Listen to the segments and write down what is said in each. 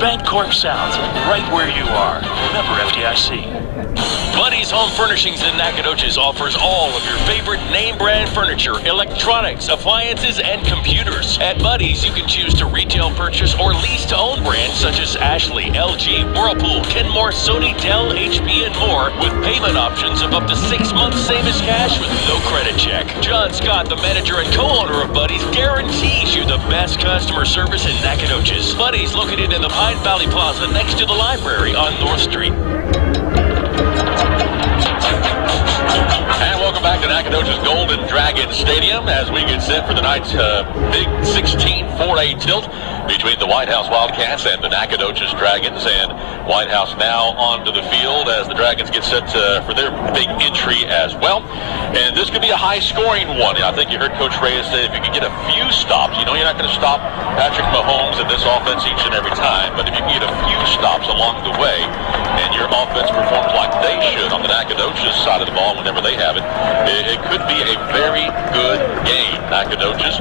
Bancorp sounds right where you are. Member FDIC. Buddy's Home Furnishings in Nacogdoches offers all of your favorite name brand furniture, electronics, appliances, and computers. At Buddy's, you can choose to retail purchase or lease to own brands such as Ashley, LG, Whirlpool, Kenmore, Sony, Dell, HP, and more, with payment options of up to 6 months same as cash with no credit check. John Scott, the manager and co-owner of Buddy's, guarantees you the best customer service in Nacogdoches. Buddy's located in the Pine Valley Plaza next to the library on North Street. And welcome back to Nacogdoches Golden Dragon Stadium as we get set for the night's big 16 4A tilt between the Whitehouse Wildcats and the Nacogdoches Dragons. And Whitehouse now onto the field as the Dragons get set for their big entry as well. And this could be a high-scoring one. I think you heard Coach Reyes say if you could get a few stops, you know you're not going to stop Patrick Mahomes in this offense each and every time, but if you can get a few stops along the way and your offense performs like they should on the Nacogdoches side of the ball whenever they have it, it could be a very good game. Nacogdoches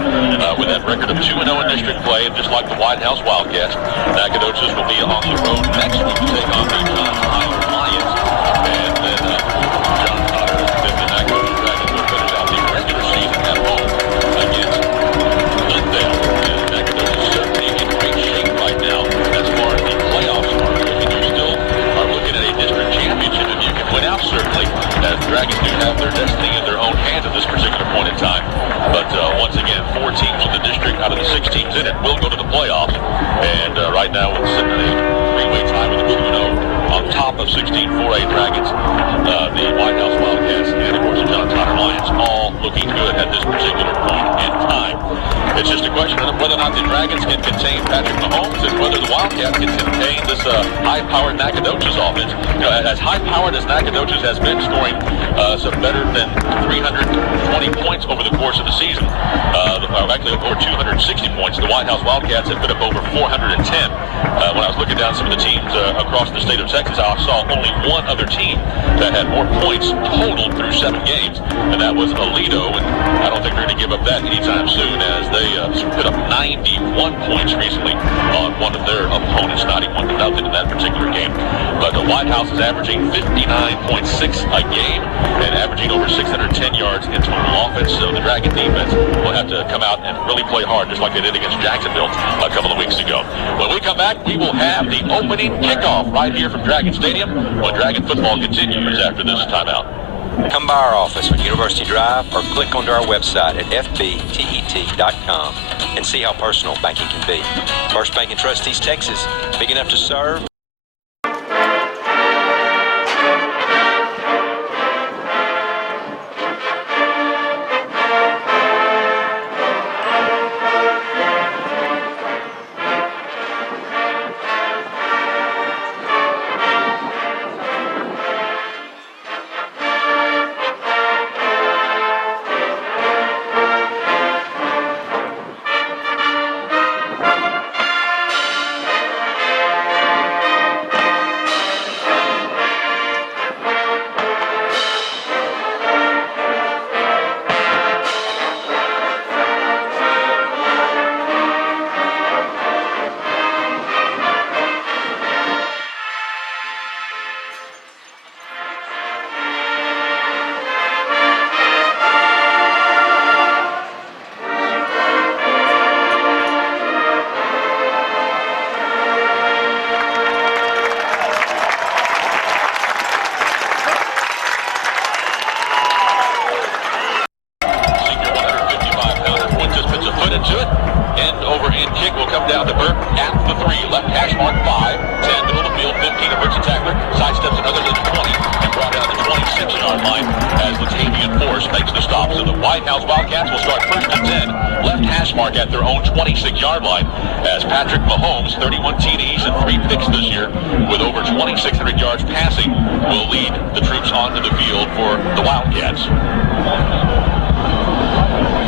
with that record of 2-0 in district play, and just like the Whitehouse Wildcats, Nacogdoches will be on the road next week to take on the John Tyler Lions. And then John Tyler and the Nacogdoches Dragons will finish out the regular season at home against Glendale. And Nacogdoches certainly in great shape right now as far as the playoffs are. You still are looking at a district championship if you can win out, certainly, as the Dragons do have their destiny in their own hands at this particular point in time. But once again, 4 teams in the district out of the 6 teams in it will go to the playoffs. And right now we're sitting at a 3-way tie with the 2-0 on top of 16 4A Dragons, the Whitehouse Wildcats, and of course the John Tyler Lions, all looking good at this particular point in time. It's just a question of whether or not the Dragons can contain Patrick Mahomes and whether the Wildcats can contain this high-powered Nacogdoches offense. You know, as high-powered as Nacogdoches has been, scoring some better than 320 points over the course of the season, actually over 260 points. The Whitehouse Wildcats have been up over 410. When I was looking down some of the teams across the state of Texas, I saw only one other team that had more points total through 7 games, and that was Aledo, and I don't think they're going to give up that anytime soon, as they put up 91 points recently on one of their opponents, 91-0 in that particular game. But the Whitehouse is averaging 59.6 a game and averaging over 610 yards in total offense, so the Dragon defense will have to come out and really play hard, just like they did against Jacksonville a couple of weeks ago. When we come back, we will have the opening kickoff right here from Dragon Stadium when Dragon football continues after this timeout. Come by our office on University Drive or click onto our website at fbtet.com and see how personal banking can be. First Bank and Trust East Texas, big enough to serve. To it. End over end kick will come down to Burke at the 3. Left hash mark 5. 10 middle of the field. 15 averts a tackler. Sidesteps another to the 20 and brought down the 26-yard line as Latavian Force makes the stop. So the Whitehouse Wildcats will start first and 10. Left hash mark at their own 26-yard line as Patrick Mahomes, 31 TDs and 3 picks this year with over 2,600 yards passing, will lead the troops onto the field for the Wildcats.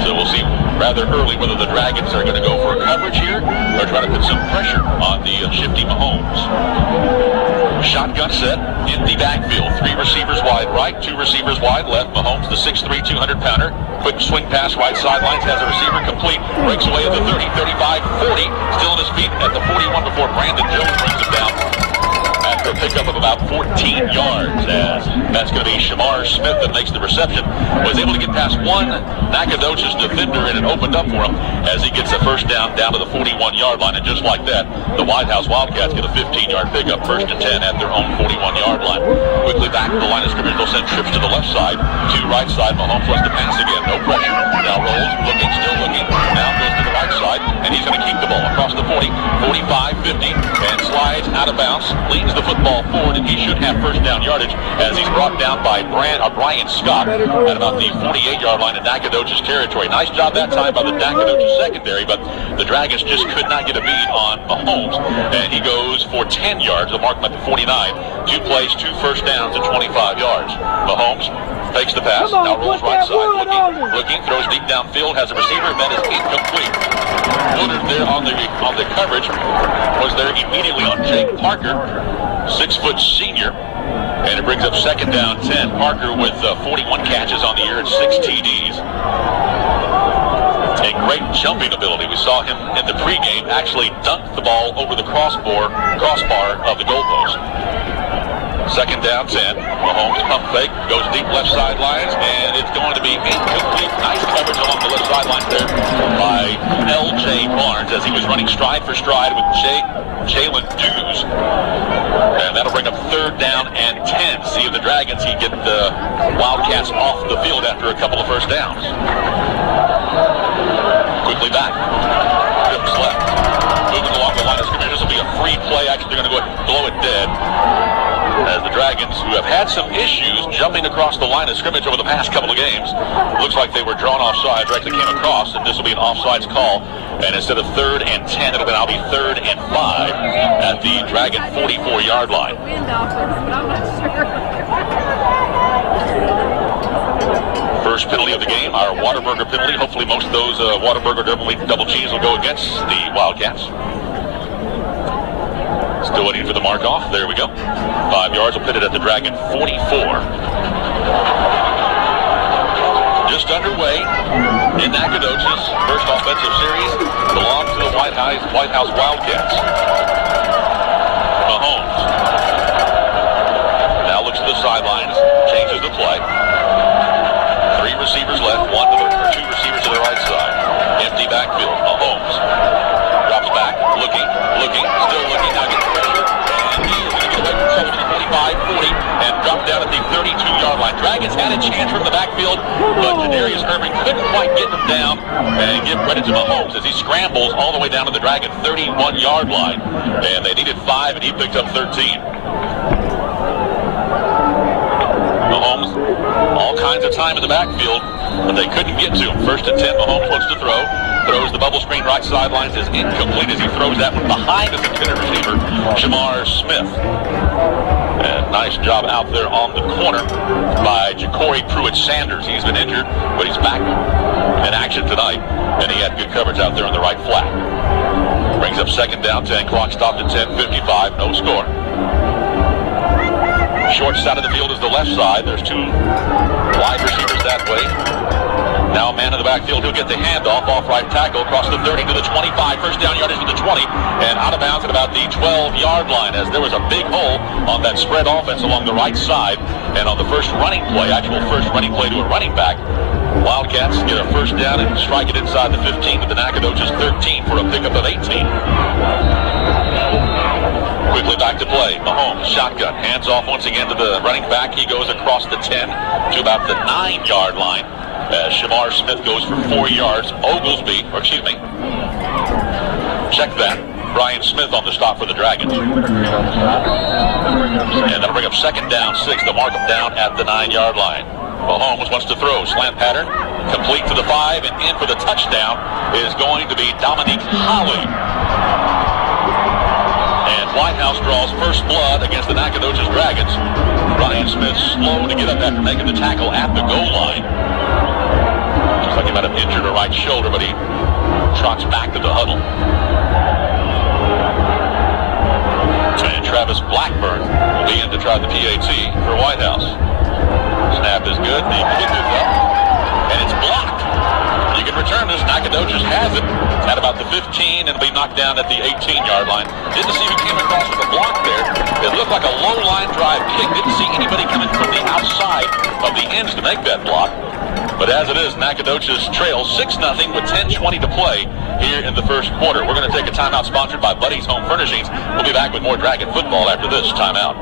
So we'll see rather early whether the Dragons are going to go for a coverage here or try to put some pressure on the shifty Mahomes. Shotgun set, empty backfield. 3 receivers wide right, 2 receivers wide left. Mahomes, the 6'3", 200-pounder. Quick swing pass right sidelines, has a receiver complete. Breaks away at the 30, 35, 40. Still on his feet at the 41 before Brandon Jones brings him down after a pickup of about 14 yards, as that's going to be Shamar Smith that makes the reception. Was able to get past one Nacogdoches defender, and it opened up for him as he gets a first down to the 41-yard line. And just like that, the Whitehouse Wildcats get a 15-yard pickup, 1st and 10 at their own 41-yard line. Quickly back to the line of scrimmage. They'll send trips to the left side, to right side. Mahomes wants to pass again. No pressure. Now rolls, looking, still looking. Now goes to the right side, and he's going to keep the ball across the 40, 45, 50, and slides out of bounds. Leads the football forward, and he should have first down yardage as he's brought down by Brian Scott at about the 48-yard line in Nacogdoches territory. Nice job that time by the Nacogdoches secondary, but the Dragons just could not get a beat on Mahomes, and he goes for 10 yards. They'll mark him at the 49. 2 plays, 2 first downs, and 25 yards. Mahomes fakes the pass, now rolls right side, looking, throws deep downfield, has a receiver, that is incomplete. Woodard there on the coverage was there immediately on Jake Parker, 6-foot senior, and it brings up 2nd down 10. Parker with 41 catches on the year and 6 TDs. A great jumping ability. We saw him in the pregame actually dunk the ball over the crossbar of the goalpost. 2nd down 10. Mahomes pump fake, goes deep left sidelines, and it's going to be incomplete. Nice coverage along the left sidelines there by L.J. Barnes as he was running stride for stride with Jalen Dews. And that'll bring up 3rd down and 10. See if the Dragons can get the Wildcats off the field after a couple of first downs. Quickly back. Trips left. Moving along the line of scrimmage. This will be a free play. Actually, they're going to go ahead and blow it dead, as the Dragons, who have had some issues jumping across the line of scrimmage over the past couple of games, looks like they were drawn offside, actually came across, and this will be an offsides call. And instead of 3rd and 10, it'll now be 3rd and 5 at the Dragon 44-yard line. First penalty of the game, our Whataburger penalty. Hopefully most of those Whataburger double cheese will go against the Wildcats. Still waiting for the mark off. There we go. 5 yards will put it at the Dragon 44. Just underway in Nacogdoches. First offensive series belongs to the Whitehouse Wildcats. Mahomes now looks to the sidelines, changes the play. 3 receivers left, 2 receivers to the right side. Empty backfield. Mahomes drops back, looking, still looking. Now gets pressure, and he is going to get away from trouble to the 45, 40, and drop down at the 32-yard line. Dragons had a chance from the backfield, but Jadarius Irving couldn't quite get them down and give credit to Mahomes as he scrambles all the way down to the Dragon 31-yard line. And they needed 5, and he picked up 13. Mahomes, all kinds of time in the backfield, but they couldn't get to him. 1st and 10, Mahomes wants to throw. Throws the bubble screen right sidelines, is incomplete as he throws that from behind his intended receiver, Shamar Smith. And nice job out there on the corner by Ja'Cory Pruitt-Sanders. He's been injured, but he's back in action tonight, and he had good coverage out there on the right flat. Brings up 2nd down 10, clock stopped at 10:55, no score. Short side of the field is the left side. There's 2 wide receivers that way. Now a man in the backfield. He'll get the handoff off right tackle across the 30 to the 25. First down yardage to the 20. And out of bounds at about the 12-yard line, as there was a big hole on that spread offense along the right side. And on the first running play, actual first running play to a running back, Wildcats get a first down and strike it inside the 15 to the Nacogdoches 13 for a pickup of 18. Quickly back to play. Mahomes, shotgun, hands off once again to the running back. He goes across the 10 to about the 9-yard line. As Shamar Smith goes for 4 yards. Check that. Brian Smith on the stop for the Dragons. And that'll bring up 2nd down 6. They'll mark him down at the 9-yard line. Mahomes wants to throw. Slant pattern. Complete to the 5, and in for the touchdown is going to be Dominique Holly. And Whitehouse draws first blood against the Nacogdoches Dragons. Brian Smith slow to get up after making the tackle at the goal line. Looks like he might have injured a right shoulder, but he trots back to the huddle. And Travis Blackburn will be in to try the PAT for Whitehouse. Snap is good. The kick is up, and it's blocked. You can return this. Nacogdoches has it. It's at about the 15, and it'll be knocked down at the 18-yard line. Didn't see who came across with the block there. It looked like a low line drive kick. Didn't see anybody coming from the outside of the ends to make that block. But as it is, Nacogdoches trails 6-0 with 10:20 to play here in the first quarter. We're going to take a timeout sponsored by Buddy's Home Furnishings. We'll be back with more Dragon football after this timeout.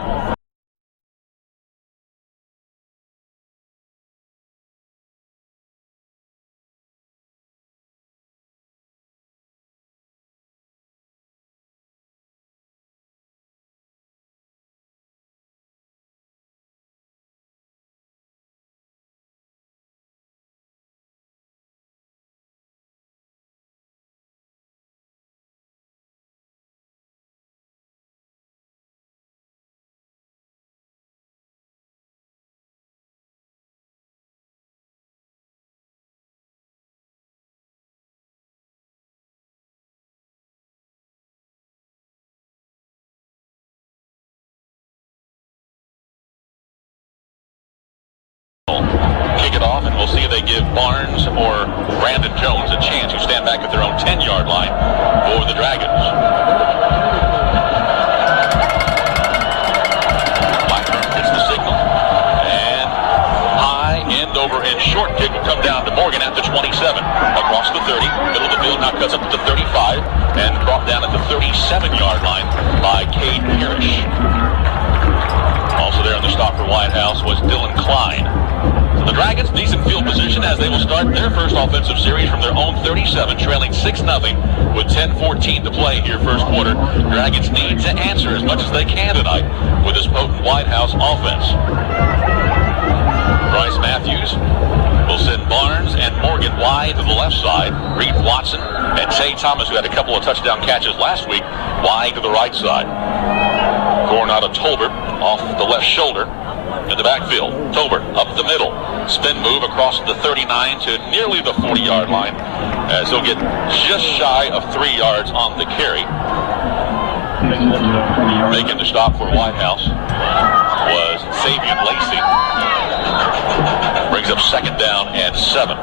Kick it off, and we'll see if they give Barnes or Brandon Jones a chance, who stand back at their own 10-yard line for the Dragons. Blackburn gets the signal, and high end over and short kick will come down to Morgan at the 27. Across the 30, middle of the field, now cuts up to the 35, and brought down at the 37-yard line by Cade Parrish. Also there on the stop for Whitehouse was Dylan Klein. So the Dragons, decent field position as they will start their first offensive series from their own 37, trailing 6-0 with 10:14 to play here first quarter. Dragons need to answer as much as they can tonight with this potent Whitehouse offense. Bryce Matthews will send Barnes and Morgan wide to the left side. Reed Watson and Tay Thomas, who had a couple of touchdown catches last week, wide to the right side. Coronado Tolbert off the left shoulder in the backfield. Tolbert up the middle. Spin move across the 39 to nearly the 40-yard line, as he'll get just shy of 3 yards on the carry. Making the stop for Whitehouse was Savion Lacey. Brings up second down and 7.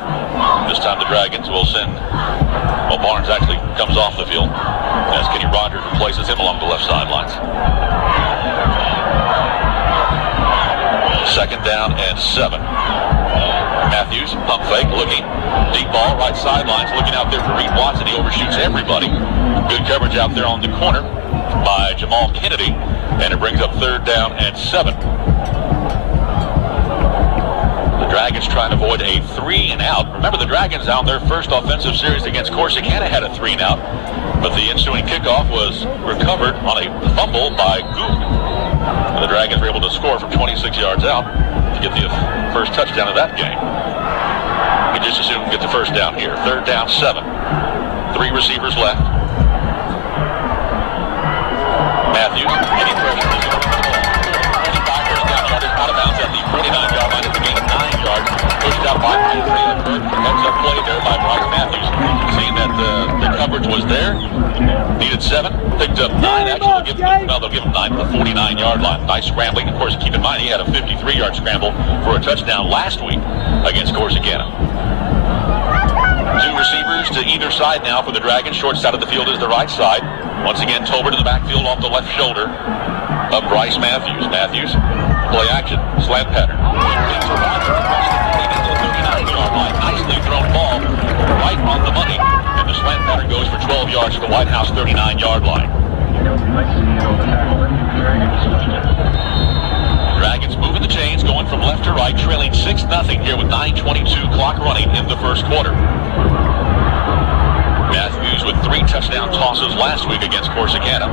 This time the Dragons will send, well, Barnes actually comes off the field as Kenny Rogers replaces him along the left sidelines. Second down and 7. Matthews, pump fake, looking. Deep ball, right sidelines, looking out there for Reed Watson. He overshoots everybody. Good coverage out there on the corner by Jamal Kennedy, and it brings up third down and 7. The Dragons trying to avoid a 3-and-out. Remember, the Dragons on their first offensive series against Corsicana had a 3-and-out, but the ensuing kickoff was recovered on a fumble by Gould. And the Dragons were able to score from 26 yards out to get the first touchdown of that game. We just as soon get the first down here. Third down, 7. 3 receivers left. Matthews getting pressure. Out of bounds at the 49-yard line at the gain of 9 yards. Pushed out by Isaiah Burke. Heads up play there by Bryce Matthews. Seeing that the coverage was there. Needed 7. Picked up 9. Actually, they'll give him 9 to the 49-yard line. Nice scrambling. Of course, keep in mind, he had a 53-yard scramble for a touchdown last week against Corsicana. 2 receivers to either side now for the Dragons. Short side of the field is the right side. Once again, Tolbert to the backfield off the left shoulder of Bryce Matthews. Matthews, play action, slant pattern. Nicely thrown ball right on the money. And the slant pattern goes for 12 yards to the Whitehouse 39-yard line. Dragons moving the chains, going from left to right, trailing 6-0 here with 9:22 clock running in the first quarter. Matthews with 3 touchdown tosses last week against Corsicana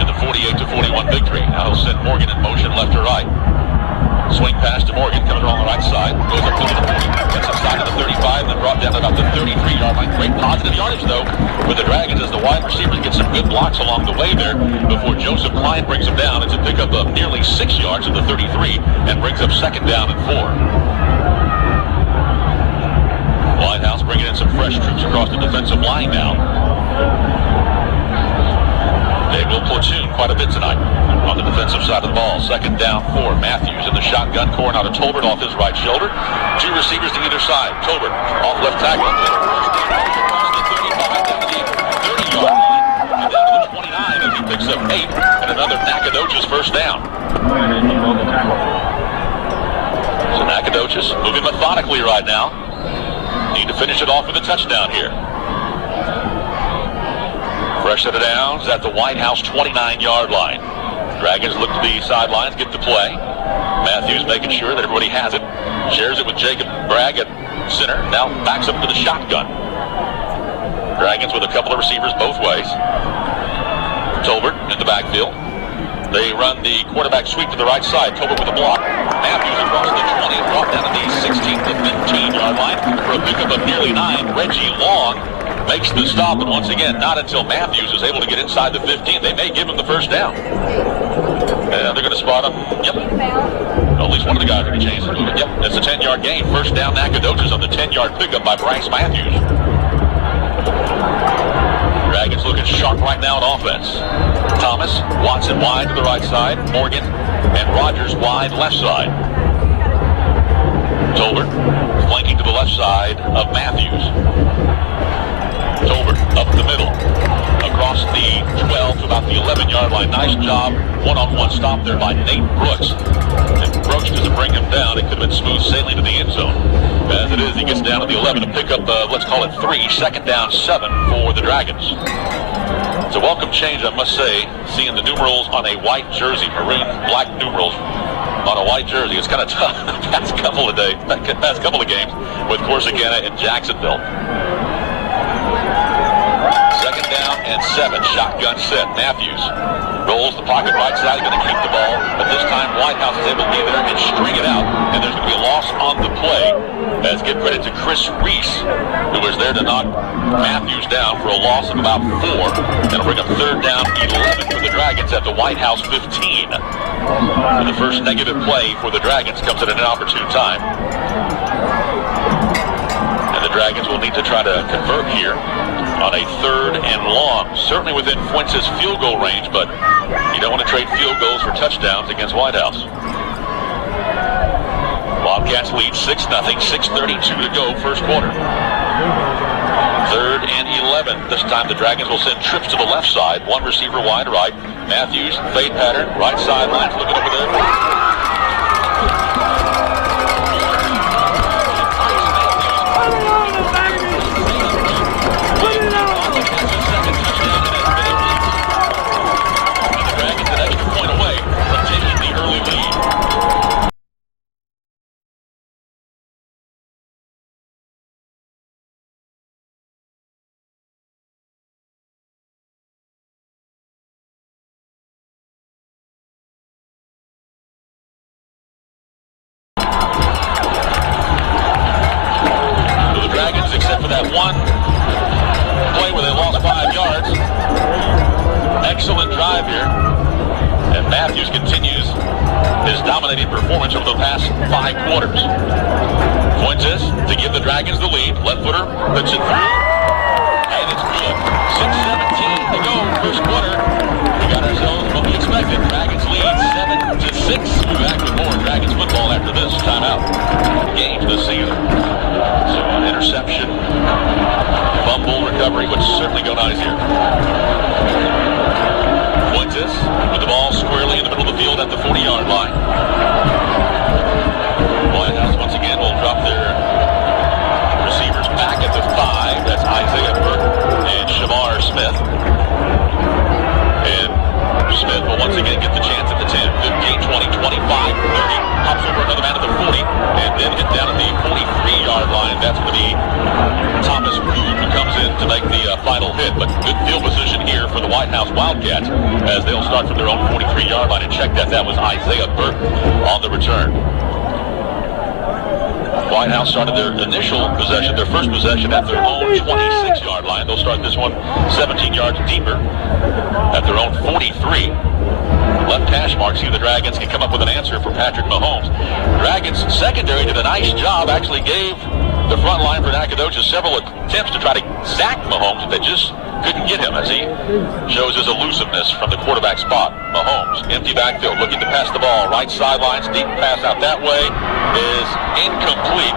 in the 48-41 victory. Now he'll send Morgan in motion left to right. Swing pass to Morgan, coming along the right side. Goes up to the 40, gets inside of the 35, and then brought down to about the 33-yard line. Great positive yardage, though, for the Dragons as the wide receivers get some good blocks along the way there before Joseph Klein brings him down. It's a pickup of nearly 6 yards at the 33 and brings up second down and 4. Whitehouse bringing in some fresh troops across the defensive line now. They will platoon quite a bit tonight on the defensive side of the ball. Second down 4. Matthews in the shotgun, corner out of Tolbert off his right shoulder. 2 receivers to either side. Tolbert off left tackle. Across the 35 down to the 30-yard line. And down to the 29 as he picks up 8. And another Nacogdoches first down. So Nacogdoches moving methodically right now. Need to finish it off with a touchdown here. Fresh set of downs at the Whitehouse 29-yard line. Dragons look to the sidelines, get the play. Matthews making sure that everybody has it. Shares it with Jacob Bragg at center. Now backs up to the shotgun. Dragons with a couple of receivers both ways. Tolbert in the backfield. They run the quarterback sweep to the right side. Tolbert with a block. Matthews across the 20, brought down to the 16 to 15-yard line for a pickup of nearly 9. Reggie Long makes the stop, and once again, not until Matthews is able to get inside the 15, they may give him the first down. And they're going to spot him. Yep. At least one of the guys will be chasing. Yep, it's a 10-yard gain. First down, Nacogdoches on the 10-yard pickup by Bryce Matthews. Dragons looking sharp right now on offense. Thomas, Watson wide to the right side. Morgan and Rogers wide left side. Tolbert flanking to the left side of Matthews. Tolbert up the middle, across the 12 to about the 11-yard line. Nice job, one-on-one stop there by Nate Brooks. If Brooks doesn't bring him down, it could have been smooth sailing to the end zone. As it is, he gets down to the 11 to pick up, let's call it 3. Second down 7 for the Dragons. It's a welcome change, I must say, seeing the numerals on a white jersey, maroon, black numerals on a white jersey. It's kind of tough the past couple of games with Corsicana and Jacksonville. Second down and 7. Shotgun set. Matthews rolls the pocket right side, going to keep the ball, but this time Whitehouse is able to be there and string it out, and there's going to be a loss on the play. As give credit to Chris Reese, who was there to knock Matthews down for a loss of about 4. That'll bring up third down 11 for the Dragons at the Whitehouse 15. And the first negative play for the Dragons comes at an inopportune time. And the Dragons will need to try to convert here on a third and long. Certainly within Fuentes' field goal range, but you don't want to trade field goals for touchdowns against Whitehouse. Wildcats lead 6-0, 6:32 to go, first quarter. Third and 11. This time the Dragons will send trips to the left side. One receiver wide right. Matthews, fade pattern, right sidelines, looking over there. Except for that one play where they lost 5 yards. Excellent drive here. And Matthews continues his dominating performance over the past 5 quarters. Fuentes to give the Dragons the lead. Left footer puts it through. And it's good. 6:17 to go, first quarter. We got ourselves what we expected. Dragons lead 7-6. We'll be back with more Dragons football after this timeout. Games this season. So an interception, fumble, recovery would certainly go nice here. Fuentes with the ball squarely in the middle of the field at the 40-yard line. Whitehouse once again will drop their receivers back at the 5. That's Isaiah Burke and Shamar Smith. And Smith will once again get the chance at the 10, 15, 20, 25, 30. Hops over another man at the 40, and then hit down at the 43-yard line. That's going to be Thomas Poon who comes in to make the final hit. But good field position here for the Whitehouse Wildcats as they'll start from their own 43-yard line and check that. That was Isaiah Burke on the return. Whitehouse started their initial possession, their first possession at their own 26-yard line. They'll start this one 17 yards deeper at their own 43. Left hash mark, see if the Dragons can come up with an answer for Patrick Mahomes. Dragons secondary did a nice job, actually gave the front line for Nacogdoches. Several attempts to try to sack Mahomes, but they just couldn't get him as he shows his elusiveness from the quarterback spot. Mahomes, empty backfield, looking to pass the ball. Right sidelines, deep pass out that way is incomplete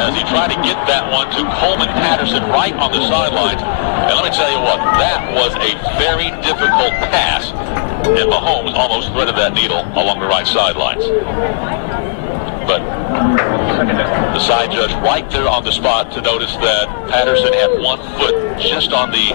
as he tried to get that one to Coleman Patterson right on the sidelines. And let me tell you what, that was a very difficult pass, and Mahomes almost threaded that needle along the right sidelines. But the side judge right there on the spot to notice that Patterson had 1 foot just on the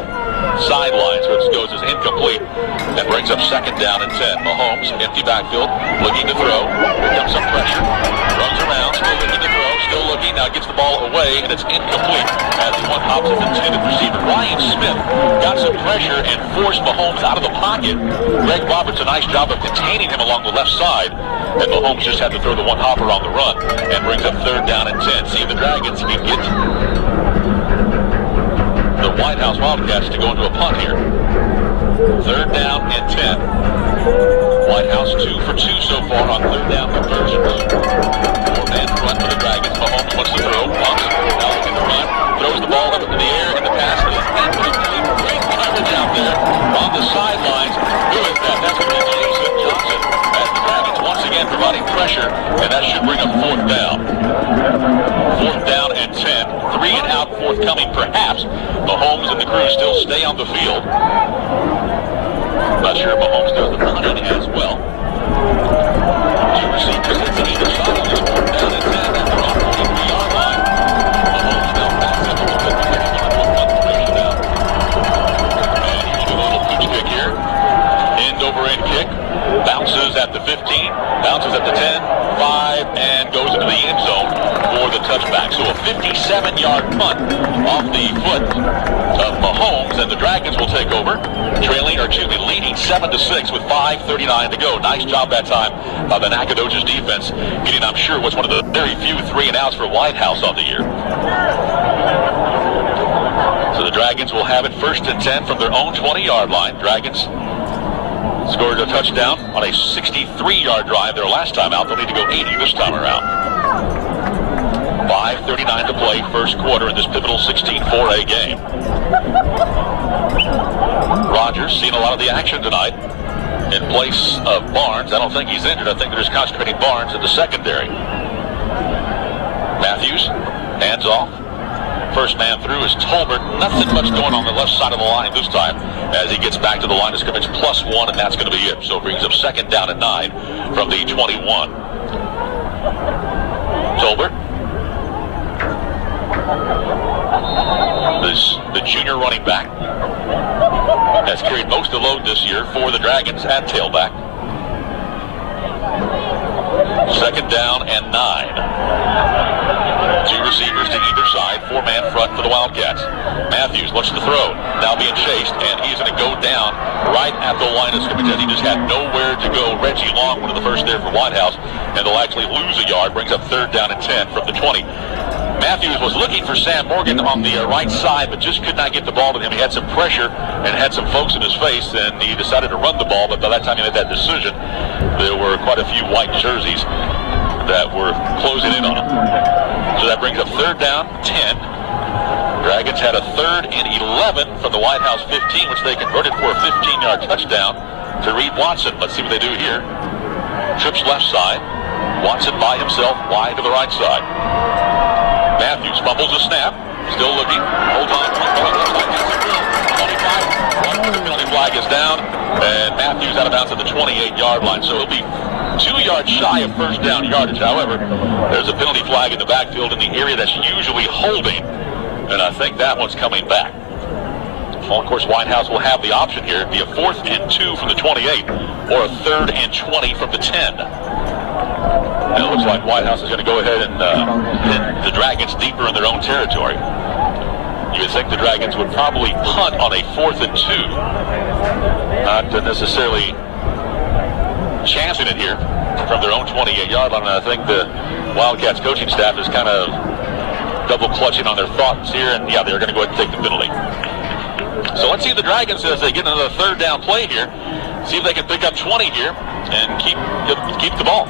sidelines, which goes as incomplete, and brings up second down and 10. Mahomes, empty backfield, looking to throw. Here comes some pressure. Runs around, still looking to throw, still looking. Now gets the ball away, and it's incomplete as he one hops his intended receiver. Ryan Smith got some pressure and forced Mahomes out of the pocket. Greg Roberts, a nice job of containing him along the left side, and Mahomes just had to throw the one hopper on the run and brings up third down and 10. See if the Dragons can get the Whitehouse Wildcats to go into a punt here. Third down and 10. Whitehouse 2 for 2 so far on third down conversions. 4-man front for the Dragons. Mahomes wants to throw, pumps, now looking to run, throws the ball up into the air, and the pass is incomplete. Great coverage out there on the sidelines. Who is that? That's going to be Jason Johnson as the Dragons once again providing pressure, and that should bring up fourth down. Fourth down and 10. 3 and out forthcoming perhaps. Mahomes and the crew still stay on the field. Not sure if Mahomes does the punting as well. 2 receivers hit to either side on this fourth down and 10 at the 43-yard line. Mahomes now passes a little bit to get him on a punt formation now. And here's a little pitch kick here. End over end kick. Bounces at the 15, bounces at the 10, 5, and goes into the end zone for the touchback. So a 57-yard punt off the foot of Mahomes, and the Dragons will take over, leading 7-6 with 5:39 to go. Nice job that time by the Nacogdoches defense, getting, I'm sure, what's one of the very few 3-and-outs for Whitehouse on the year. So the Dragons will have it first and 10 from their own 20-yard line. Dragons scored a touchdown on a 63-yard drive their last time out. They'll need to go 80 this time around. 5:39 to play, first quarter in this pivotal 16-4A game. Rogers seen a lot of the action tonight in place of Barnes. I don't think he's injured. I think they're just concentrating Barnes in the secondary. Matthews, hands off. First man through is Tolbert. Nothing much going on the left side of the line this time as he gets back to the line of scrimmage +1, and that's going to be it. So it brings up second down and 9 from the 21. Tolbert. The junior running back has carried most of the load this year for the Dragons at tailback. Second down and 9. 2 receivers to either side, 4-man front for the Wildcats. Matthews looks to throw, now being chased, and he's going to go down right at the line of scrimmage as he just had nowhere to go. Reggie Long, one of the first there for Whitehouse, and they'll actually lose a yard, brings up third down and 10 from the 20. Matthews was looking for Sam Morgan on the right side, but just could not get the ball to him. He had some pressure and had some folks in his face, and he decided to run the ball, but by that time he made that decision, there were quite a few white jerseys that were closing in on him. So that brings up third down, 10. Dragons had a third and 11 from the Whitehouse 15, which they converted for a 15-yard touchdown to Reed Watson. Let's see what they do here. Trips left side. Watson by himself, wide to the right side. Matthews fumbles a snap. Still looking. Holds on. 25. The penalty flag is down. And Matthews out of bounds at the 28-yard line. So it'll be 2 yards shy of first down yardage. However, there's a penalty flag in the backfield in the area that's usually holding. And I think that one's coming back. Well, of course, Whitehouse will have the option here. It'd be a 4th and 2 from the 28 or a 3rd and 20 from the 10. And it looks like Whitehouse is going to go ahead and hit the Dragons deeper in their own territory. You would think the Dragons would probably punt on a 4th and 2. Not necessarily chancing it here from their own 28-yard line. And I think the Wildcats coaching staff is kind of double clutching on their thoughts here. And yeah, they're going to go ahead and take the penalty. So let's see the Dragons as they get another third down play here. See if they can pick up 20 here and keep the ball.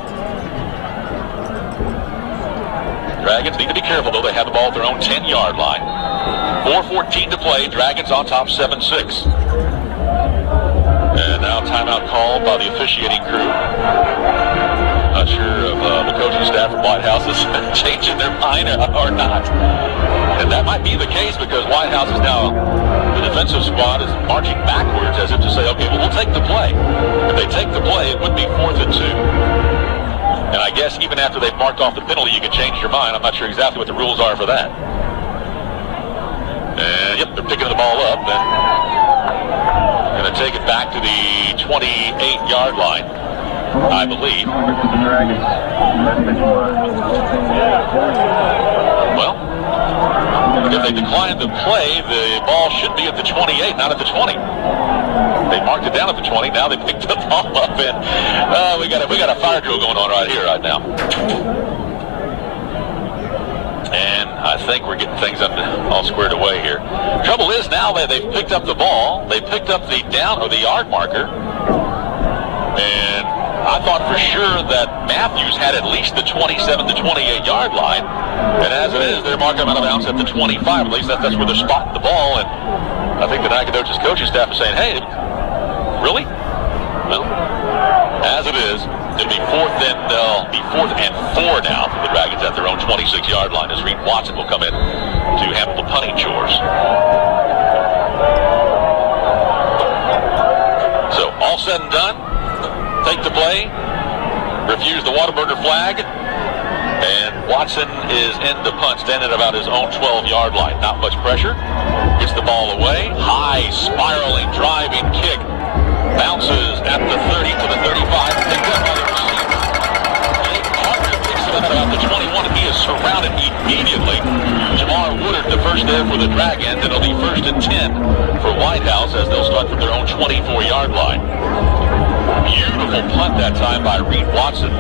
Dragons need to be careful, though. They have the ball at their own 10-yard line. 4:14 to play. Dragons on top 7-6. And now timeout called by the officiating crew. Not sure if the coaching staff from Whitehouse is changing their mind or not. And that might be the case because Whitehouse is now, the defensive squad is marching backwards as if to say, okay, well, we'll take the play. If they take the play, it would be 4th and 2. And I guess even after they've marked off the penalty, you can change your mind. I'm not sure exactly what the rules are for that. And, yep, they're picking the ball up. Then going to take it back to the 28-yard line, I believe. Well, if they decline the play, the ball should be at the 28, not at the 20. They marked it down at the 20. Now they picked the ball up, and we got a fire drill going on right here, right now. And I think we're getting things all squared away here. Trouble is now that they've picked up the ball, they picked up the down or the yard marker, and I thought for sure that Matthews had at least the 27 to 28 yard line, and as it is, they're marking him out of bounds at the 25. At least that's where they're spotting the ball, and I think the Nacogdoches coaching staff is saying, "Hey, really?" Well, as it is, it'll be 4th and 4 now for the Dragons at their own 26-yard line as Reed Watson will come in to handle the punting chores. So, all said and done, take the play, refuse the Whataburger flag, and Watson is in the punt, standing about his own 12-yard line. Not much pressure, gets the ball away, high, spiraling, driving kick, bounces at the 30 to the 35, picked up by the receiver. Jake Parker picks it up at about the 21, and he is surrounded immediately. Jamar Woodard, the first there for the Dragons, and it'll be 1st and 10 for Whitehouse as they'll start from their own 24-yard line. Beautiful punt that time by Reed Watson.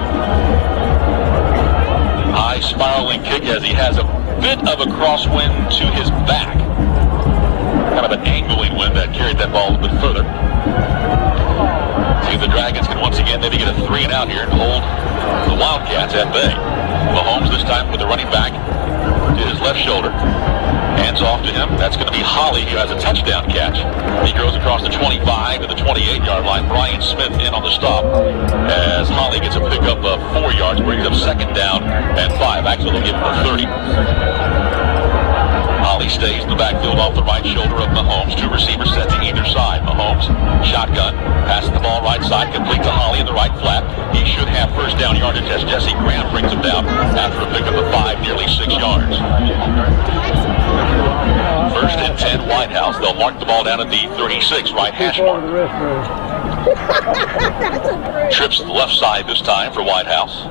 High spiraling kick as he has a bit of a crosswind to his back. Kind of an angling wind that carried that ball a bit further. See if the Dragons can once again maybe get a 3 and out here and hold the Wildcats at bay. Mahomes this time with the running back to his left shoulder. Hands off to him. That's going to be Holly, who has a touchdown catch. He goes across the 25 to the 28-yard line. Brian Smith in on the stop as Holly gets a pickup of 4 yards, brings up 2nd down and 5. Actually, they'll give him a 30. Holly stays in the backfield off the right shoulder of Mahomes. 2 receivers set to either side. Mahomes, shotgun, passes the ball right side, complete to Holly in the right flat. He should have 1st down yardage as Jesse Graham brings him down after a pickup of 5, nearly 6 yards. 1st and 10, Whitehouse. They'll mark the ball down at the 36, right hash mark. Trips to the left side this time for Whitehouse.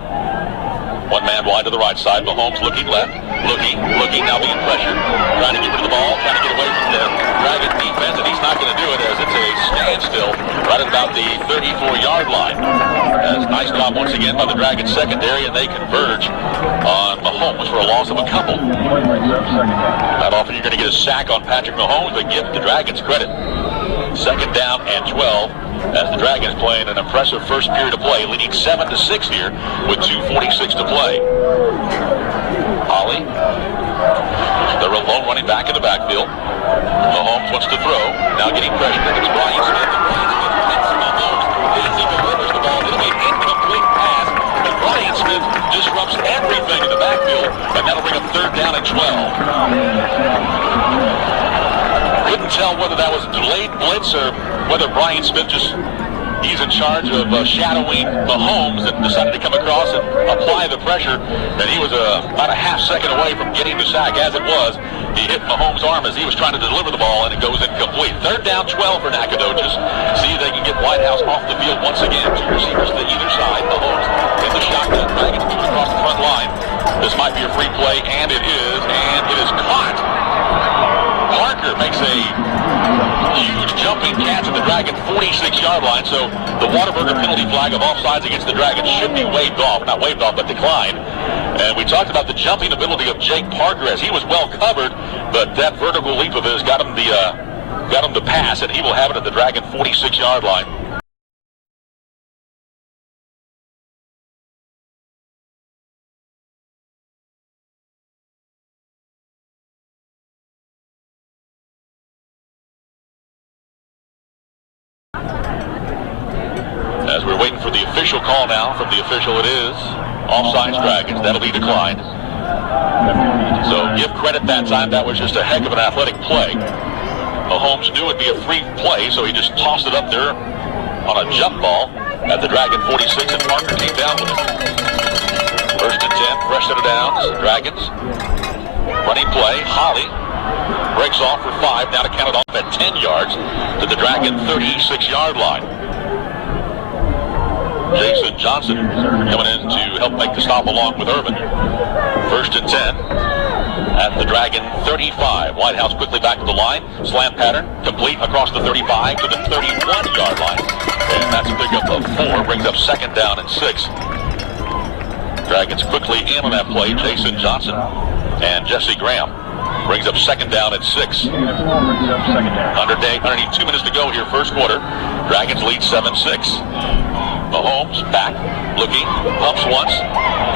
1 man wide to the right side. Mahomes looking left. Looking, now being pressured. Trying to get rid of the ball, trying to get away from the Dragon defense, and he's not going to do it as it's a standstill right at about the 34-yard line. That's a nice job once again by the Dragon secondary, and they converge on Mahomes for a loss of a couple. Not often you're going to get a sack on Patrick Mahomes, but give the Dragons credit. 2nd down and 12. As the Dragons playing an impressive first period of play, leading 7-6 here with 2:46 to play. Holly, the lone running back in the backfield. Mahomes wants to throw, now getting pressure. It's Brian Smith, and Brian Smith hits Mahomes as he delivers the ball. It'll be an incomplete pass, but Brian Smith disrupts everything in the backfield, and that'll bring up 3rd down and 12. Couldn't tell whether that was a delayed blitz or whether Brian Smith he's in charge of shadowing Mahomes and decided to come across and apply the pressure. And he was about a half second away from getting the sack. As it was, he hit Mahomes' arm as he was trying to deliver the ball, and it goes incomplete. 3rd down, 12 for Nacogdoches. See if they can get Whitehouse off the field once again. 2 receivers to either side. Mahomes in the shotgun. Dragons moving across the front line. This might be a free play, and it is caught. Parker makes a huge jumping catch at the Dragon 46-yard line, so the Whataburger penalty flag of offsides against the Dragons should be waved off. Not waved off, but declined. And we talked about the jumping ability of Jake Parker as he was well covered, but that vertical leap of his got him the pass, and he will have it at the Dragon 46-yard line. we're waiting for the official call now. From the official, it is offsides Dragons. That'll be declined. So give credit that time. That was just a heck of an athletic play. Mahomes knew it'd be a free play, so he just tossed it up there on a jump ball at the Dragon 46, and Parker came down with it. First and 10, fresh set of downs. Dragons. Running play. Holly breaks off for 5. Now to count it off at 10 yards to the Dragon 36-yard line. Jason Johnson coming in to help make the stop along with Urban. First and 10 at the Dragon 35. Whitehouse quickly back to the line. Slam pattern complete across the 35 to the 31-yard line. And that's a pickup of 4. Brings up second down and 6. Dragons quickly in on that play. Jason Johnson and Jesse Graham brings up second down at 6. Underneath 2 minutes to go here, first quarter. Dragons lead 7-6. Mahomes back, looking, pumps once,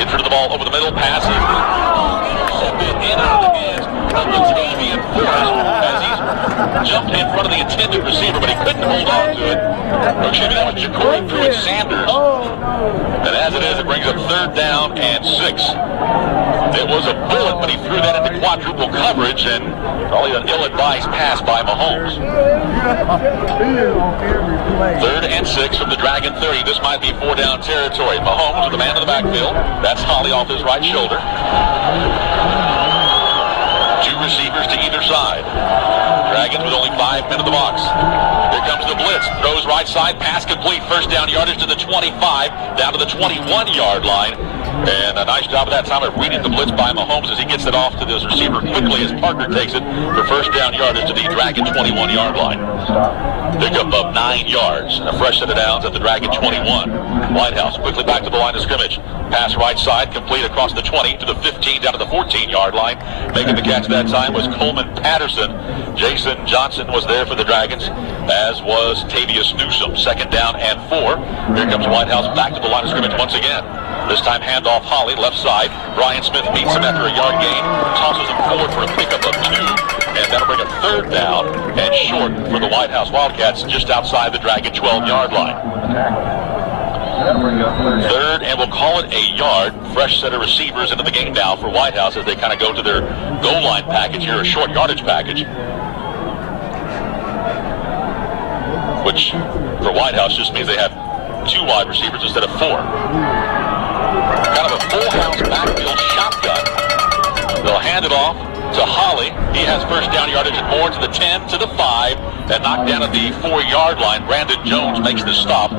gets rid of the ball over the middle, passes. Intercepted in out of the hands of Latavian Forrest as he's jumped in front of the intended receiver, but he couldn't hold on to it. Excuse me, that was Ja'Cory Pruitt-Sanders. And as it is, it brings up third down and 6. It was a bullet, but he threw that into quadruple coverage, and probably an ill-advised pass by Mahomes. Third and 6 from the Dragon 30. This might be 4-down territory. Mahomes with the man in the backfield. That's Holly off his right shoulder. 2 receivers to either side. Dragons with only 5 men in the box. Here comes the blitz. Throws right side. Pass complete. First down yardage to the 25. Down to the 21-yard line. And a nice job at that time of reading the blitz by Mahomes as he gets it off to this receiver quickly as Parker takes it for first down yardage to the Dragon 21-yard line. Pickup of 9 yards and a fresh set of downs at the Dragon 21. Whitehouse quickly back to the line of scrimmage. Pass right side, complete across the 20 to the 15 down to the 14-yard line. Making the catch that time was Coleman Patterson. Jason Johnson was there for the Dragons, as was Tavius Newsome. Second down and 4. Here comes Whitehouse back to the line of scrimmage once again. This time handoff Holly, left side. Brian Smith beats him after a yard gain. Tosses him forward for a pickup of 2. And that'll bring a third down and short for the Whitehouse Wildcats just outside the Dragon 12-yard line. Third, and we'll call it a yard. Fresh set of receivers into the game now for Whitehouse as they kind of go to their goal line package here, a short yardage package. Which, for Whitehouse, just means they have 2 wide receivers instead of 4. Kind of a full house backfield shotgun. They'll hand it off to Holly. He has first down yardage and more to the 10, to the 5, and knocked down at the 4-yard line. Brandon Jones makes the stop.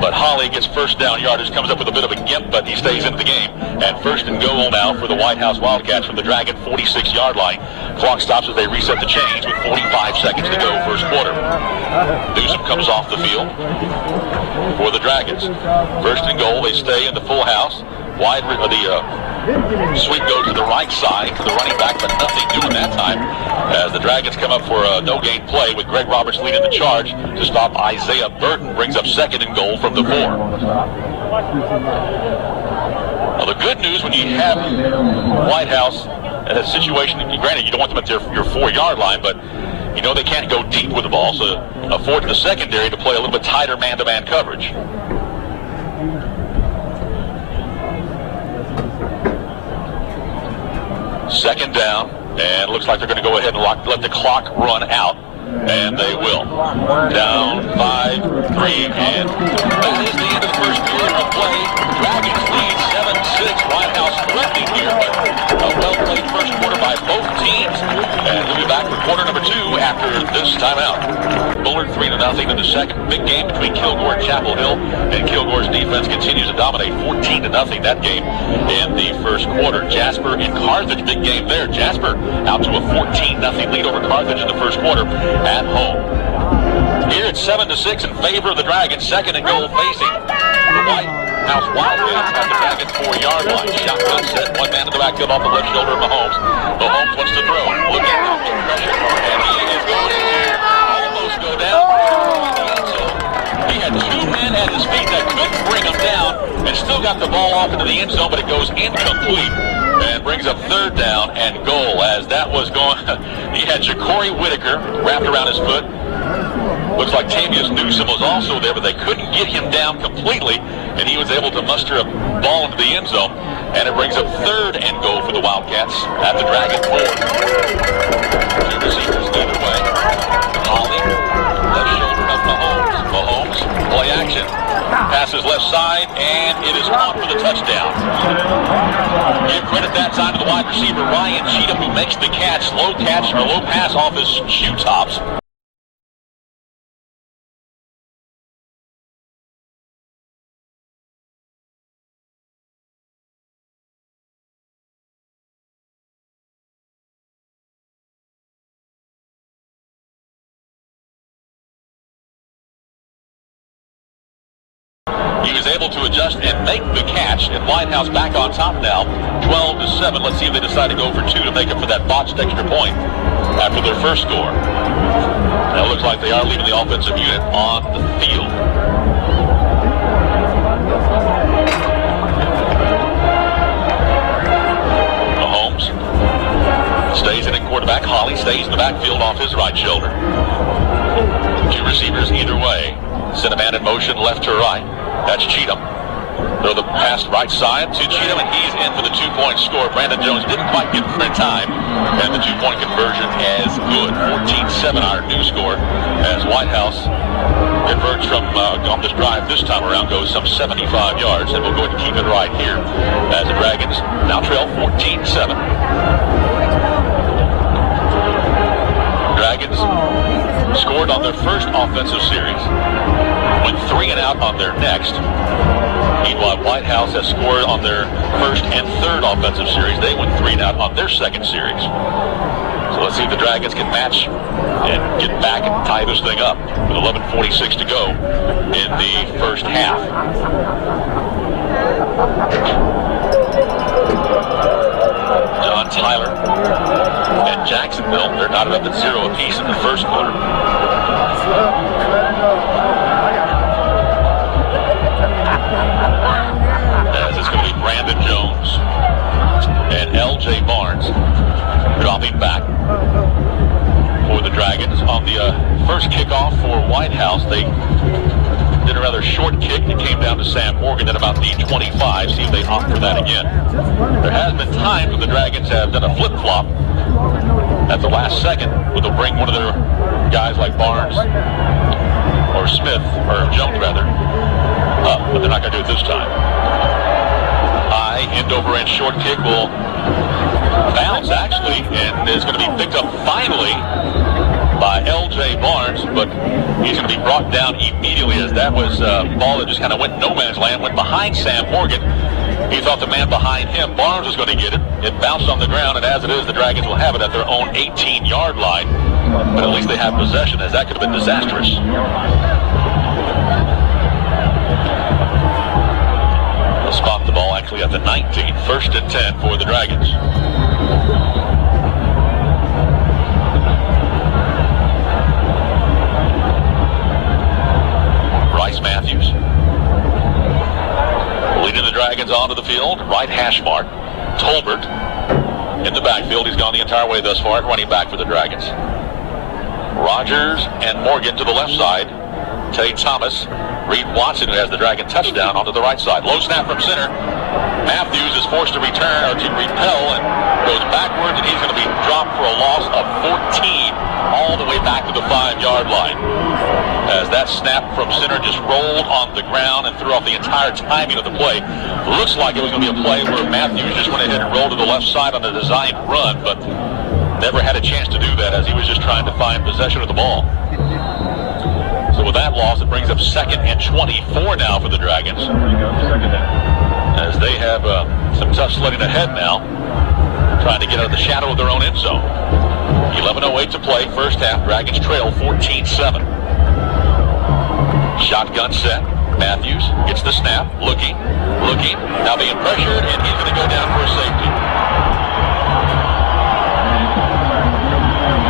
But Holly gets first down yardage, comes up with a bit of a gimp, but he stays into the game. And first and goal now for the Whitehouse Wildcats from the Dragon 46-yard line. Clock stops as they reset the chains with 45 seconds to go first quarter. Newsome comes off the field for the Dragons. First and goal, they stay in the full house. The sweep goes to the right side to the running back, but nothing doing that time as the Dragons come up for a no-gain play with Greg Roberts leading the charge to stop Isaiah Burton. Brings up second and goal from the 4. Now, the good news when you have Whitehouse in a situation, granted, you don't want them at your 4-yard line, but you know they can't go deep with the ball, so afford the secondary to play a little bit tighter man-to-man coverage. Second down, and looks like they're going to go ahead and let the clock run out, and they will. Down 5-3, and that is the end of the first quarter of play. Dragons lead 7-6. Whitehouse threatening here, but a well-played first quarter by both teams. And we'll be back for quarter number 2 after this timeout. Bullard 3-0 in the second. Big game between Kilgore and Chapel Hill, and Kilgore's defense continues to dominate 14-0 that game in the first quarter. Jasper and Carthage, big game there. Jasper out to a 14-0 lead over Carthage in the first quarter at home. Here it's 7-6 in favor of the Dragons. Second and goal facing the Whitehouse Wildcats at the Dragon 4-yard line. Shotgun set, one man in the backfield off the left shoulder of Mahomes. Mahomes wants to throw. Looking at the pressure, and he is going to almost go down. He had 2 men at his feet that couldn't bring him down and still got the ball off into the end zone, but it goes incomplete. And brings up third down and goal as that was going. He had Ja'Cory Whitaker wrapped around his foot. Looks like Tamius Newsom was also there, but they couldn't get him down completely, and he was able to muster a ball into the end zone. And it brings up 3rd and goal for the Wildcats at the Dragon 4. 2 receivers either way. Holly, left shoulder of Mahomes. Mahomes, play action. Passes left side, and it is caught for the touchdown. Give credit that time to the wide receiver, Ryan Cheatham, who makes the catch. Low pass off his shoe tops. He was able to adjust and make the catch, and Whitehouse back on top now, 12-7. Let's see if they decide to go for 2 to make up for that botched extra point after their first score. Now it looks like they are leaving the offensive unit on the field. Mahomes stays in at quarterback. Holly stays in the backfield off his right shoulder. 2 receivers either way. Send a man in motion left to right. That's Cheatham. Throw the pass right side to Cheatham, and he's in for the 2-point score. Brandon Jones didn't quite get there in time, and the 2-point conversion as good. 14-7, our new score, as Whitehouse converts from on this drive this time around, goes some 75 yards, and we'll go ahead and keep it right here as the Dragons now trail 14-7. Dragons scored on their first offensive series, went 3 and out on their next. Meanwhile, Whitehouse has scored on their first and third offensive series. They went 3 and out on their second series. So let's see if the Dragons can match and get back and tie this thing up with 11:46 to go in the first half. John Tyler and Jacksonville, they're knotted up at 0 apiece in the first quarter. As it's going to be Brandon Jones and L.J. Barnes dropping back for the Dragons. On the first kickoff for Whitehouse, they did a rather short kick. It came down to Sam Morgan at about the 25. See if they opt for that again. There has been times when the Dragons have done a flip-flop at the last second, where they'll bring one of their guys like Barnes or Smith, or Jones rather, up, but they're not going to do it this time. High, end over end short kick will bounce actually, and is going to be picked up finally by L.J. Barnes, but he's going to be brought down immediately, as that was a ball that just kind of went no man's land, went behind Sam Morgan. He thought the man behind him, Barnes, was going to get it. It bounced on the ground, and as it is, the Dragons will have it at their own 18-yard line. But at least they have possession, as that could have been disastrous. They'll spot the ball actually at the 19, 1st and 10 for the Dragons. Bryce Matthews leading the Dragons onto the field. Right hash mark. Tolbert in the backfield. He's gone the entire way thus far at running back for the Dragons. Rogers and Morgan to the left side. Tay Thomas. Reed Watson, who has the Dragon touchdown, onto the right side. Low snap from center. Matthews is forced to return, or to repel, and goes backwards, and he's going to be dropped for a loss of 14 all the way back to the 5-yard line. As that snap from center just rolled on the ground and threw off the entire timing of the play. Looks like it was going to be a play where Matthews just went ahead and rolled to the left side on a designed run, but never had a chance to do that, as he was just trying to find possession of the ball. So with that loss, it brings up 2nd and 24 now for the Dragons, as they have some tough sledding ahead now, trying to get out of the shadow of their own end zone. 11:08 to play, first half. Dragons trail 14-7. Shotgun set. Matthews gets the snap, looking, now being pressured, and he's going to go down for a safety.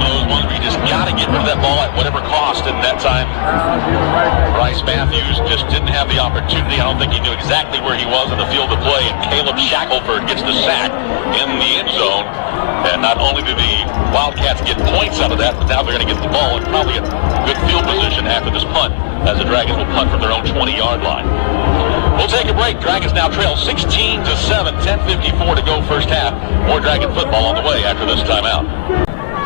Those ones where you just got to get rid of that ball at whatever cost, and that time Bryce Matthews just didn't have the opportunity opportunity. I don't think he knew exactly where he was in the field of play, and Caleb Shackelford gets the sack in the end zone. And not only do the Wildcats get points out of that, but now they're going to get the ball and probably a good field position after this punt, as the Dragons will punt from their own 20-yard line. We'll take a break. Dragons now trail 16-7, 10:54 to go first half. More Dragon football on the way after this timeout.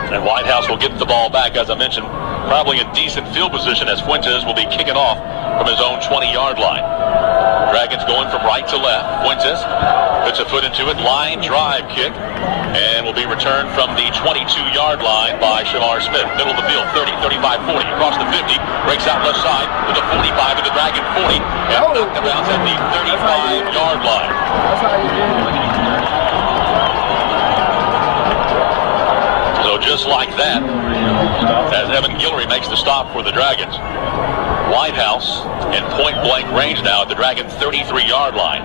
And Whitehouse will get the ball back, as I mentioned, probably in decent field position, as Fuentes will be kicking off from his own 20-yard line. Dragons going from right to left. Fuentes puts a foot into it, line drive kick, and will be returned from the 22-yard line by Shamar Smith. Middle of the field, 30, 35, 40, across the 50, breaks out left side to the 45 to the Dragon 40, and knocked the bounce at the 35-yard line. That's how you do it. So just like that, as Evan Guillory makes the stop for the Dragons, Whitehouse in point-blank range now at the Dragon 33-yard line.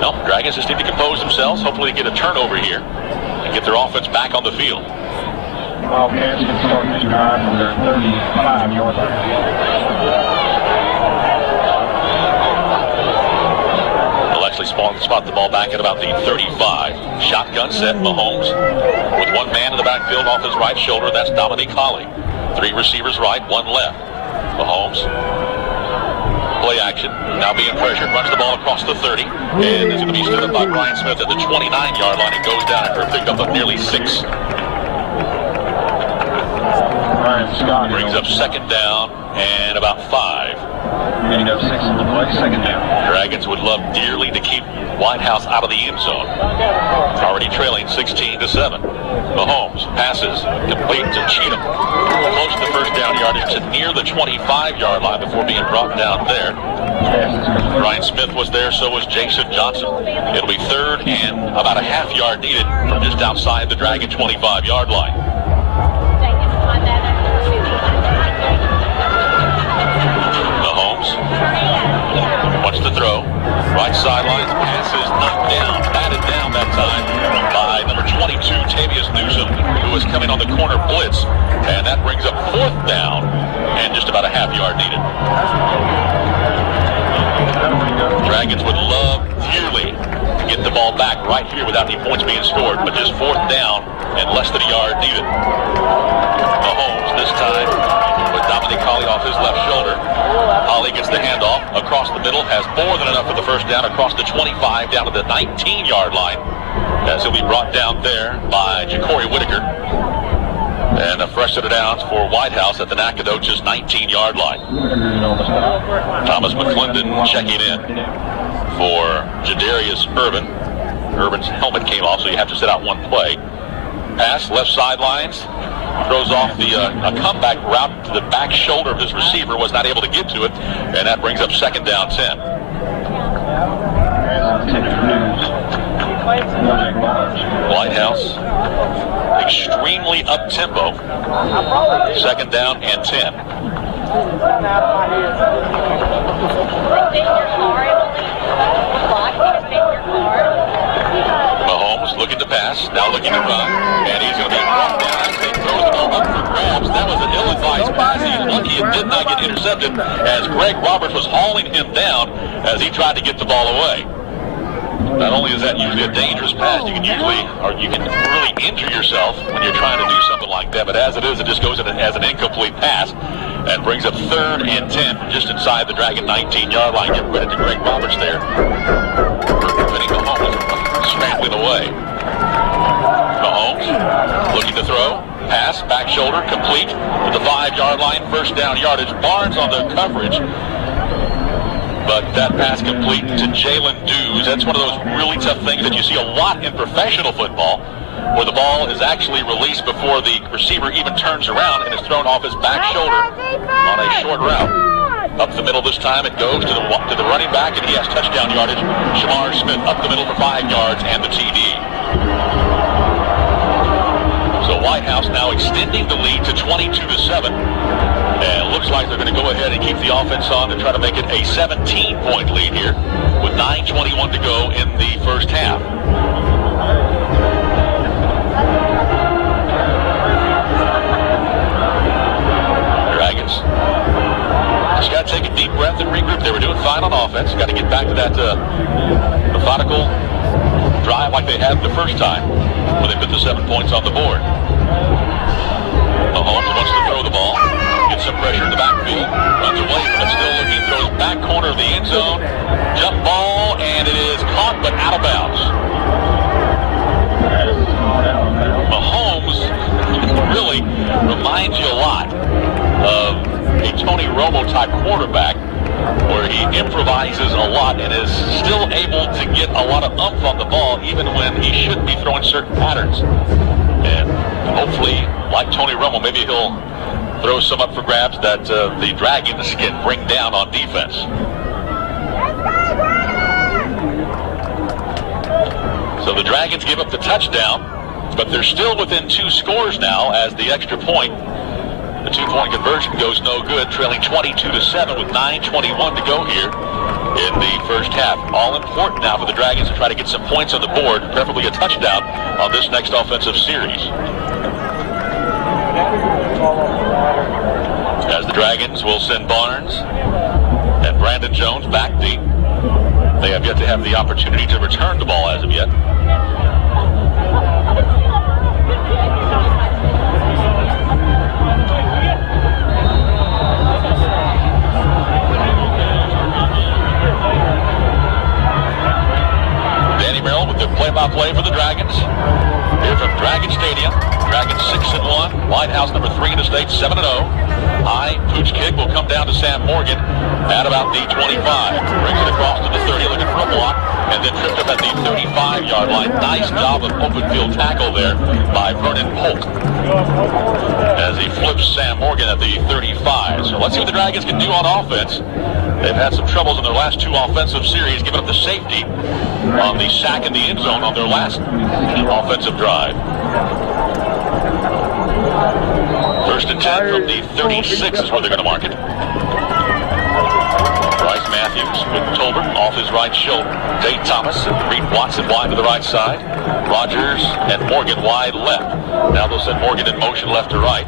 Well, Dragons just need to compose themselves, hopefully get a turnover here, and get their offense back on the field. Wildcats can start this drive from their 35-yard line. Spot the ball back at about the 35. Shotgun set, Mahomes with one man in the backfield off his right shoulder. That's Dominique Holly. Three receivers right, one left. Mahomes, play action, now being pressured, runs the ball across the 30, and is going to be stood up by Brian Smith at the 29-yard line. It goes down after a pickup of nearly 6. Brings up second down and about 5. Getting up 6 in the play, second down. Dragons would love dearly to keep Whitehouse out of the end zone. Already trailing 16-7. Mahomes passes complete to Cheatham. Close to first down yardage to near the 25-yard line before being brought down there. Brian Smith was there, so was Jason Johnson. It'll be third and about a half yard needed from just outside the Dragon 25-yard line. Wants to throw. Right sideline. Pass is knocked down. Batted down that time by number 22, Tavius Newsom, who was coming on the corner blitz. And that brings up fourth down and just about a half yard needed. Dragons would love dearly to get the ball back right here without any points being scored, but just fourth down and less than a yard needed. Mahomes this time with Dominique Holly off his left shoulder. Holly gets the handoff across the middle, has more than enough for the first down across the 25 down to the 19-yard line, as he'll be brought down there by Ja'Cory Whitaker. And a fresh set of downs for Whitehouse at the Nacogdoches 19-yard line. Thomas McClendon checking in for Jadarius Irvin. Irvin's helmet came off, so you have to sit out one play. Pass, left sidelines. Throws off the a comeback route to the back shoulder of his receiver, was not able to get to it, and that brings up second down 10. Whitehouse extremely up-tempo. Second down and 10. Mahomes looking to pass, now looking to run, and he's going to be brought down. Throws the ball up for grabs. That was an ill-advised pass. He's lucky it did not get intercepted, as Greg Roberts was hauling him down as he tried to get the ball away. Not only is that usually a dangerous pass, you can really injure yourself when you're trying to do something like that, but as it is, it just goes in as an incomplete pass and brings up third and 10 from just inside the Dragon 19-yard line. Give credit to Greg Roberts there for preventing Mahomes scrambling away. Mahomes looking to throw. Pass, back shoulder, complete to the 5-yard line, first down yardage. Barnes on the coverage, but that pass complete to Jalen Dews. That's one of those really tough things that you see a lot in professional football, where the ball is actually released before the receiver even turns around and is thrown off his back shoulder on a short route. Up the middle this time, it goes to the running back, and he has touchdown yardage. Shamar Smith up the middle for 5 yards and the TD. So Whitehouse now extending the lead to 22-7. And it looks like they're going to go ahead and keep the offense on to try to make it a 17-point lead here with 9:21 to go in the first half. Dragons just got to take a deep breath. typical drive like they had the first time when they put the 7 points on the board. Mahomes wants to throw the ball, gets some pressure in the backfield, runs away from it, still looking, throws back corner of the end zone, jump ball, and it is caught but out of bounds. Mahomes really reminds you a lot of a Tony Romo type quarterback, where he improvises a lot and is still able to get a lot of oomph on the ball even when he shouldn't be throwing certain patterns. And hopefully, like Tony Romo, maybe he'll throw some up for grabs that the Dragons can bring down on defense. So the Dragons give up the touchdown, but they're still within 2 scores now as the extra point, the 2-point conversion, goes no good, trailing 22-7 with 9:21 to go here in the first half. All important now for the Dragons to try to get some points on the board, preferably a touchdown on this next offensive series. As the Dragons will send Barnes and Brandon Jones back deep. They have yet to have the opportunity to return the ball as of yet. Play for the Dragons here from Dragon Stadium. Dragons 6-1. Whitehouse number 3 in the state, 7-0. High pooch kick will come down to Sam Morgan at about the 25. Brings it across to the 30, looking for a block, and then tripped up at the 35-yard line. Nice job of open field tackle there by Vernon Polk as he flips Sam Morgan at the 35. So let's see what the Dragons can do on offense. They've had some troubles in their last 2 offensive series, giving up the safety on the sack in the end zone on their last offensive drive. 1st and 10 from the 36 is where they're going to mark it. Bryce Matthews with Tolbert off his right shoulder. Tate Thomas and Reed Watson wide to the right side. Rogers and Morgan wide left. Now they'll send Morgan in motion left to right.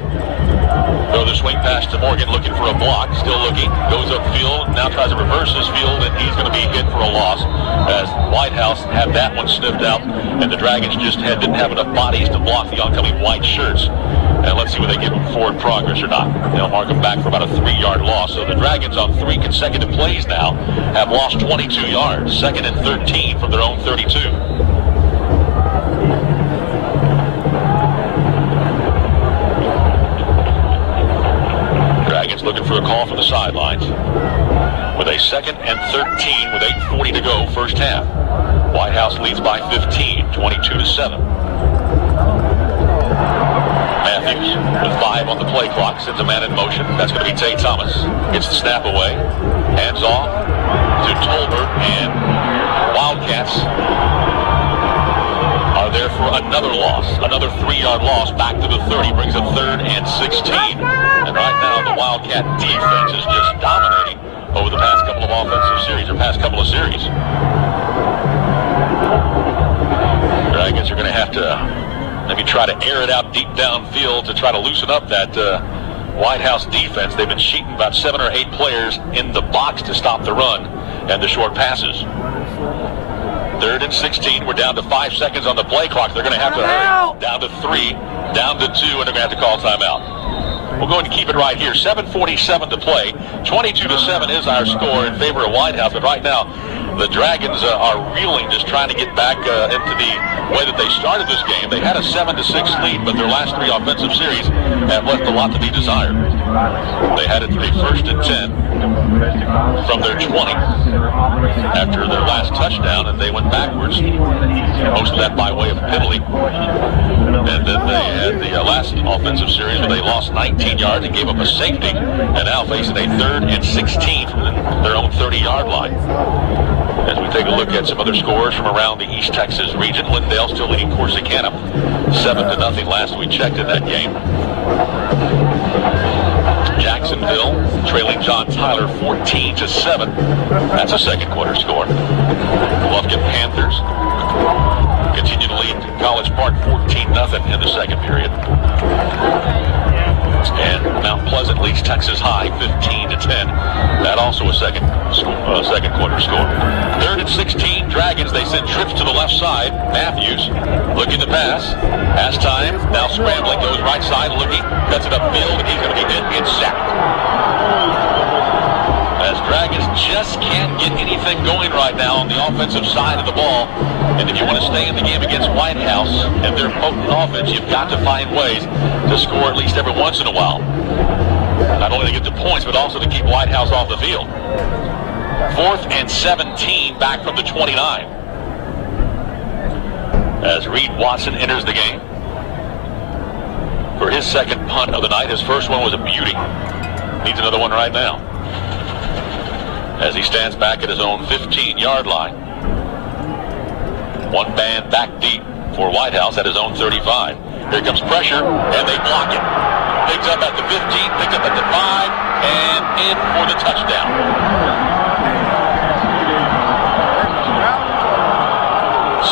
Throw the swing pass to Morgan, looking for a block, still looking, goes upfield, now tries to reverse his field, and he's going to be hit for a loss as Whitehouse had that one sniffed out, and the Dragons just didn't have enough bodies to block the oncoming white shirts. And let's see whether they give them forward progress or not. They'll mark them back for about a 3-yard loss. So the Dragons on 3 consecutive plays now have lost 22 yards, 2nd and 13 from their own 32. Looking for a call from the sidelines with a 2nd and 13 with 8:40 to go first half. Whitehouse leads by 15, 22-7. Matthews with 5 on the play clock, sends a man in motion. That's going to be Tate Thomas. Gets the snap away, hands off to Tolbert, and Wildcats are there for another loss, another 3-yard loss back to the 30, brings up 3rd and 16. And right now, the Wildcat defense is just dominating over the past couple of offensive series, or past couple of series. Dragons are going to have to maybe try to air it out deep downfield to try to loosen up that Whitehouse defense. They've been cheating about 7 or 8 players in the box to stop the run and the short passes. 3rd and 16. We're down to 5 seconds on the play clock. They're going to have to hurry. Down to 3, down to 2, and they're going to have to call timeout. We'll go ahead and keep it right here. 7:47 to play. 22-7 is our score in favor of Whitehouse. But right now, the Dragons are reeling, just trying to get back into the way that they started this game. They had a 7-6 lead, but their last 3 offensive series have left a lot to be desired. They had it to be 1st and 10 from their 20 after their last touchdown, and they went backwards. Most of that by way of penalty. And then they had the last offensive series where they lost 19 yards and gave up a safety, and now facing a 3rd and 16 from their own 30-yard line. As we take a look at some other scores from around the East Texas region, Lindale still leading Corsicana 7-0 last we checked in that game. Jacksonville trailing John Tyler 14-7. That's a second quarter score. Lufkin Panthers continue to lead College Park 14-0 in the second period. And Mount Pleasant leads Texas High 15-10. That also a second quarter score. 3rd and 16, Dragons. They send trips to the left side. Matthews looking to pass. Has time. Now scrambling. Goes right side looking. Cuts it upfield, and he's going to be hit and sacked. As Dragons just can't get anything going right now on the offensive side of the ball. And if you want to stay in the game against Whitehouse and their potent offense, you've got to find ways to score at least every once in a while. Not only to get the points, but also to keep Whitehouse off the field. 4th and 17, back from the 29. As Reed Watson enters the game for his second punt of the night. His first one was a beauty. Needs another one right now. As he stands back at his own 15-yard line. One man back deep for Whitehouse at his own 35. Here comes pressure, and they block it. Picked up at the 15, picked up at the 5, and in for the touchdown.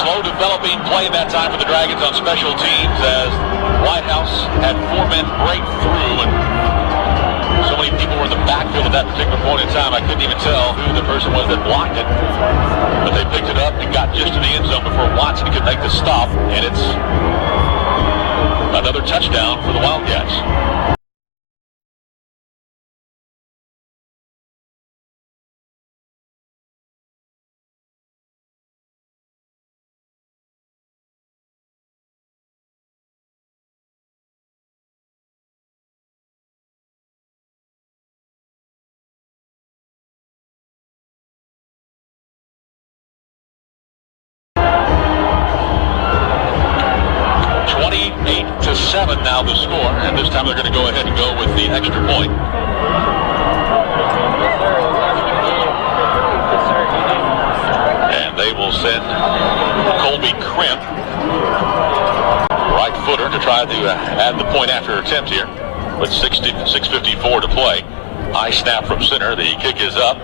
Slow developing play that time for the Dragons on special teams as Whitehouse had 4 men break through, and so many people were in the backfield at that particular point in time, I couldn't even tell who the person was that blocked it. But they picked it up and got just to the end zone before Watson could make the stop, and it's another touchdown for the Wildcats. Now the score, and this time they're going to go ahead and go with the extra point. And they will send Colby Crimp, right footer, to try to add the point after attempt here. With 6:54 to play. High snap from center. The kick is up.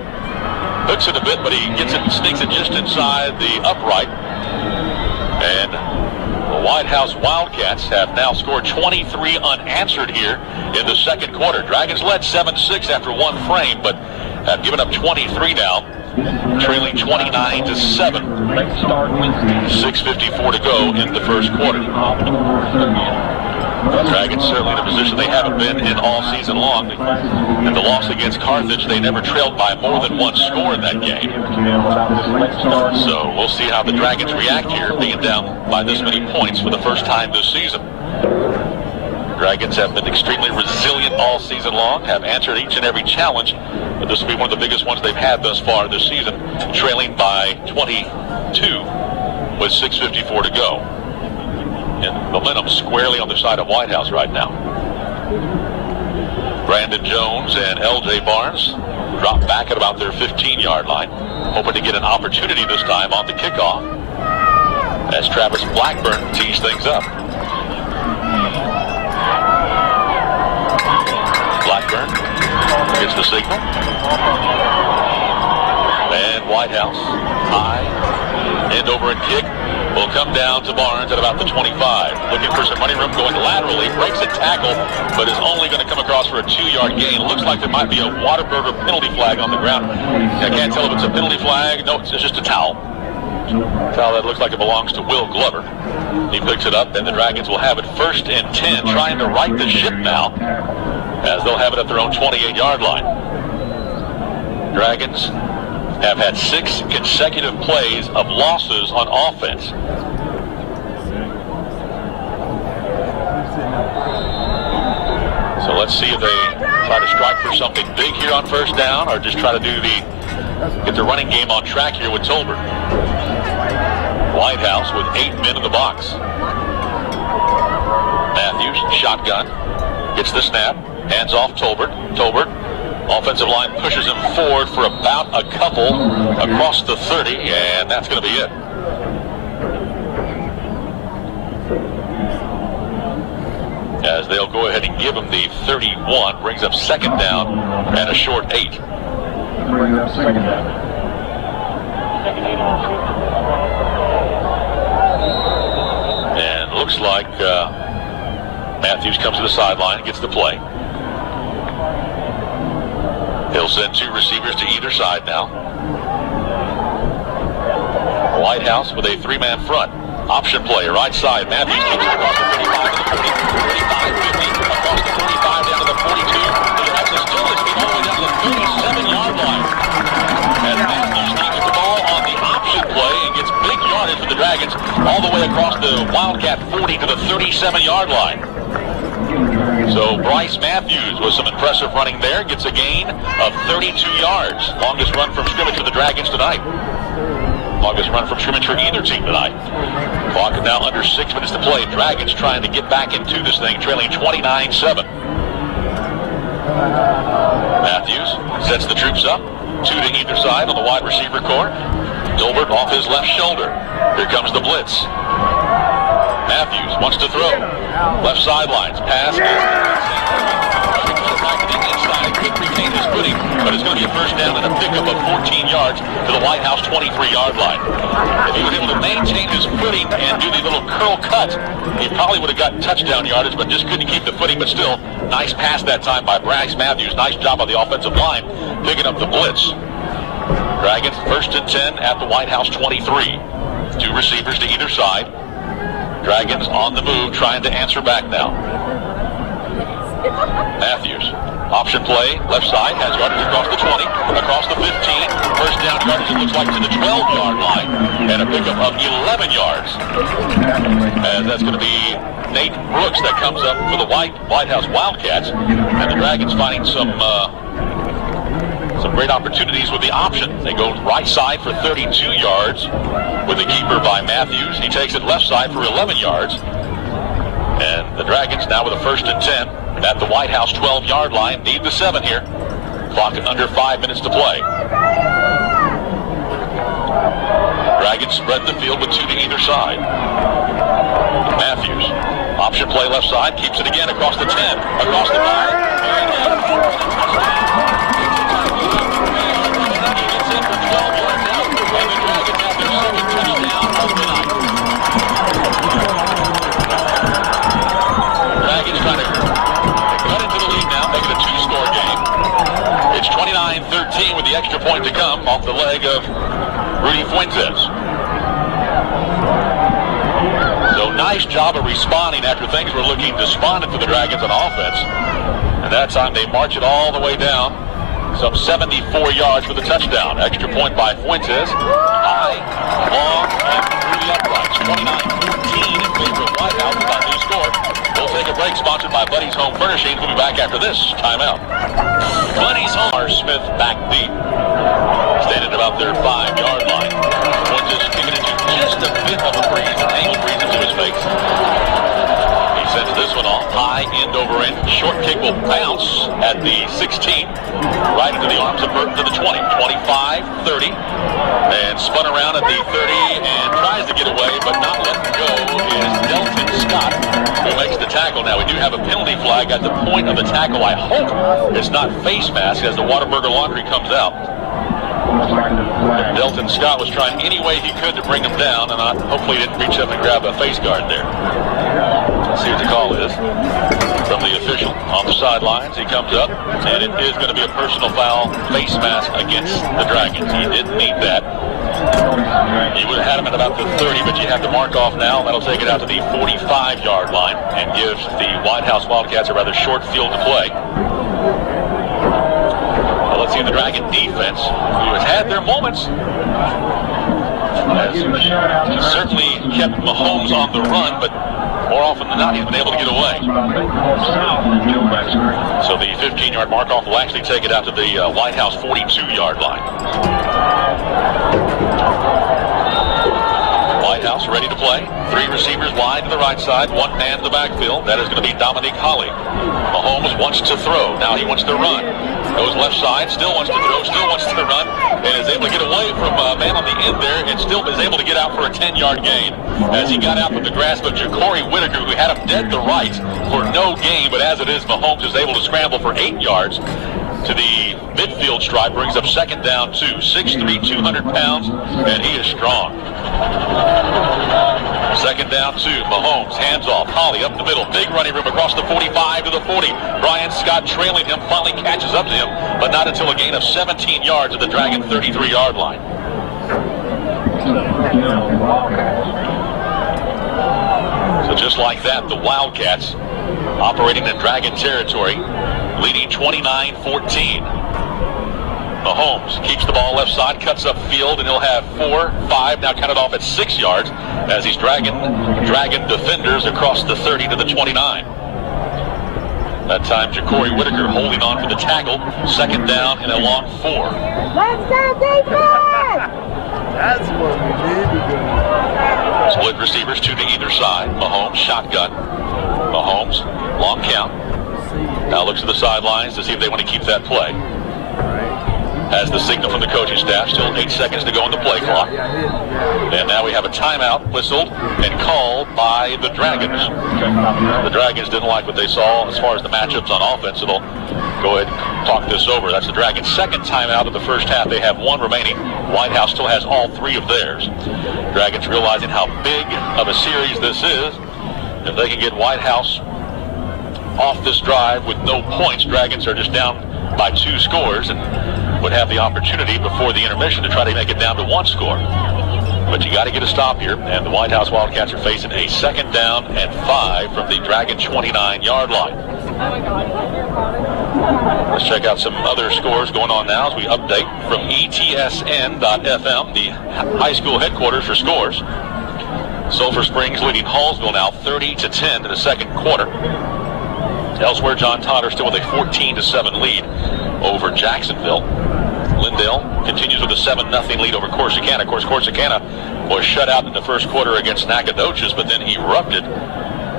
Hooks it a bit, but he gets it and sneaks it just inside the upright. And the Whitehouse Wildcats have now scored 23 unanswered here in the second quarter. Dragons led 7-6 after one frame, but have given up 23 now, trailing 29-7. 6:54 to go in the first quarter. Dragons certainly in a position they haven't been in all season long. In the loss against Carthage, they never trailed by more than one score in that game. So we'll see how the Dragons react here, being down by this many points for the first time this season. Dragons have been extremely resilient all season long, have answered each and every challenge, but this will be one of the biggest ones they've had thus far this season, trailing by 22 with 6:54 to go. And momentum squarely on the side of Whitehouse right now. Brandon Jones and L.J. Barnes drop back at about their 15-yard line, hoping to get an opportunity this time on the kickoff as Travis Blackburn tees things up. Blackburn gets the signal. And Whitehouse, high, end over and kick. Will come down to Barnes at about the 25. Looking for some running room, going laterally, breaks a tackle, but is only going to come across for a 2-yard gain. Looks like there might be a Whataburger penalty flag on the ground. I can't tell if it's a penalty flag. No, it's just a towel. Towel that looks like it belongs to Will Glover. He picks it up, and the Dragons will have it 1st and 10, trying to right the ship now, as they'll have it at their own 28-yard line. Dragons have had 6 consecutive plays of losses on offense. So let's see if they try to strike for something big here on 1st down, or just try to get the running game on track here with Tolbert. Whitehouse with 8 men in the box. Matthews, shotgun, gets the snap, hands off Tolbert. Offensive line pushes him forward for about a couple across the 30, and that's going to be it. As they'll go ahead and give him the 31, brings up 2nd down and a short 8. And looks like Matthews comes to the sideline, gets the play. He'll send 2 receivers to either side now. Whitehouse with a 3-man front. Option play, right side. Matthews takes it across the 35 to the 40, 35, 50, across the 35 down to the 42. He has to steal this game all the way down to the 37-yard line. And Matthews takes the ball on the option play and gets big yardage for the Dragons all the way across the Wildcat 40 to the 37-yard line. So Bryce Matthews with some impressive running there gets a gain of 32 yards. Longest run from scrimmage for the Dragons tonight. Longest run from scrimmage for either team tonight. Clock is now under 6 minutes to play. Dragons trying to get back into this thing, trailing 29-7. Matthews sets the troops up. 2 to either side on the wide receiver core. Gilbert off his left shoulder. Here comes the blitz. Matthews wants to throw. Left sidelines. Pass. Back to the inside. Could retain his footing, but it's going to be a first down and a pickup of 14 yards to the Whitehouse 23-yard line. If he was able to maintain his footing and do the little curl cut, he probably would have gotten touchdown yardage, but just couldn't keep the footing. But still, nice pass that time by Bryce Matthews. Nice job on the offensive line, picking up the blitz. Dragons first and 10 at the Whitehouse 23. 2 receivers to either side. Dragons on the move, trying to answer back now. Matthews, option play, left side, has yardage across the 20, across the 15. First down yardage, it looks like, to the 12-yard line, and a pickup of 11 yards. And that's going to be Nate Brooks that comes up for the Whitehouse Wildcats, and the Dragons finding some great opportunities with the option. They go right side for 32 yards with a keeper by Matthews. He takes it left side for 11 yards. And the Dragons now with a first and 10 at the Whitehouse 12-yard line. Need the 7 here. Clock at under 5 minutes to play. Dragons spread the field with 2 to either side. Matthews, option play left side, keeps it again across the 10, across the 5. It's 29-13 with the extra point to come off the leg of Rudy Fuentes. So nice job of responding after things were looking despondent for the Dragons on offense. And that time they march it all the way down. Some 74 yards for the touchdown. Extra point by Fuentes. High, long, and through the uprights. 29-14 in favor of Whitehouse with our new score. We'll take a break, sponsored by Buddy's Home Furnishings. We'll be back after this timeout. Buddy's Home. Smith back deep. Standing about their 5-yard line. Fuentes kicking into just a bit of a breeze, an angle breeze into his face. He sends this one off. High, end over end. Short kick will bounce at the 16. Right into the arms of Burton to the 20. 25, 30. And spun around at the 30 and tries to get away, but not letting go is Delton Scott, who makes the tackle. Now, we do have a penalty flag at the point of the tackle. I hope it's not face mask as the Whataburger laundry comes out. Delton Scott was trying any way he could to bring him down, and hopefully he didn't reach up and grab a face guard there. Let's see what the call is from the official. On the sidelines, he comes up, and it is going to be a personal foul, face mask against the Dragons. He didn't need that. He would have had him at about the 30, but you have to mark off now. That'll take it out to the 45-yard line and give the Whitehouse Wildcats a rather short field to play. Let's see the Dragon defense, who has had their moments, has certainly kept Mahomes on the run, but more often than not, he's been able to get away. So the 15-yard mark-off will actually take it out to the Whitehouse 42-yard line. Whitehouse ready to play. 3 receivers wide to the right side, 1 man in the backfield. That is going to be Dominique Holly. Mahomes wants to throw. Now he wants to run. Goes left side, still wants to throw, still wants to run, and is able to get away from a man on the end there, and still is able to get out for a 10-yard gain. As he got out from the grasp of Ja'Cory Whitaker, who had him dead to right for no gain, but as it is, Mahomes is able to scramble for 8 yards to the midfield stripe, brings up second down 2. 6'3", 200 pounds, and he is strong. Second down now to Mahomes. Hands off. Holly up the middle. Big running room across the 45 to the 40. Brian Scott trailing him. Finally catches up to him, but not until a gain of 17 yards at the Dragon 33-yard line. So just like that, the Wildcats operating in Dragon territory, leading 29-14. Mahomes keeps the ball left side, cuts up field, and he'll have 4, 5, now counted off at 6 yards as he's dragging Dragon defenders across the 30 to the 29. That time, Ja'Cory Whitaker holding on for the tackle. Second down and a long 4. Let's go defense! That's what we need to do. Split receivers, 2 to either side. Mahomes, shotgun. Mahomes, long count. Now looks to the sidelines to see if they want to keep that play. Has the signal from the coaching staff. Still 8 seconds to go on the play clock. And now we have a timeout whistled and called by the Dragons. The Dragons didn't like what they saw as far as the matchups on offense, so they'll go ahead and talk this over. That's the Dragons' second timeout of the first half. They have 1 remaining. Whitehouse still has all 3 of theirs. Dragons realizing how big of a series this is. If they can get Whitehouse off this drive with no points, Dragons are just down by 2 scores and would have the opportunity before the intermission to try to make it down to 1 score. But you got to get a stop here, and the Whitehouse Wildcats are facing a second down and 5 from the Dragon 29-yard line. Let's check out some other scores going on now as we update from ETSN.FM, the high school headquarters for scores. Sulphur Springs leading Hallsville now 30-10 in the second quarter. Elsewhere, John Totter still with a 14-7 lead over Jacksonville. Lindale continues with a 7-0 lead over Corsicana. Of course, Corsicana was shut out in the first quarter against Nacogdoches, but then erupted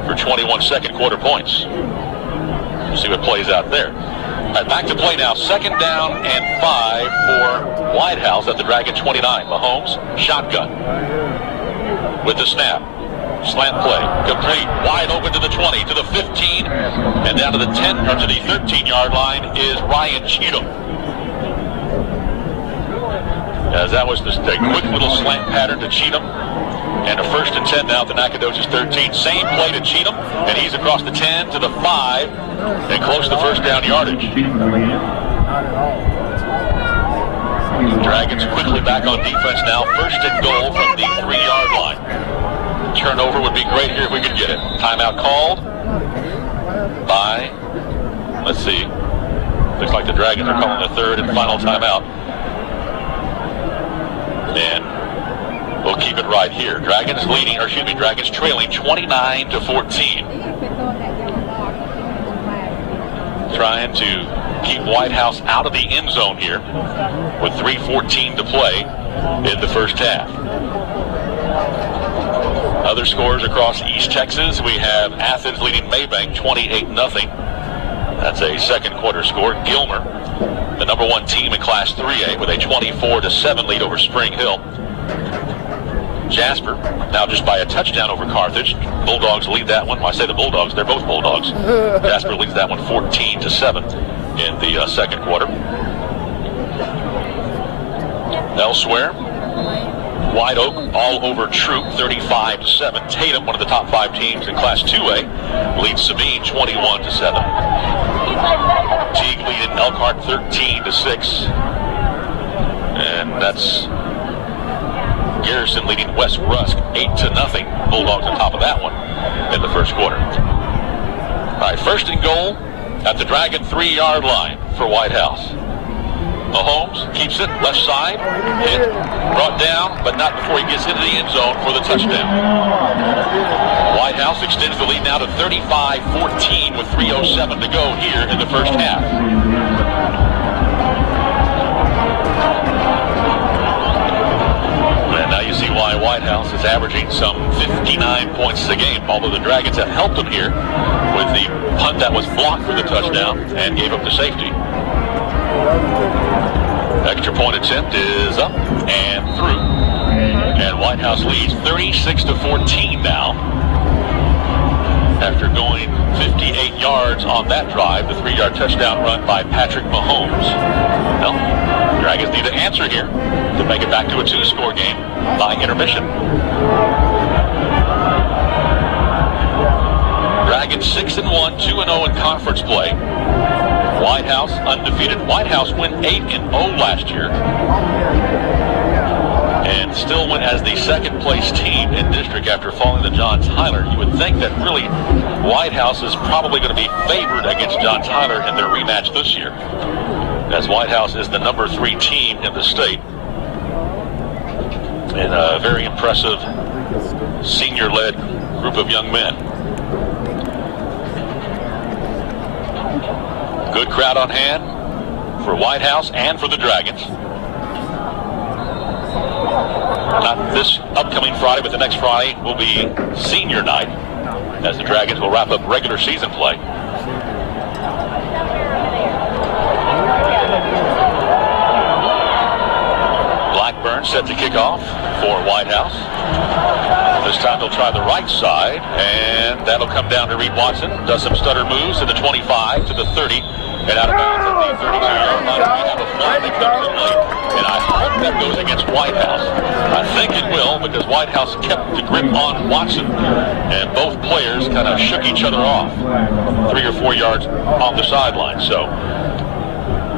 for 21 second quarter points. We'll see what plays out there. All right, back to play now. Second down and 5 for Whitehouse at the Dragon 29. Mahomes, shotgun. With the snap. Slant play, complete, wide open to the 20, to the 15, and down to the 10, or to the 13-yard line is Ryan Cheatham. As that was just a quick little slant pattern to Cheatham, and a 1st and 10 now at the Nacogdoches 13. Same play to Cheatham, and he's across the 10 to the 5, and close to first down yardage. Dragons quickly back on defense now, 1st and goal from the 3-yard line. Turnover would be great here if we could get it. Timeout called by, let's see, looks like the Dragons are calling the 3rd and final timeout. And we'll keep it right here. Dragons leading, or excuse me, Dragons trailing 29-14. Trying to keep Whitehouse out of the end zone here with 3:14 to play in the first half. Other scores across East Texas, we have Athens leading Maybank 28-0. That's a second quarter score. Gilmer, the number 1 team in Class 3A, with a 24-7 lead over Spring Hill. Jasper, now just by a touchdown over Carthage. Bulldogs lead that one. When I say the Bulldogs, they're both Bulldogs. Jasper leads that one 14-7 in the second quarter. Elsewhere, White Oak all over Troop 35-7. Tatum, one of the top 5 teams in Class 2A, leads Sabine 21-7. Teague leading Elkhart 13-6. And that's Garrison leading West Rusk 8-0. Bulldogs on top of that one in the first quarter. All right, 1st and goal at the Dragon 3-yard line for Whitehouse. Mahomes keeps it left side, hit, brought down, but not before he gets into the end zone for the touchdown. Whitehouse extends the lead now to 35-14 with 3:07 to go here in the first half. And now you see why Whitehouse is averaging some 59 points a game, although the Dragons have helped them here with the punt that was blocked for the touchdown and gave up the safety. Extra point attempt is up and through. And Whitehouse leads 36-14 now. After going 58 yards on that drive, the 3-yard touchdown run by Patrick Mahomes. Well, Dragons need to answer here to make it back to a 2-score game by intermission. Dragons 6-1, 2-0 in conference play. Whitehouse undefeated. Whitehouse went 8-0 last year, and still went as the second place team in district after falling to John Tyler. You would think that really Whitehouse is probably going to be favored against John Tyler in their rematch this year, as Whitehouse is the number 3 team in the state, and a very impressive senior-led group of young men. Good crowd on hand for Whitehouse and for the Dragons. Not this upcoming Friday, but the next Friday will be senior night, as the Dragons will wrap up regular season play. Blackburn set to kick off for Whitehouse. This time they'll try the right side, and that'll come down to Reed Watson. Does some stutter moves to the 25, to the 30, and out of bounds at the 32-yard line. We have a flag that comes in late, and I hope that goes against Whitehouse. I think it will, because Whitehouse kept the grip on Watson, and both players kind of shook each other off 3 or 4 yards on the sideline. So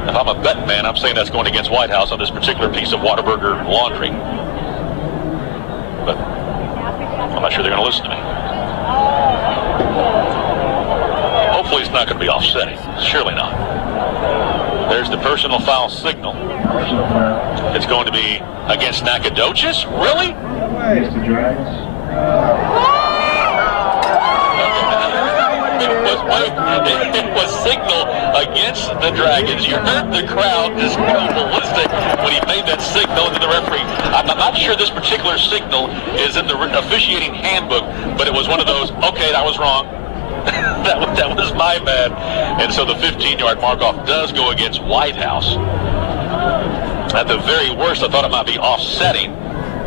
if I'm a bet man, I'm saying that's going against Whitehouse on this particular piece of Whataburger laundry. But I'm not sure they're going to listen to me. Hopefully it's not going to be offsetting. Surely not. There's the personal foul signal. It's going to be against Nacogdoches? Really? It was signal against the Dragons. You heard the crowd just go ballistic when he made that signal to the referee. I'm not sure this particular signal is in the officiating handbook, but it was one of those, okay, I was wrong. that was my bad. And so the 15-yard mark-off does go against Whitehouse. At the very worst, I thought it might be offsetting,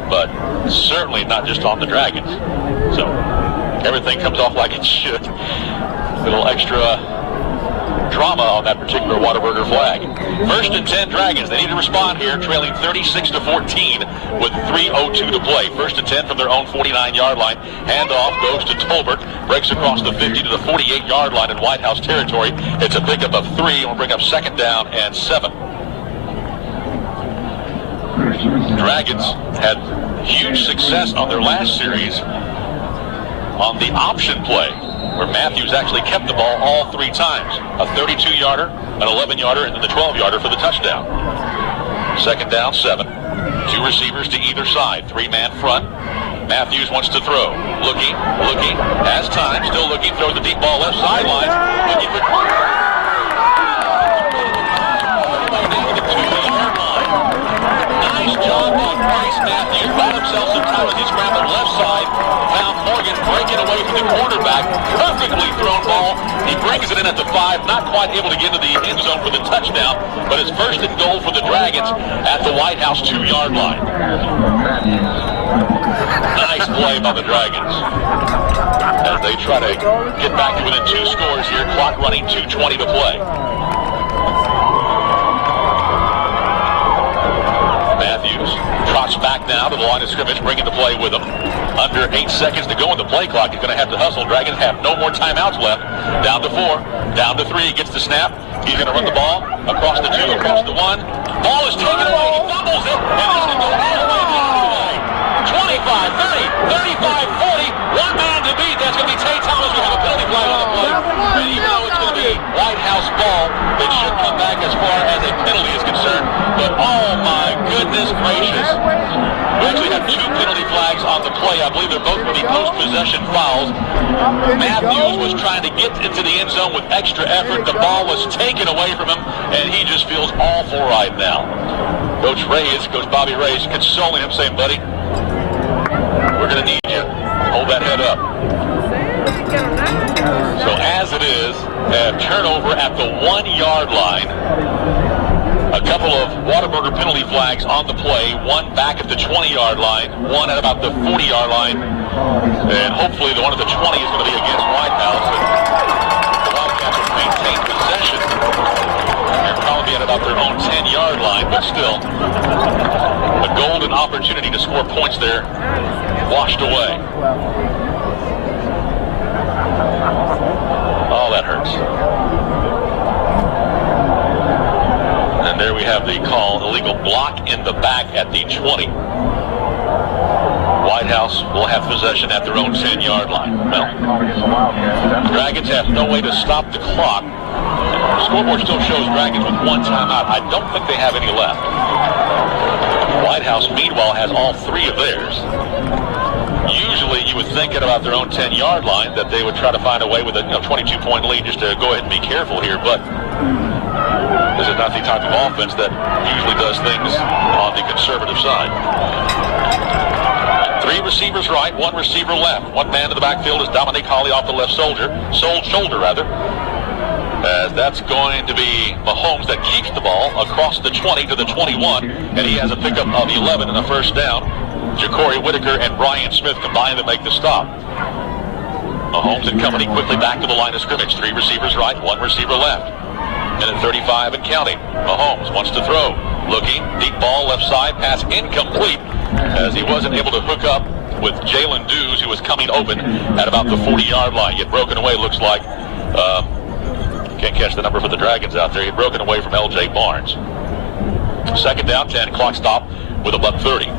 but certainly not just on the Dragons. So everything comes off like it should. A little extra drama on that particular Whataburger flag. 1st and 10 Dragons. They need to respond here, trailing 36-14 with 3:02 to play. 1st and 10 from their own 49-yard line. Handoff goes to Tolbert. Breaks across the 50 to the 48-yard line in Whitehouse territory. It's a pickup of 3, and will bring up 2nd down and 7. Dragons had huge success on their last series on the option play, where Matthews actually kept the ball all 3 times. A 32-yarder, an 11-yarder, and then the 12-yarder for the touchdown. 2nd down, 7. 2 receivers to either side. 3-man front. Matthews wants to throw. Looking, has time, still looking, throws the deep ball left sideline. Looking for... the 2-yard line. Nice job on Bryce Matthews. Bought himself some time as he scrambled left side. Found Morgan breaking away from the quarterback. Perfectly thrown ball. He brings it in at the 5. Not quite able to get into the end zone for the touchdown, but it's 1st and goal for the Dragons at the Whitehouse 2-yard line. Nice play by the Dragons as they try to get back to within 2 scores here. Clock running, 2:20 to play. Matthews trots back now to the line of scrimmage, bringing the play with him. Under 8 seconds to go in the play clock. He's going to have to hustle. Dragons have no more timeouts left. Down to 4, down to 3. Gets the snap. He's going to run the ball across the 2, across the 1. Ball is taken away. He fumbles it, and this can go all the way the other way. 25, 30, 35, 40. One man to beat. That's going to be Tay Thomas. We have a penalty flag on the play. And even though it's going to be Whitehouse ball, it should come back as far as a penalty is concerned. But oh my goodness gracious. We actually have 2 penalty flags on the play. I believe they're both going to be post-possession fouls. Matthews was trying to get into the end zone with extra effort. The ball was taken away from him, and he just feels awful right now. Coach Bobby Reyes, consoling him, saying, buddy, we're going to need you. Hold that head up. So as it is, a turnover at the 1-yard line. A couple of Whataburger penalty flags on the play. One back at the 20-yard line, one at about the 40-yard line. And hopefully the one at the 20 is going to be against Whitehouse. And the Wildcats will maintain possession. They're probably at about their own 10-yard line, but still. A golden opportunity to score points there, washed away. Whitehouse. And there we have the call, illegal block in the back at the 20. Whitehouse will have possession at their own 10-yard line. Well, the Dragons have no way to stop the clock. The scoreboard still shows Dragons with one timeout. I don't think they have any left. Whitehouse, meanwhile, has all three of theirs. Usually you would think at about their own 10-yard line that they would try to find a way with a 22-point lead just to go ahead and be careful here, but this is not the type of offense that usually does things on the conservative side. 3 receivers right, 1 receiver left. One man in the backfield is Dominique Hawley off the left shoulder, as that's going to be Mahomes that keeps the ball across the 20 to the 21, and he has a pickup of 11 and a first down. Ja'Cory Whitaker and Brian Smith combine to make the stop. Mahomes and company quickly back to the line of scrimmage. 3 receivers right, 1 receiver left. And at 35 and counting, Mahomes wants to throw. Looking, deep ball left side, pass incomplete, as he wasn't able to hook up with Jalen Dews, who was coming open at about the 40-yard line. He had broken away, looks like. Can't catch the number for the Dragons out there. He had broken away from L.J. Barnes. Second down, 10, clock stop with a $1:30.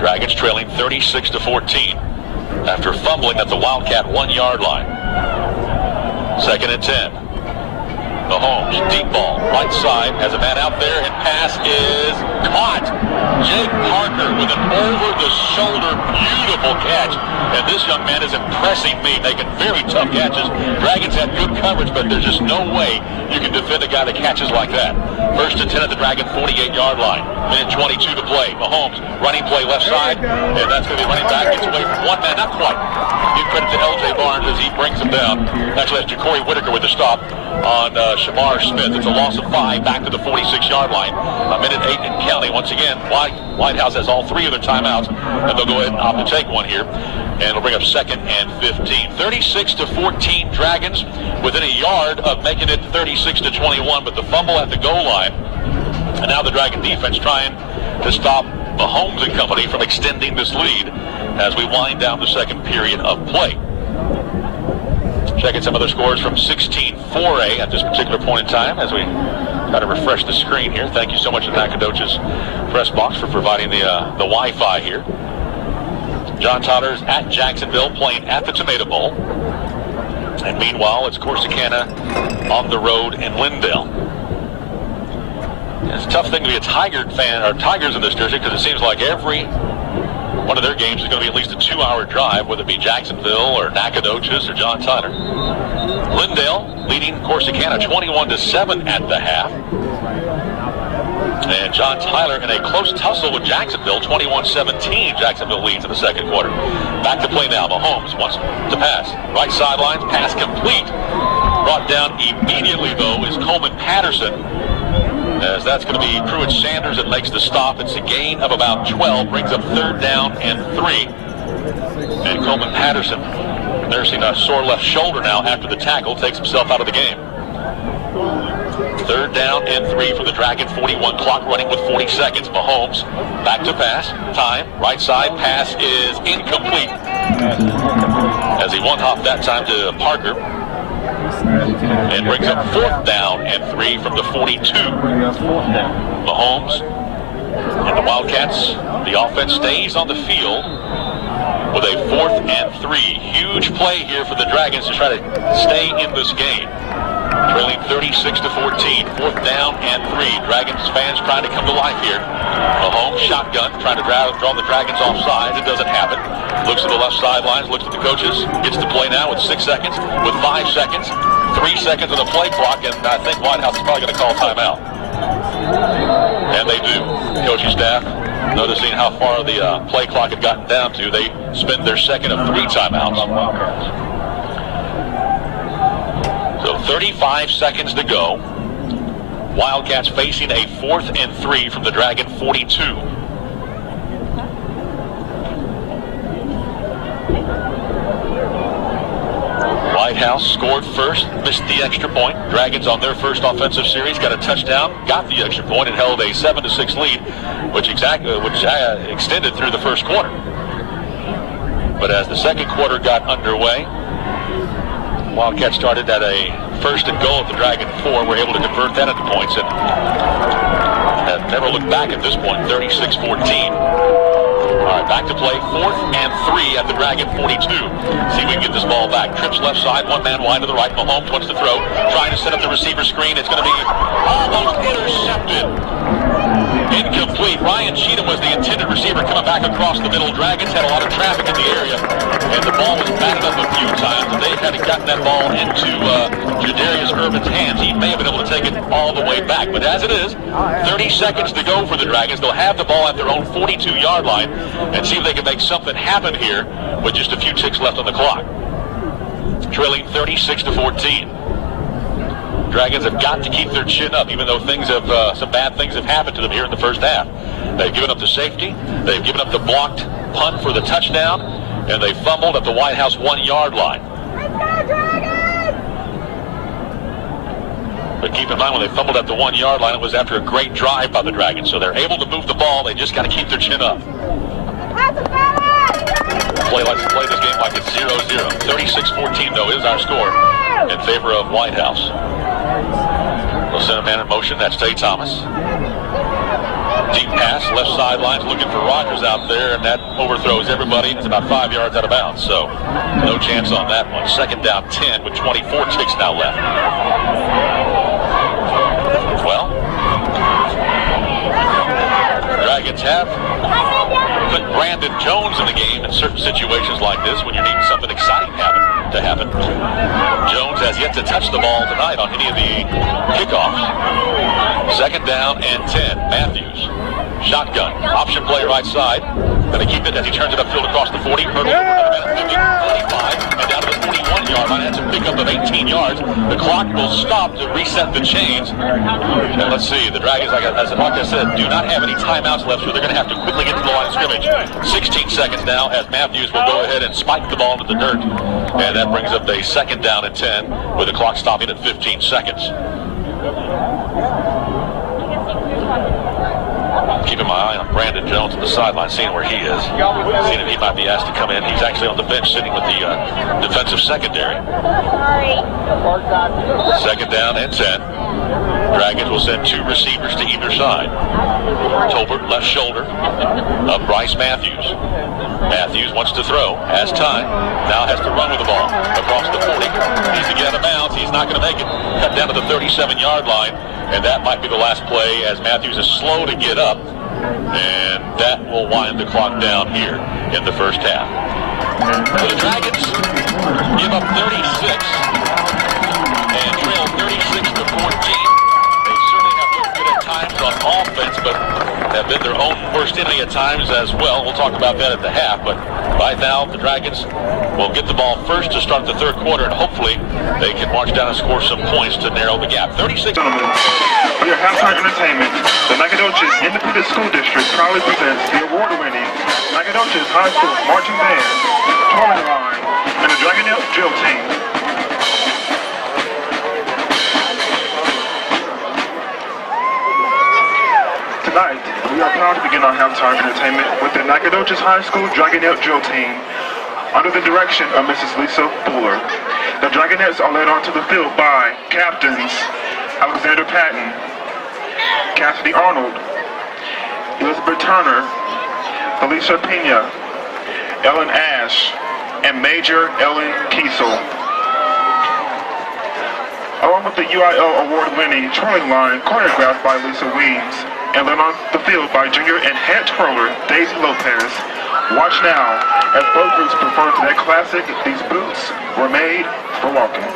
Dragons trailing 36-14 after fumbling at the Wildcat 1-yard line. Second and 10. Mahomes, deep ball, right side, has a man out there, and pass is caught. Jake Parker with an over-the-shoulder, beautiful catch. And this young man is impressing me, making very tough catches. Dragons had good coverage, but there's just no way you can defend a guy that catches like that. First and 10 at the Dragon 48-yard line. Minute 22 to play. Mahomes, running play left side, and that's going to be running back. Gets away from one man, not quite. Give credit to L.J. Barnes as he brings him down. Actually, that's Ja'Cory Whitaker with the stop on Shamar Smith. It's a loss of 5 back to the 46-yard line. A minute 8 and counting. Once again, Whitehouse has all 3 of their timeouts, and they'll go ahead and opt to take one here. And it'll bring up second and 15. 36-14 Dragons within a yard of making it 36-21, but the fumble at the goal line. And now the Dragon defense trying to stop Mahomes and company from extending this lead as we wind down the second period of play. Checking some other scores from 16-4A at this particular point in time as we try to refresh the screen here. Thank you so much to Nacogdoches press box for providing the Wi-Fi here. John Tyler's at Jacksonville playing at the Tomato Bowl. And meanwhile, it's Corsicana on the road in Lindale. It's a tough thing to be a Tiger fan, or Tigers in this jersey, because it seems like every one of their games is going to be at least a 2-hour drive, whether it be Jacksonville or Nacogdoches or John Tyler. Lindale leading Corsicana 21-7 at the half. And John Tyler in a close tussle with Jacksonville, 21-17. Jacksonville leads in the second quarter. Back to play now. Mahomes wants to pass. Right sidelines, pass complete. Brought down immediately, though, is Coleman Patterson, as that's going to be Pruitt Sanders that makes the stop. It's a gain of about 12, brings up third down and 3. And Coleman Patterson, nursing a sore left shoulder now after the tackle, takes himself out of the game. Third down and 3 for the Dragon. 41 clock running with 40 seconds. Mahomes back to pass. Time. Right side. Pass is incomplete, as he one-hopped that time to Parker. And brings up fourth down and 3 from the 42. Mahomes and the Wildcats. The offense stays on the field with a 4th and 3. Huge play here for the Dragons to try to stay in this game. Trailing 36-14, 4th down and 3. Dragons fans trying to come to life here. Mahomes shotgun, trying to draw the Dragons off sides. It doesn't happen. Looks at the left sidelines, looks at the coaches. Gets to play now with 6 seconds, with 5 seconds, 3 seconds on the play clock, and I think Whitehouse is probably going to call timeout. And they do. Coaching staff, noticing how far the play clock had gotten down to, they spend their second of 3 timeouts. So 35 seconds to go. Wildcats facing a 4th and 3 from the Dragon 42. Whitehouse scored first, missed the extra point. Dragons on their first offensive series got a touchdown, got the extra point, and held a 7-6 lead, which extended through the first quarter. But as the second quarter got underway, Wildcats started at a 1st and goal at the Dragon 4. Were able to convert that into points and have never looked back at this point, 36-14. All right, back to play, 4th and 3 at the Dragon 42. See if we can get this ball back. Trips left side, one man wide to the right. Mahomes wants to throw, trying to set up the receiver screen. It's going to be almost intercepted. Incomplete. Ryan Cheatham was the intended receiver coming back across the middle. Dragons had a lot of traffic in the area, and the ball was batted up a few times, and they had gotten that ball into Jadarius Urban's hands. He may have been able to take it all the way back, but as it is, 30 seconds to go for the Dragons. They'll have the ball at their own 42-yard line and see if they can make something happen here with just a few ticks left on the clock. Trailing 36-14. Dragons have got to keep their chin up, even though some bad things have happened to them here in the first half. They've given up the safety, they've given up the blocked punt for the touchdown, and they fumbled at the Whitehouse 1-yard line. But keep in mind, when they fumbled at the 1-yard line, it was after a great drive by the Dragons. So they're able to move the ball, they just got to keep their chin up. Let's play this game like it's 0-0. 36-14, though, is our score in favor of Whitehouse. We'll send a man in motion. That's Tay Thomas. Deep pass, left sideline, looking for Rogers out there, and that overthrows everybody. It's about 5 yards out of bounds, so no chance on that one. 2nd down 10 with 24 ticks now left. Well, Dragons have put Brandon Jones in the game in certain situations like this when you're needing something exciting to happen. Jones has yet to touch the ball tonight on any of the kickoffs. 2nd down and 10. Matthews, shotgun, option play right side. Going to keep it as he turns it upfield across the 40. Hurdle over 50, 45, and down to the 41-yard line. That's a pickup of 18 yards. The clock will stop to reset the chains. And let's see, the Dragons, like I said, do not have any timeouts left, so they're going to have to quickly get to the line of scrimmage. 16 seconds now as Matthews will go ahead and spike the ball into the dirt. And that brings up a 2nd down and 10 with the clock stopping at 15 seconds. Keeping my eye on Brandon Jones on the sideline, seeing where he is, seeing if he might be asked to come in. He's actually on the bench sitting with the defensive secondary. 2nd down and 10. Dragons will send 2 receivers to either side. Tolbert, left shoulder, of Bryce Matthews. Matthews wants to throw, has time, now has to run with the ball across the 40. Needs to get out of bounds. He's not going to make it. Cut down to the 37-yard line, and that might be the last play as Matthews is slow to get up, and that will wind the clock down here in the first half. The Dragons give up 36 and trail 36-14. Times on offense, but have been their own worst enemy at times as well. We'll talk about that at the half, but right now the Dragons will get the ball first to start the 3rd quarter, and hopefully they can march down and score some points to narrow the gap. 36. Gentlemen, for your halftime entertainment, the Nacogdoches Independent School District proudly presents the award-winning Nacogdoches High School Marching Band, Touring Line, and the Dragonette Drill Team. Tonight, we are proud to begin our halftime entertainment with the Nacogdoches High School Dragonette Drill Team under the direction of Mrs. Lisa Fuller. The Dragonettes are led onto the field by Captains Alexander Patton, Cassidy Arnold, Elizabeth Turner, Felicia Pena, Ellen Ash, and Major Ellen Kiesel. Along with the UIL award-winning Twirling Line choreographed by Lisa Weems, and led on the field by junior and head twirler Daisy Lopez. Watch now as both groups perform to that classic, These Boots Were Made for Walking.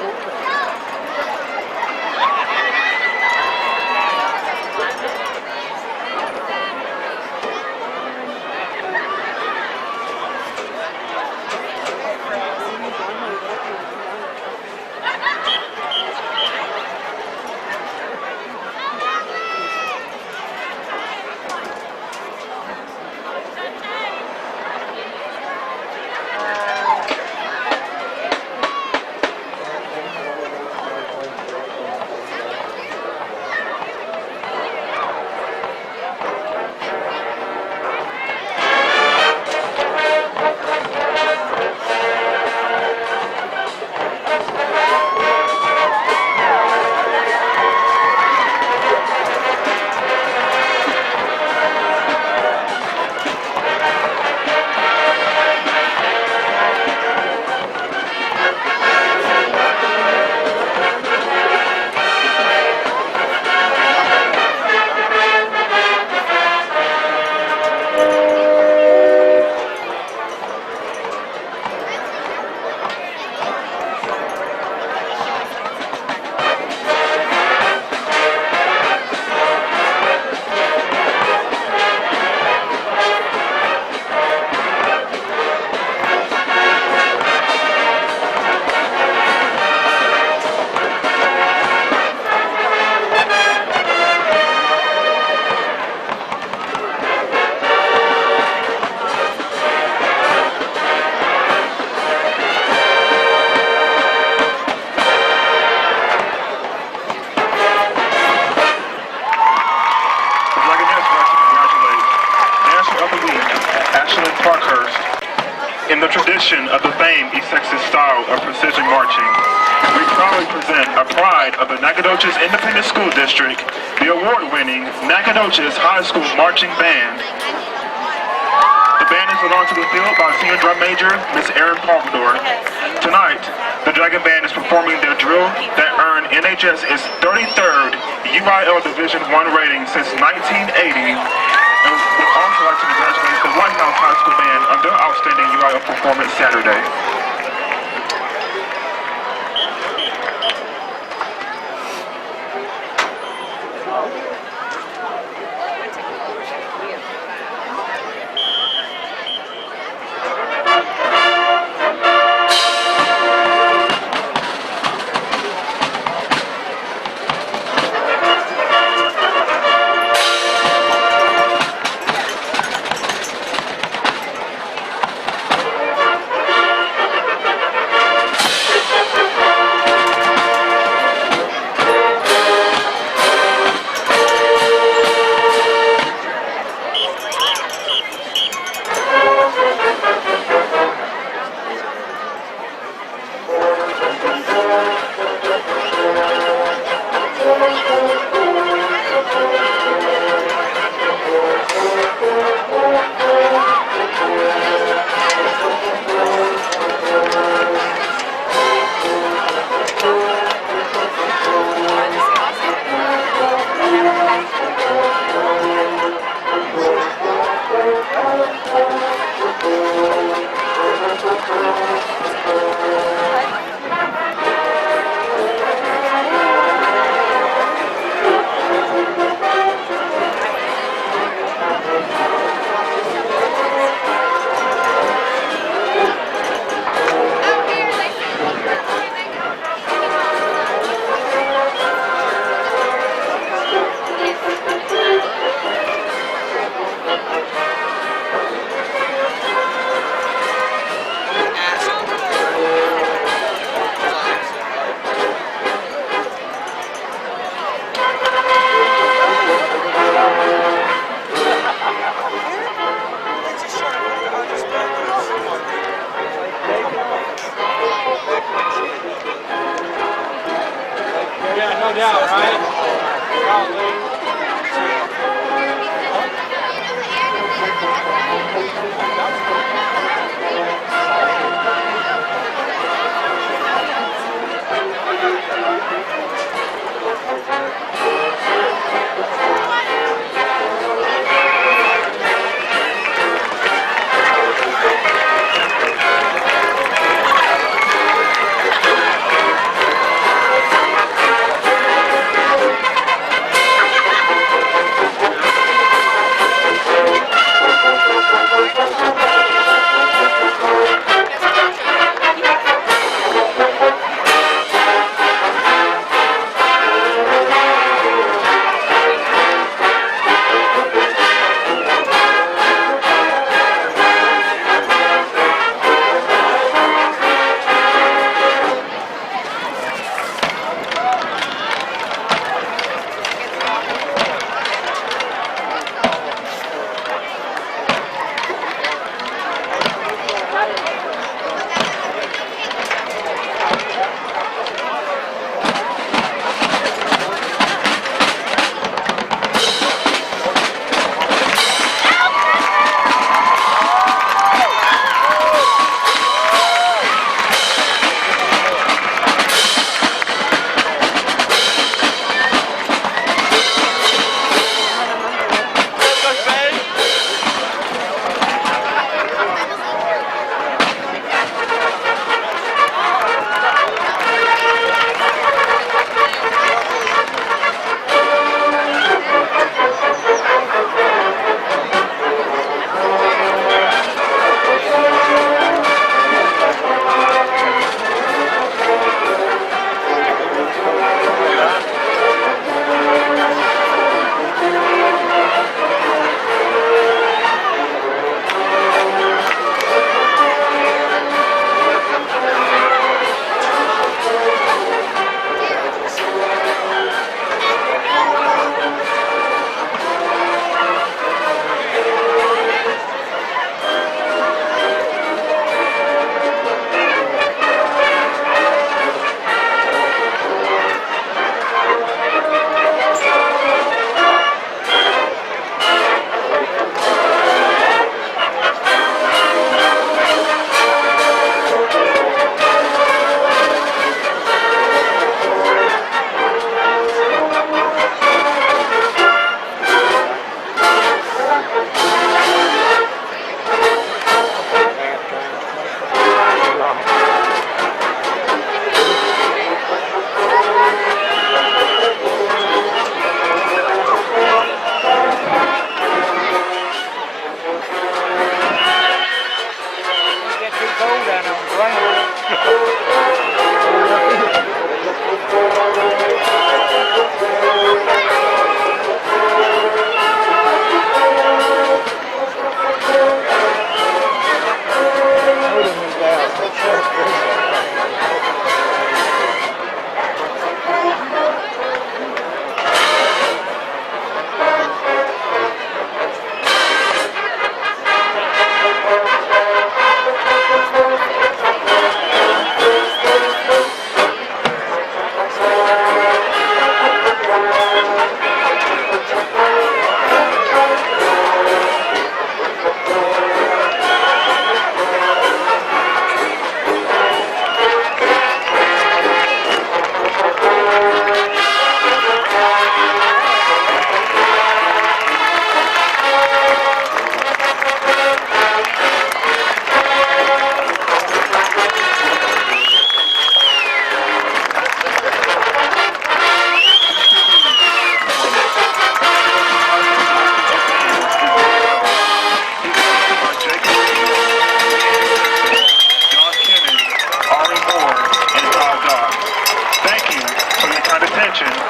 Ashland Parkhurst. In the tradition of the famed East Texas style of precision marching, we proudly present a pride of the Nacogdoches Independent School District, the award-winning Nacogdoches High School Marching Band. The band is led onto the field by Senior Drum Major Miss Erin Palmador. Tonight, the Dragon Band is performing their drill that earned NHS its 33rd UIL Division I rating since 1980. And would also like to congratulate the Whitehouse High School Band on their outstanding UIL performance Saturday. Yeah, no doubt, right? Probably.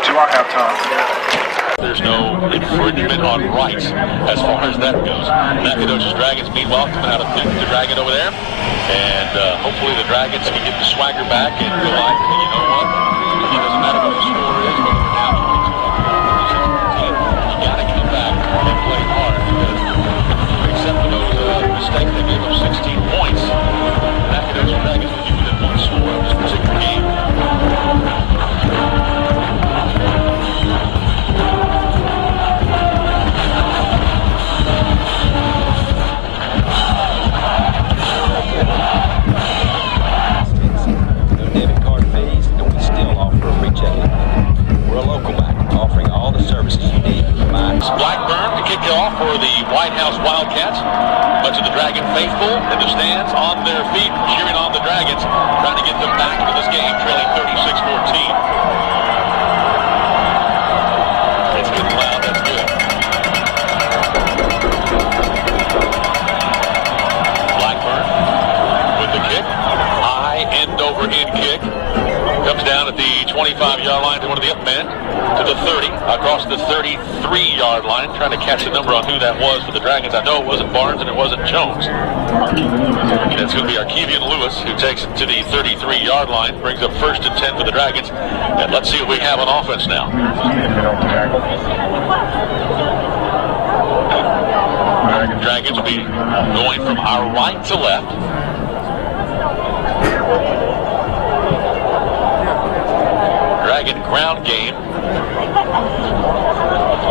To our halftime. There's no infringement on rights as far as that goes. Nacogdoches Dragons, meanwhile, coming out of the Dragon over there. And hopefully the Dragons can get the swagger back and realize that, you know what? It doesn't matter what the score is, but we're down 22. You got to come back and play hard because except for those mistakes, they gave up 16 points. Nacogdoches Dragons will give you the one score of this particular game. Blackburn to kick it off for the Whitehouse Wildcats. Much of the Dragon faithful in the stands on their feet, cheering on the Dragons, trying to get them back into this game, trailing 36-14. It's getting loud, that's good. Blackburn with the kick. High end over end kick. Comes down at the 25-yard line to one of the up men. To the 30, across the 33-yard line, trying to catch the number on who that was for the Dragons. I know it wasn't Barnes and it wasn't Jones. It's going to be Arkevian Lewis who takes it to the 33-yard line, brings up 1st and 10 for the Dragons. And let's see what we have on offense now. Dragons will be going from our right to left. Dragon ground game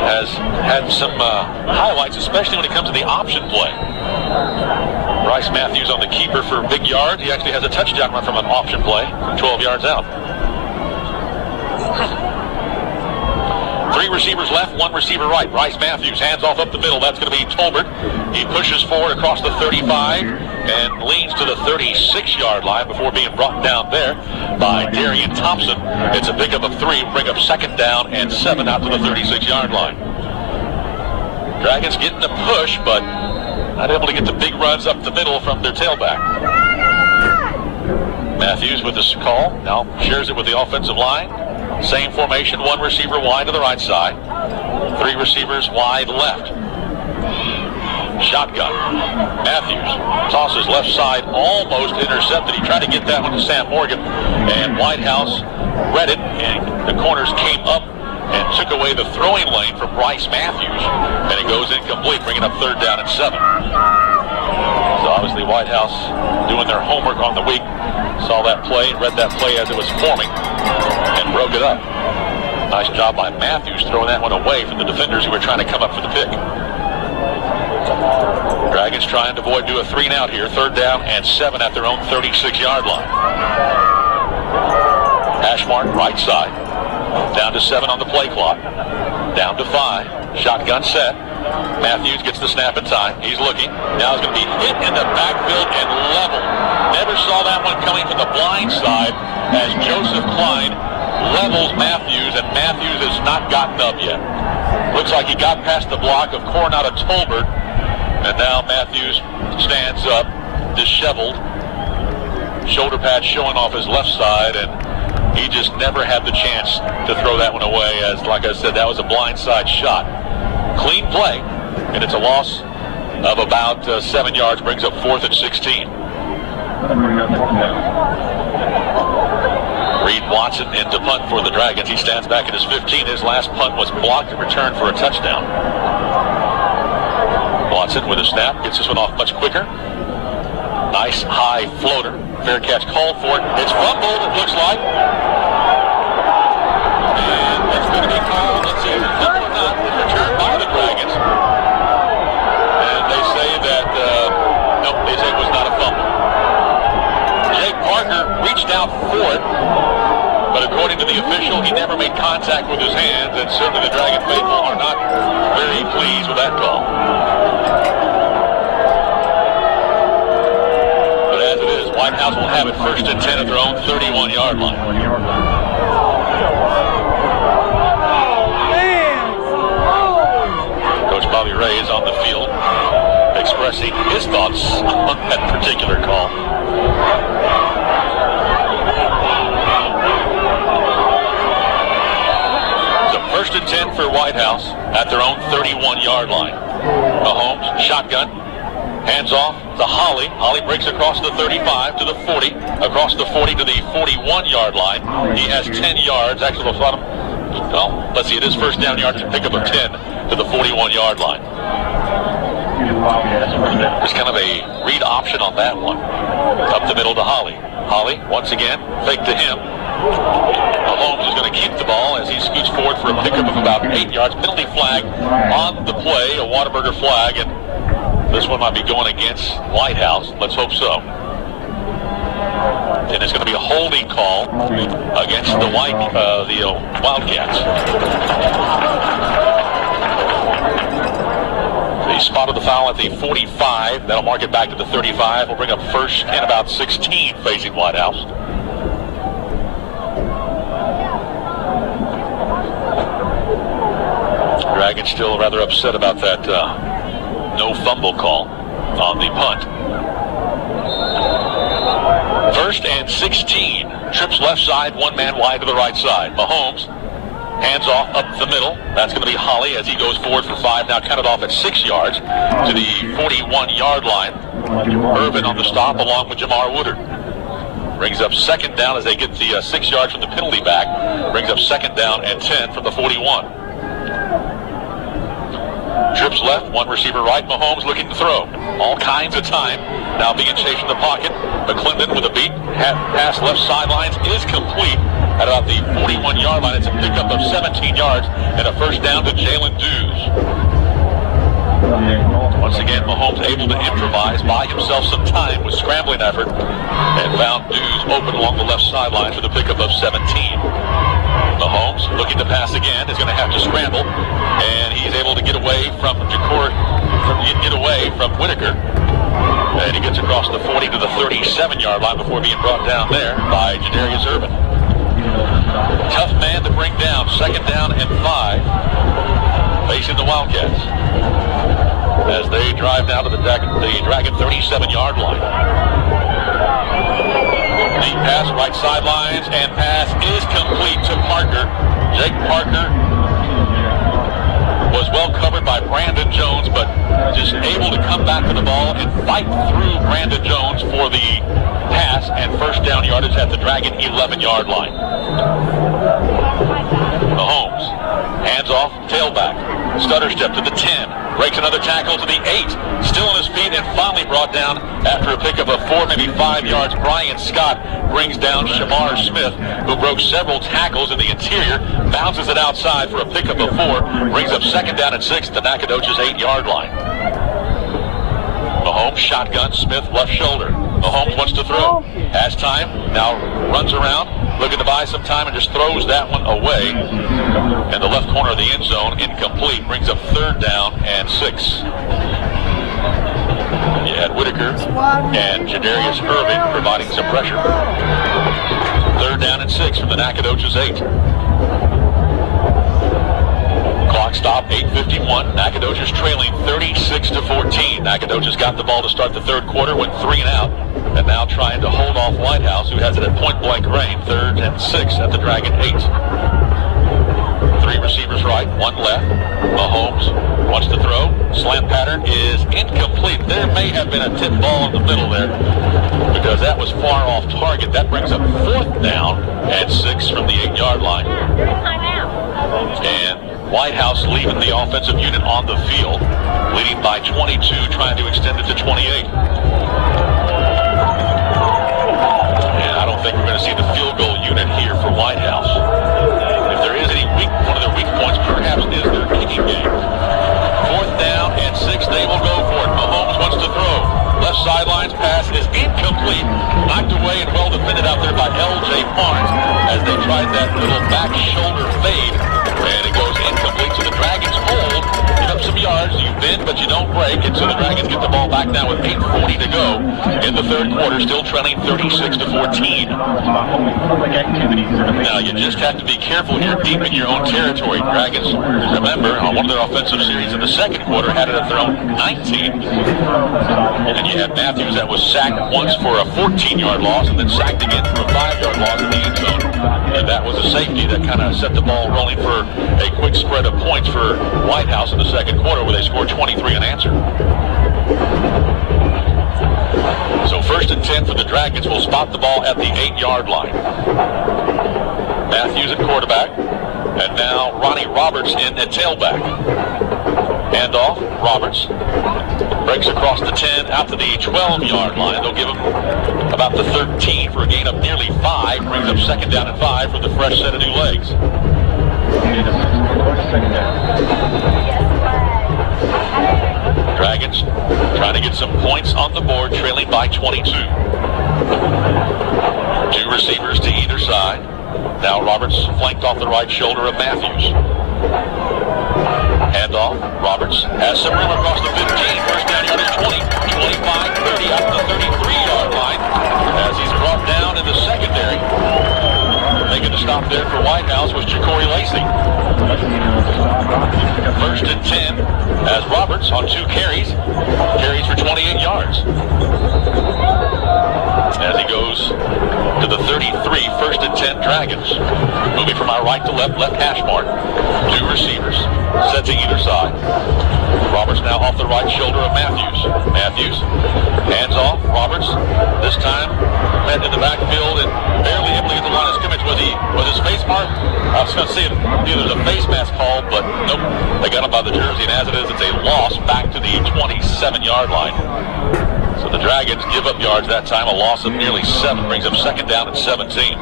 has had some highlights, especially when it comes to the option play. Bryce Matthews on the keeper for big yards. He actually has a touchdown run from an option play from 12 yards out. 3 receivers left, 1 receiver right. Bryce Matthews hands off up the middle. That's going to be Tolbert. He pushes forward across the 35 and leans to the 36-yard line before being brought down there by Darian Thompson. It's a pickup of 3, bring up 2nd down and 7 out to the 36-yard line. Dragons getting the push, but not able to get the big runs up the middle from their tailback. Matthews with this call, now shares it with the offensive line. Same formation, 1 receiver wide to the right side, 3 receivers wide left. Shotgun. Matthews tosses left side, almost intercepted. He tried to get that one to Sam Morgan, and Whitehouse read it, and the corners came up and took away the throwing lane from Bryce Matthews, and it goes incomplete, bringing up 3rd down and 7. So obviously Whitehouse doing their homework on the week, saw that play, read that play as it was forming, and broke it up. Nice job by Matthews throwing that one away from the defenders who were trying to come up for the pick. Dragons trying to avoid do a 3 and out here. 3rd down and 7 at their own 36-yard line. Ashmark right side. Down to 7 on the play clock. Down to 5. Shotgun set. Matthews gets the snap in time. He's looking. Now he's going to be hit in the backfield and leveled. Never saw that one coming from the blind side as Joseph Klein levels Matthews, and Matthews has not gotten up yet. Looks like he got past the block of Coronado Tolbert, and now Matthews stands up, disheveled. Shoulder pad showing off his left side, and he just never had the chance to throw that one away, as, like I said, that was a blindside shot. Clean play, and it's a loss of about 7 yards, brings up 4th and 16. Reed Watson into punt for the Dragons. He stands back at his 15. His last punt was blocked and returned for a touchdown. Watson with a snap, gets this one off much quicker. Nice high floater. Fair catch called for it. It's fumbled, it looks like. And it's going to be called, let's see if it's fumbled or not. It's returned by the Dragons. And they say that, nope, they say it was not a fumble. Jake Parker reached out for it, but according to the official, he never made contact with his hands, and certainly the Dragon faithful are not very pleased with that call. Whitehouse will have it 1st and 10 at their own 31-yard line. Coach Bobby Ray is on the field expressing his thoughts on that particular call. So 1st and 10 for Whitehouse at their own 31-yard line. Mahomes, shotgun. Hands off to Holly. Holly breaks across the 35 to the 40, across the 40 to the 41-yard line. He has 10 yards. Actually, well, let's see, it is 1st down yard to pick up of 10 to the 41-yard line. There's kind of a read option on that one. Up the middle to Holly. Holly, once again, fake to him. Mahomes is going to keep the ball as he scoots forward for a pickup of about 8 yards. Penalty flag on the play, a Whataburger flag, and this one might be going against Whitehouse. Let's hope so. And it's going to be a holding call against the Wildcats. They spotted the foul at the 45. That'll mark it back to the 35. We'll bring up 1st and about 16 facing Whitehouse. Dragons still rather upset about that no fumble call on the punt. 1st and 16. Trips left side, 1 man wide to the right side. Mahomes, hands off up the middle. That's going to be Holly as he goes forward for 5. Now counted off at 6 yards to the 41-yard line. Irvin on the stop along with Jamar Woodard. Brings up 2nd down as they get the 6 yards from the penalty back. Brings up 2nd down and 10 from the 41. Trips left, 1 receiver right. Mahomes looking to throw. All kinds of time. Now being chased in the pocket. McClendon with a beat. Pass left sidelines is complete at about the 41-yard line. It's a pickup of 17 yards and a 1st down to Jalen Dews. Once again, Mahomes able to improvise, buy himself some time with scrambling effort, and found Dews open along the left sideline for the pickup of 17. Mahomes looking to pass again, is going to have to scramble, and he's able to get away from Whitaker. And he gets across the 40 to the 37-yard line before being brought down there by Jadarius Irvin. Tough man to bring down. 2nd down and 5. Facing the Wildcats as they drive down to the Dragon 37-yard line. Deep pass, right sidelines, and pass is complete to Parker. Jake Parker was well covered by Brandon Jones, but just able to come back to the ball and fight through Brandon Jones for the pass and 1st down yardage at the Dragon 11-yard line. Mahomes, hands off, tailback, stutter step to the 10, breaks another tackle to the 8, still on his feet and finally brought down after a pickup of 4, maybe 5 yards. Brian Scott brings down Shamar Smith, who broke several tackles in the interior, bounces it outside for a pickup of 4, brings up 2nd down and 6 at the Nacogdoches 8-yard line. Mahomes shotgun, Smith left shoulder. Mahomes wants to throw. Has time, now runs around, looking to buy some time and just throws that one away. In the left corner of the end zone, incomplete, brings up 3rd down and 6. You had Whitaker and Jadarius Irving providing some pressure. 3rd down and 6 from the Nacogdoches 8. Clock stop, 8:51. Nacogdoches trailing 36-14. Nacogdoches got the ball to start the 3rd quarter, went 3 and out, and now trying to hold off Whitehouse, who has it at point-blank range. 3rd and 6 at the Dragon 8. 3 receivers right, 1 left. Mahomes wants to throw. Slant pattern is incomplete. There may have been a tip ball in the middle there because that was far off target. That brings up 4th down and 6 from the 8-yard line. And Whitehouse leaving the offensive unit on the field, leading by 22, trying to extend it to 28. And I don't think we're going to see the field goal unit here for Whitehouse. If there is any one of their weak points, perhaps is their kicking game. 4th down and 6, they will go for it. Mahomes wants to throw. Left sidelines pass is incomplete. Knocked away and well defended out there by L.J. Barnes as they tried that little back shoulder fade. And it goes incomplete, so the Dragons hold. Give up some yards, you bend, but you don't break. And so the Dragons get the ball back now with 8:40 to go in the 3rd quarter, still trailing 36-14. Now, you just have to be careful here deep in your own territory. Dragons, remember, on one of their offensive series in the 2nd quarter, had it at their own 19. And you had Matthews that was sacked once for a 14-yard loss and then sacked again for a 5-yard loss in the end zone. And that was a safety that kind of set the ball rolling for a quick spread of points for Whitehouse in the 2nd quarter where they scored 23 unanswered. So 1st and 10 for the Dragons will spot the ball at the 8-yard line. Matthews at quarterback. And now Ronnie Roberts in at tailback. Handoff, Roberts. Breaks across the 10 out to the 12-yard line. They'll give him about the 13 for a gain of nearly 5. Brings up 2nd down and 5 for the fresh set of new legs. Dragons trying to get some points on the board, trailing by 22. 2 receivers to either side. Now Roberts flanked off the right shoulder of Matthews. Handoff. Roberts has some room across the 15. First down yardage 20, 25, 30 out to the 33-yard line as he's brought down in the secondary. Making the stop there for Whitehouse was Jacory Lacey. 1st and 10 as Roberts on 2 carries for 28 yards. As he goes to the 33, 1st and 10 Dragons. Moving from our right to left hash mark. 2 receivers set to either side. Roberts now off the right shoulder of Matthews. Matthews hands off. Roberts this time met in the backfield and barely able to get the line of scrimmage. Was his face mark? I was going to see if there's a face mask called, but nope. They got him by the jersey, and as it is, it's a loss back to the 27-yard line. So the Dragons give up yards that time, a loss of nearly 7, brings up 2nd down and 17.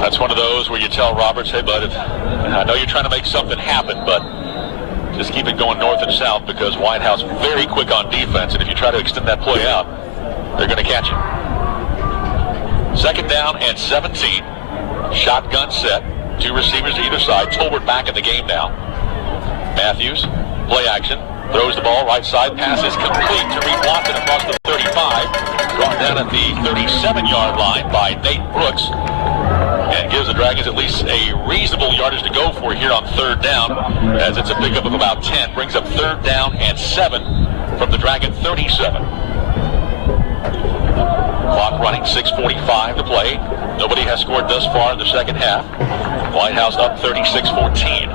That's one of those where you tell Roberts, hey, bud, I know you're trying to make something happen, but just keep it going north and south because Whitehouse very quick on defense, and if you try to extend that play out, they're going to catch you. 2nd down and 17. Shotgun set. 2 receivers to either side. Tolbert back in the game now. Matthews, play action. Throws the ball right side. Pass is complete to Reed Watson across the 35. Brought down at the 37-yard line by Nate Brooks. And gives the Dragons at least a reasonable yardage to go for here on 3rd down as it's a pickup of about 10. Brings up 3rd down and 7 from the Dragon 37. Clock running, 6:45 to play. Nobody has scored thus far in the 2nd half. Whitehouse up 36-14.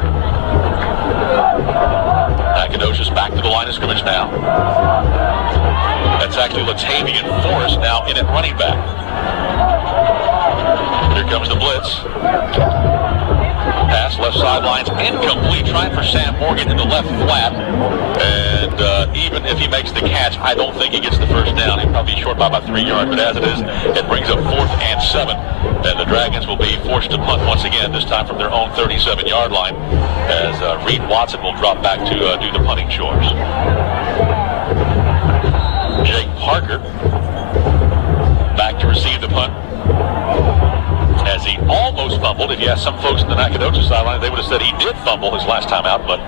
Nacogdoches back to the line of scrimmage now. That's actually Latavian Forrest now in at running back. Here comes the blitz. Pass left sidelines incomplete. Trying for Sam Morgan in the left flat. And even if he makes the catch, I don't think he gets the first down. He'll probably be short by about 3 yards. But as it is, it brings up 4th and 7. And the Dragons will be forced to punt once again, this time from their own 37-yard line, as Reed Watson will drop back to do the punting chores. Jake Parker back to receive the punt, as he almost fumbled. If you ask some folks in the Nacogdoches sideline, they would have said he did fumble his last time out, but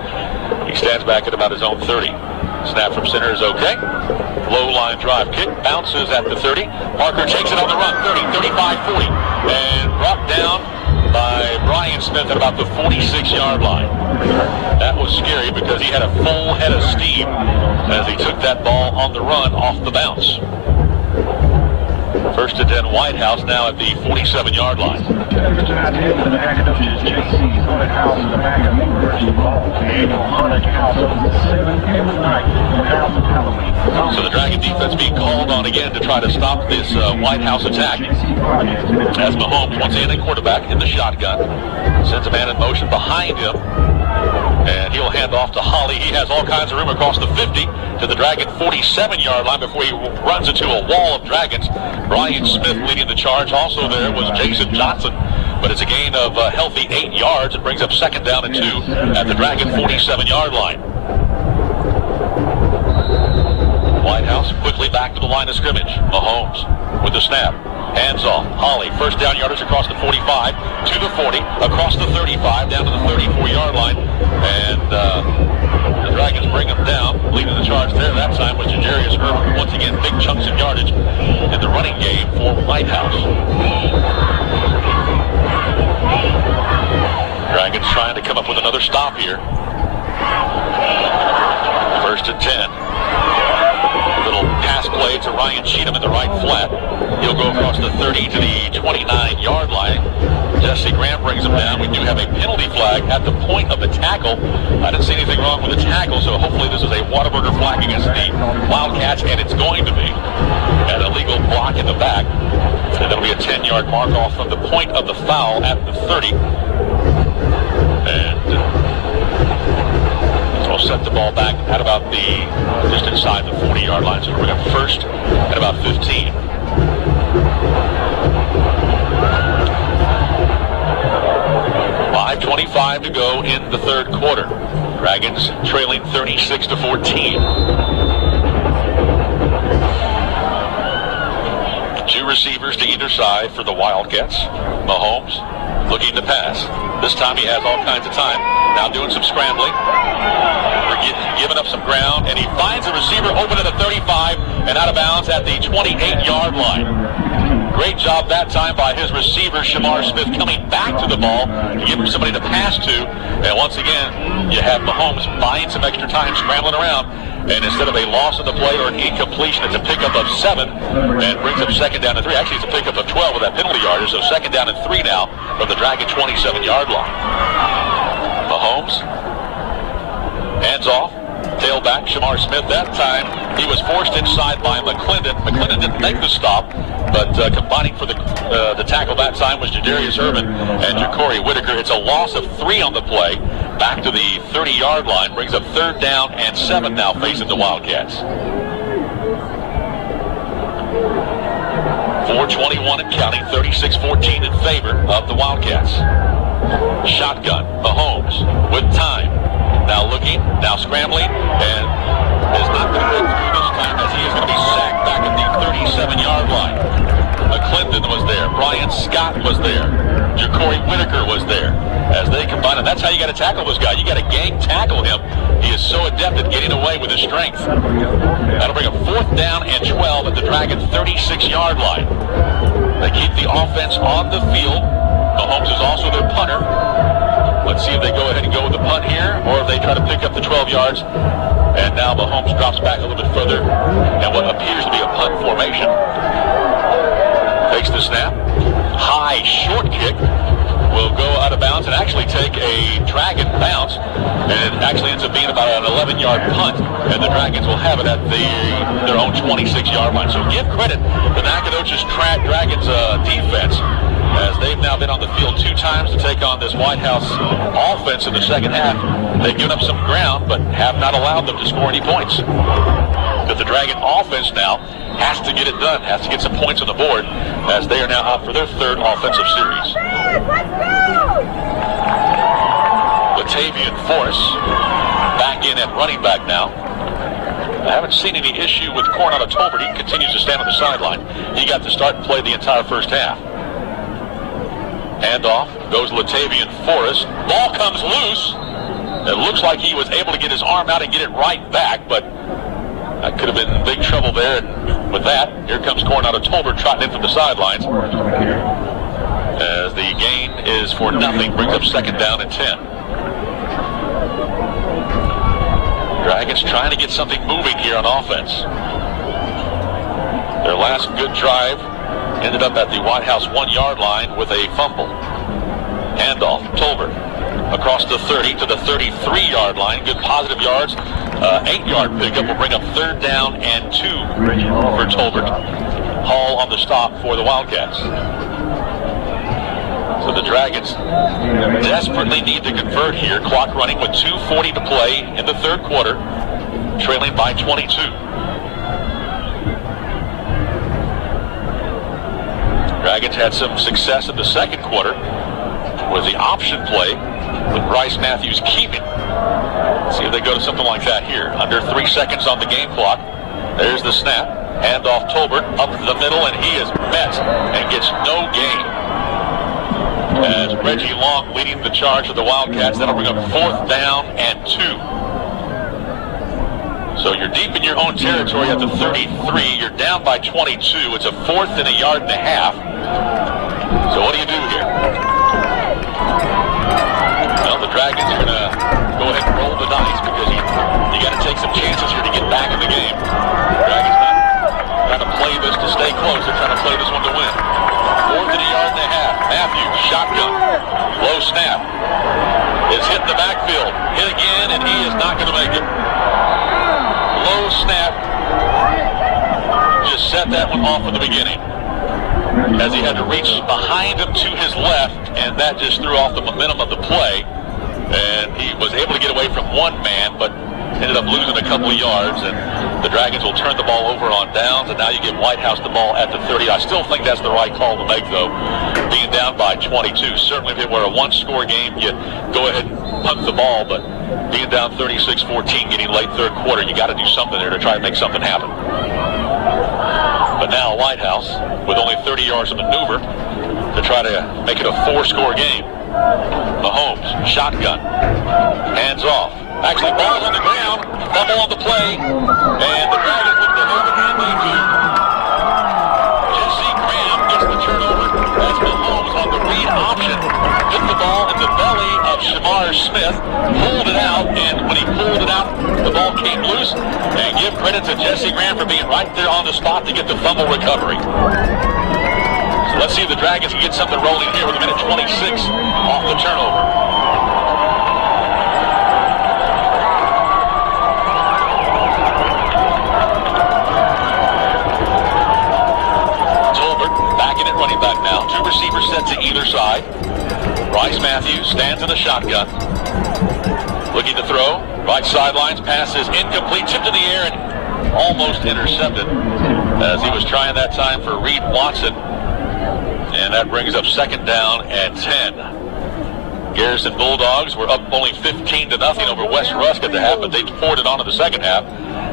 he stands back at about his own 30. Snap from center is okay. Low line drive kick, bounces at the 30. Parker takes it on the run, 30, 35, 40, and brought down by Brian Smith at about the 46-yard line. That was scary because he had a full head of steam as he took that ball on the run off the bounce. First and 10 Whitehouse now at the 47-yard line. So the Dragon defense being called on again to try to stop this Whitehouse attack. As Mahomes, once again, a quarterback in the shotgun, sends a man in motion behind him. And he'll hand off to Holly. He has all kinds of room across the 50 to the Dragon 47-yard line before he runs into a wall of Dragons. Brian Smith leading the charge. Also there was Jason Johnson. But it's a gain of a healthy 8 yards. It brings up second down and 2 at the Dragon 47-yard line. Whitehouse quickly back to the line of scrimmage. Mahomes with the snap. Hands off. Holly, first down yardage across the 45, to the 40, across the 35, down to the 34-yard line. And the Dragons bring him down. Leading the charge there that time was Jadarius Irvin. Once again, big chunks of yardage in the running game for Whitehouse. Dragons trying to come up with another stop here. First and 10. Little pass play to Ryan Cheatham in the right flat. He'll go across the 30 to the 29-yard line. Jesse Grant brings him down. We do have a penalty flag at the point of the tackle. I didn't see anything wrong with the tackle, so hopefully this is a Whataburger flag against the Wildcats, and it's going to be an illegal block in the back. And that'll be a 10-yard mark off from the point of the foul at the 30. And we'll set the ball back at about just inside the 40-yard line. So we're going to first at about 15. .5:25 to go in the third quarter. Dragons trailing 36-14. Two receivers to either side for the Wildcats. Mahomes looking to pass. This time he has all kinds of time. Now doing some scrambling. Giving up some ground, and he finds a receiver open at the 35 and out of bounds at the 28-yard line. Great job that time by his receiver, Shamar Smith, coming back to the ball to give him somebody to pass to. And once again, you have Mahomes buying some extra time, scrambling around. And instead of a loss of the play or an incompletion, it's a pickup of 7 and brings up second down and 3. Actually, it's a pickup of 12 with that penalty yardage. So second down and 3 now from the Dragon 27-yard line. Mahomes hands off. Tailback, Shamar Smith. That time, he was forced inside by McClendon. McClendon didn't make the stop, but combining for the tackle that time was Jadarius Irvin and Ja'Cory Whitaker. It's a loss of 3 on the play. Back to the 30-yard line. Brings up third down and 7 now facing the Wildcats. 4:21 and counting. 36-14 in favor of the Wildcats. Shotgun. Mahomes with time. Now looking, now scrambling, and is not going to break through this time as he is going to be sacked back at the 37-yard line. McClendon was there. Brian Scott was there. Ja'Cory Whitaker was there. As they combine, and that's how you got to tackle this guy. You got to gang tackle him. He is so adept at getting away with his strength. That'll bring a fourth down and 12 at the Dragon 36-yard line. They keep the offense on the field. Mahomes is also their punter. Let's see if they go ahead and go with the punt here, or if they try to pick up the 12 yards. And now Mahomes drops back a little bit further in what appears to be a punt formation. Takes the snap. High short kick will go out of bounds and actually take a Dragon bounce. And it actually ends up being about an 11-yard punt. And the Dragons will have it at their own 26-yard line. So give credit to the Nacogdoches Dragons defense, as they've now been on the field 2 times to take on this Whitehouse offense in the second half. They've given up some ground, but have not allowed them to score any points. But the Dragon offense now has to get it done, has to get some points on the board, as they are now out for their third offensive series. Latavian Force back in at running back now. I haven't seen any issue with Coronado Tolbert. He continues to stand on the sideline. He got to start and play the entire first half. Handoff goes Latavian Forrest. Ball comes loose. It looks like he was able to get his arm out and get it right back, but that could have been big trouble there. And with that, here comes Coronado Tolbert trotting in from the sidelines. As the gain is for nothing, brings up second down and 10. Dragons trying to get something moving here on offense. Their last good drive ended up at the Whitehouse 1-yard line with a fumble. Handoff, Tolbert across the 30 to the 33-yard line. Good positive yards. 8-yard pickup will bring up third down and 2 for Tolbert. Hall on the stop for the Wildcats. So the Dragons desperately need to convert here. Clock running with 2:40 to play in the third quarter, trailing by 22. Dragons had some success in the second quarter with the option play with Bryce Matthews keeping. See if they go to something like that here. Under 3 seconds on the game clock. There's the snap. Handoff Tolbert up the middle, and he is met and gets no gain. As Reggie Long leading the charge of the Wildcats, that'll bring up fourth down and 2. So you're deep in your own territory at the 33. You're down by 22. It's a 4th and a yard and a half. So what do you do here? Well, the Dragons are going to go ahead and roll the dice because you got to take some chances here to get back in the game. Dragons not trying to play this to stay close. They're trying to play this one to win. 4th and a yard and a half. Matthews, shotgun. Low snap. Is hit in the backfield. Hit again, and he is not going to make it. Low snap. Just set that one off in the beginning. As he had to reach behind him to his left, and that just threw off the momentum of the play. And he was able to get away from one man, but ended up losing a couple of yards, and the Dragons will turn the ball over on downs, and now you get Whitehouse the ball at the 30. I still think that's the right call to make, though, being down by 22. Certainly if it were a one-score game, you go ahead and punt the ball, but being down 36-14, getting late third quarter, you got to do something there to try and make something happen. But now Whitehouse, with only 30 yards of maneuver, to try to make it a 4-score game. Mahomes, shotgun, hands off. Actually, ball on the ground, fumble on the play, and the Dragons with the overhand they do. Jesse Graham gets the turnover as Mahomes on the read option hit the ball in the belly of Shamar Smith, pulled it out, and when he pulled it out, the ball came loose. And give credit to Jesse Graham for being right there on the spot to get the fumble recovery. So let's see if the Dragons can get something rolling here with a minute 26 off the turnover. Running back now. 2 receivers set to either side. Bryce Matthews stands in the shotgun. Looking to throw. Right sidelines. Pass is incomplete. Tipped in the air and almost intercepted as he was trying that time for Reed Watson. And that brings up second down and 10. Garrison Bulldogs were up only 15-0 over West Rusk at the half, but they poured it on in the second half.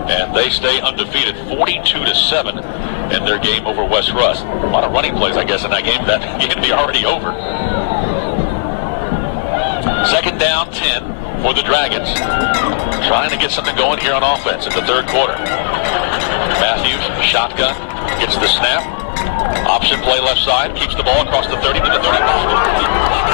And they stay undefeated 42-7 in their game over West Rusk. A lot of running plays, I guess, in that game. That game to be already over. Second down, 10 for the Dragons. Trying to get something going here on offense in the third quarter. Matthews, shotgun, gets the snap. Option play left side, keeps the ball across the 30 to the 35.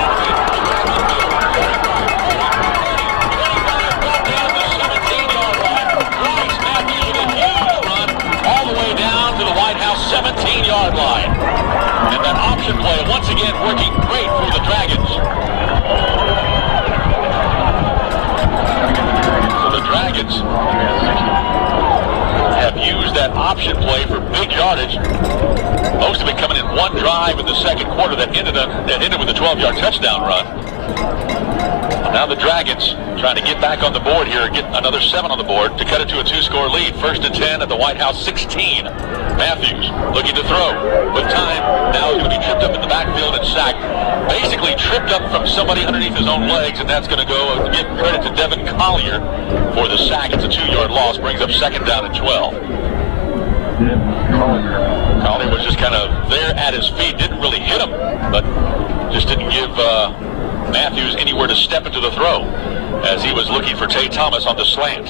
All the way down to the Whitehouse 17-yard line. And that option play once again working great for the Dragons. So the Dragons have used that option play for big yardage. Most of it coming in one drive in the second quarter that ended with a 12-yard touchdown run. Now the Dragons trying to get back on the board here, get another 7 on the board to cut it to a 2-score lead. 1st and 10 at the Whitehouse 16. Matthews looking to throw with time. Now he's going to be tripped up in the backfield and sacked. Basically tripped up from somebody underneath his own legs, and that's going to go give credit to Devin Collier for the sack. It's a 2-yard loss, brings up 2nd down and 12. Collier was just kind of there at his feet, didn't really hit him, but just didn't give Matthews anywhere to step into the throw as he was looking for Tay Thomas on the slant.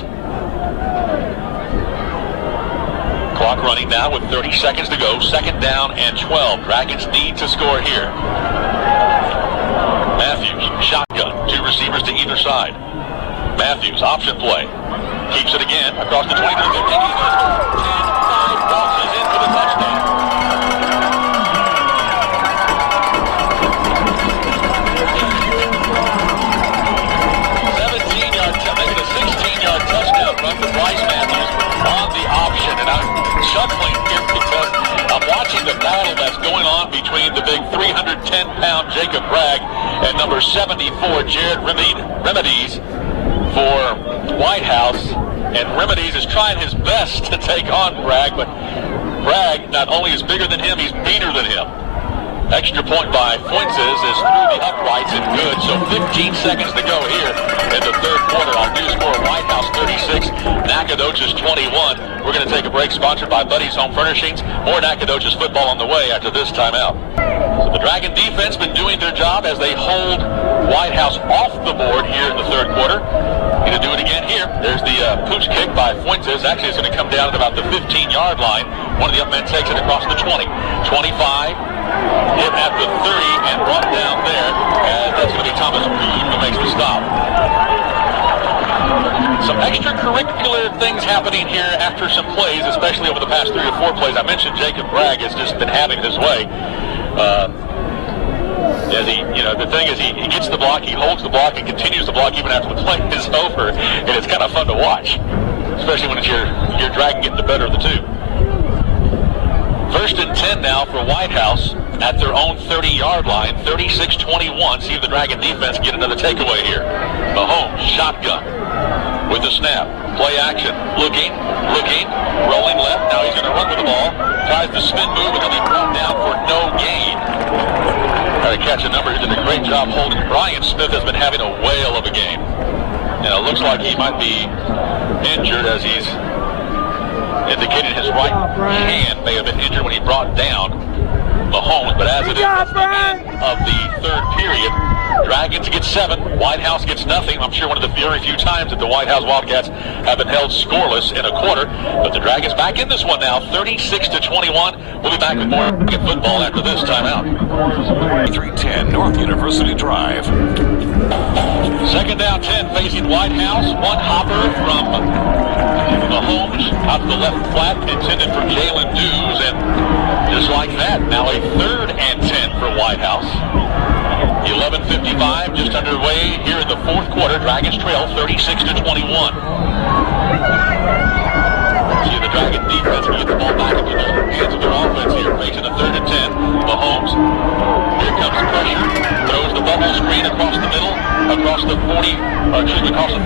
Clock running now with 30 seconds to go. 2nd down and 12. Dragons need to score here. Matthews, shotgun. 2 receivers to either side. Matthews, option play. Keeps it again across the 20 to the 15. 10-5 crosses in for the touchdown. Chuckling here because I'm watching the battle that's going on between the big 310-pound Jacob Bragg and number 74 Jared Remedies for Whitehouse. And Remedies is trying his best to take on Bragg, but Bragg not only is bigger than him, he's meaner than him. Extra point by Fuentes is through the uprights and good. So 15 seconds to go here in the 3rd quarter. On new score, Whitehouse 36, Nacogdoches 21. We're going to take a break, sponsored by Buddy's Home Furnishings. More Nacogdoches football on the way after this timeout. So the Dragon defense been doing their job as they hold Whitehouse off the board here in the 3rd quarter. Going to do it again here. There's the pooch kick by Fuentes. Actually, it's going to come down at about the 15-yard line. One of the up men takes it across the 20. 25. Hit at the 30 and brought down there, and that's going to be Thomas Boone who makes the stop. Some extracurricular things happening here after some plays, especially over the past 3 or 4 plays. I mentioned Jacob Bragg has just been having his way. As the thing is, he gets the block, he holds the block, and continues the block even after the play is over, and it's kind of fun to watch, especially when it's your Dragon getting the better of the two. 1st and 10 now for Whitehouse at their own 30-yard line, 36-21. See if the Dragon defense get another takeaway here. Mahomes, shotgun with the snap. Play action, looking, rolling left. Now he's going to run with the ball. Tries the spin move, and he'll be brought down for no gain. Trying to catch a number. He did a great job holding. Brian Smith has been having a whale of a game. And it looks like he might be injured, as he's indicated his right hand may have been injured when he brought down Mahomes. But as it is, that's the end of the 3rd period. Dragons get 7, Whitehouse gets nothing. I'm sure one of the very few times that the Whitehouse Wildcats have been held scoreless in a quarter. But the Dragons back in this one now, 36-21. We'll be back with more football after this timeout. 310 North University Drive. 2nd down 10 facing Whitehouse. One hopper from Mahomes out to the left flat, intended for Jalen Dews, and just like that, now a 3rd and 10 for Whitehouse. 11:55 just underway here in the 4th quarter. Dragons trail 36-21. See the Dragon defense can get the ball back into the hands of their offense here, facing a 3rd and 10. Mahomes, here comes pressure, throws the bubble screen across the middle, across the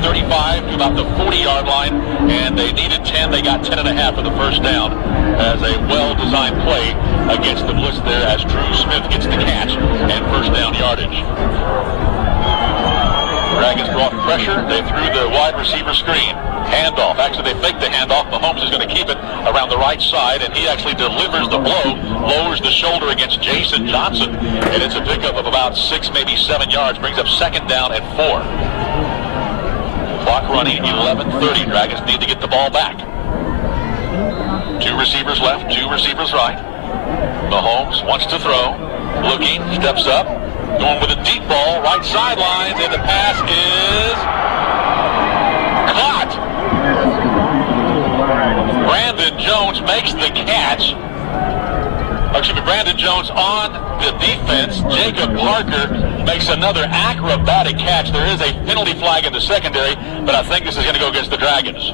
35 to about the 40-yard line, and they needed 10. They got 10.5 for the 1st down as a well-designed play against the blitz there as Drew Smith gets the catch and 1st down yardage. Dragons brought pressure. They threw the wide receiver screen. Handoff. Actually, they faked the handoff. Mahomes is going to keep it around the right side, and he actually delivers the blow, lowers the shoulder against Jason Johnson, and it's a pickup of about 6, maybe 7 yards. Brings up 2nd down and 4. Clock running, 11:30. Dragons need to get the ball back. 2 receivers left, 2 receivers right. Mahomes wants to throw. Looking, steps up. Going with a deep ball, right sidelines, and the pass is caught. Brandon Jones makes the catch. Brandon Jones on the defense. Jacob Parker makes another acrobatic catch. There is a penalty flag in the secondary, but I think this is going to go against the Dragons,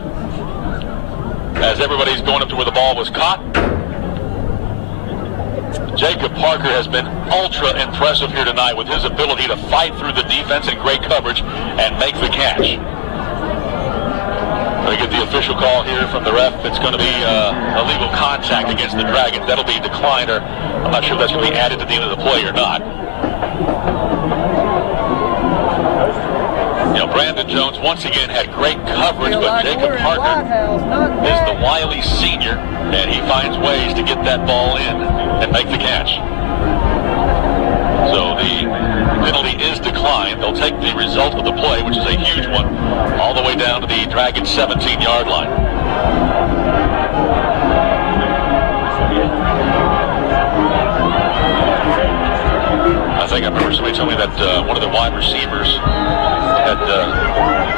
as everybody's going up to where the ball was caught. Jacob Parker has been ultra impressive here tonight with his ability to fight through the defense in great coverage and make the catch. We get the official call here from the ref. It's going to be illegal contact against the Dragons. That'll be declined, or I'm not sure if that's going to be added to the end of the play or not. You know, Brandon Jones once again had great coverage, but Jacob Parker is the wily senior, and he finds ways to get that ball in and make the catch. So the penalty is declined. They'll take the result of the play, which is a huge one, all the way down to the Dragons' 17-yard line. I think I remember somebody told me that one of the wide receivers had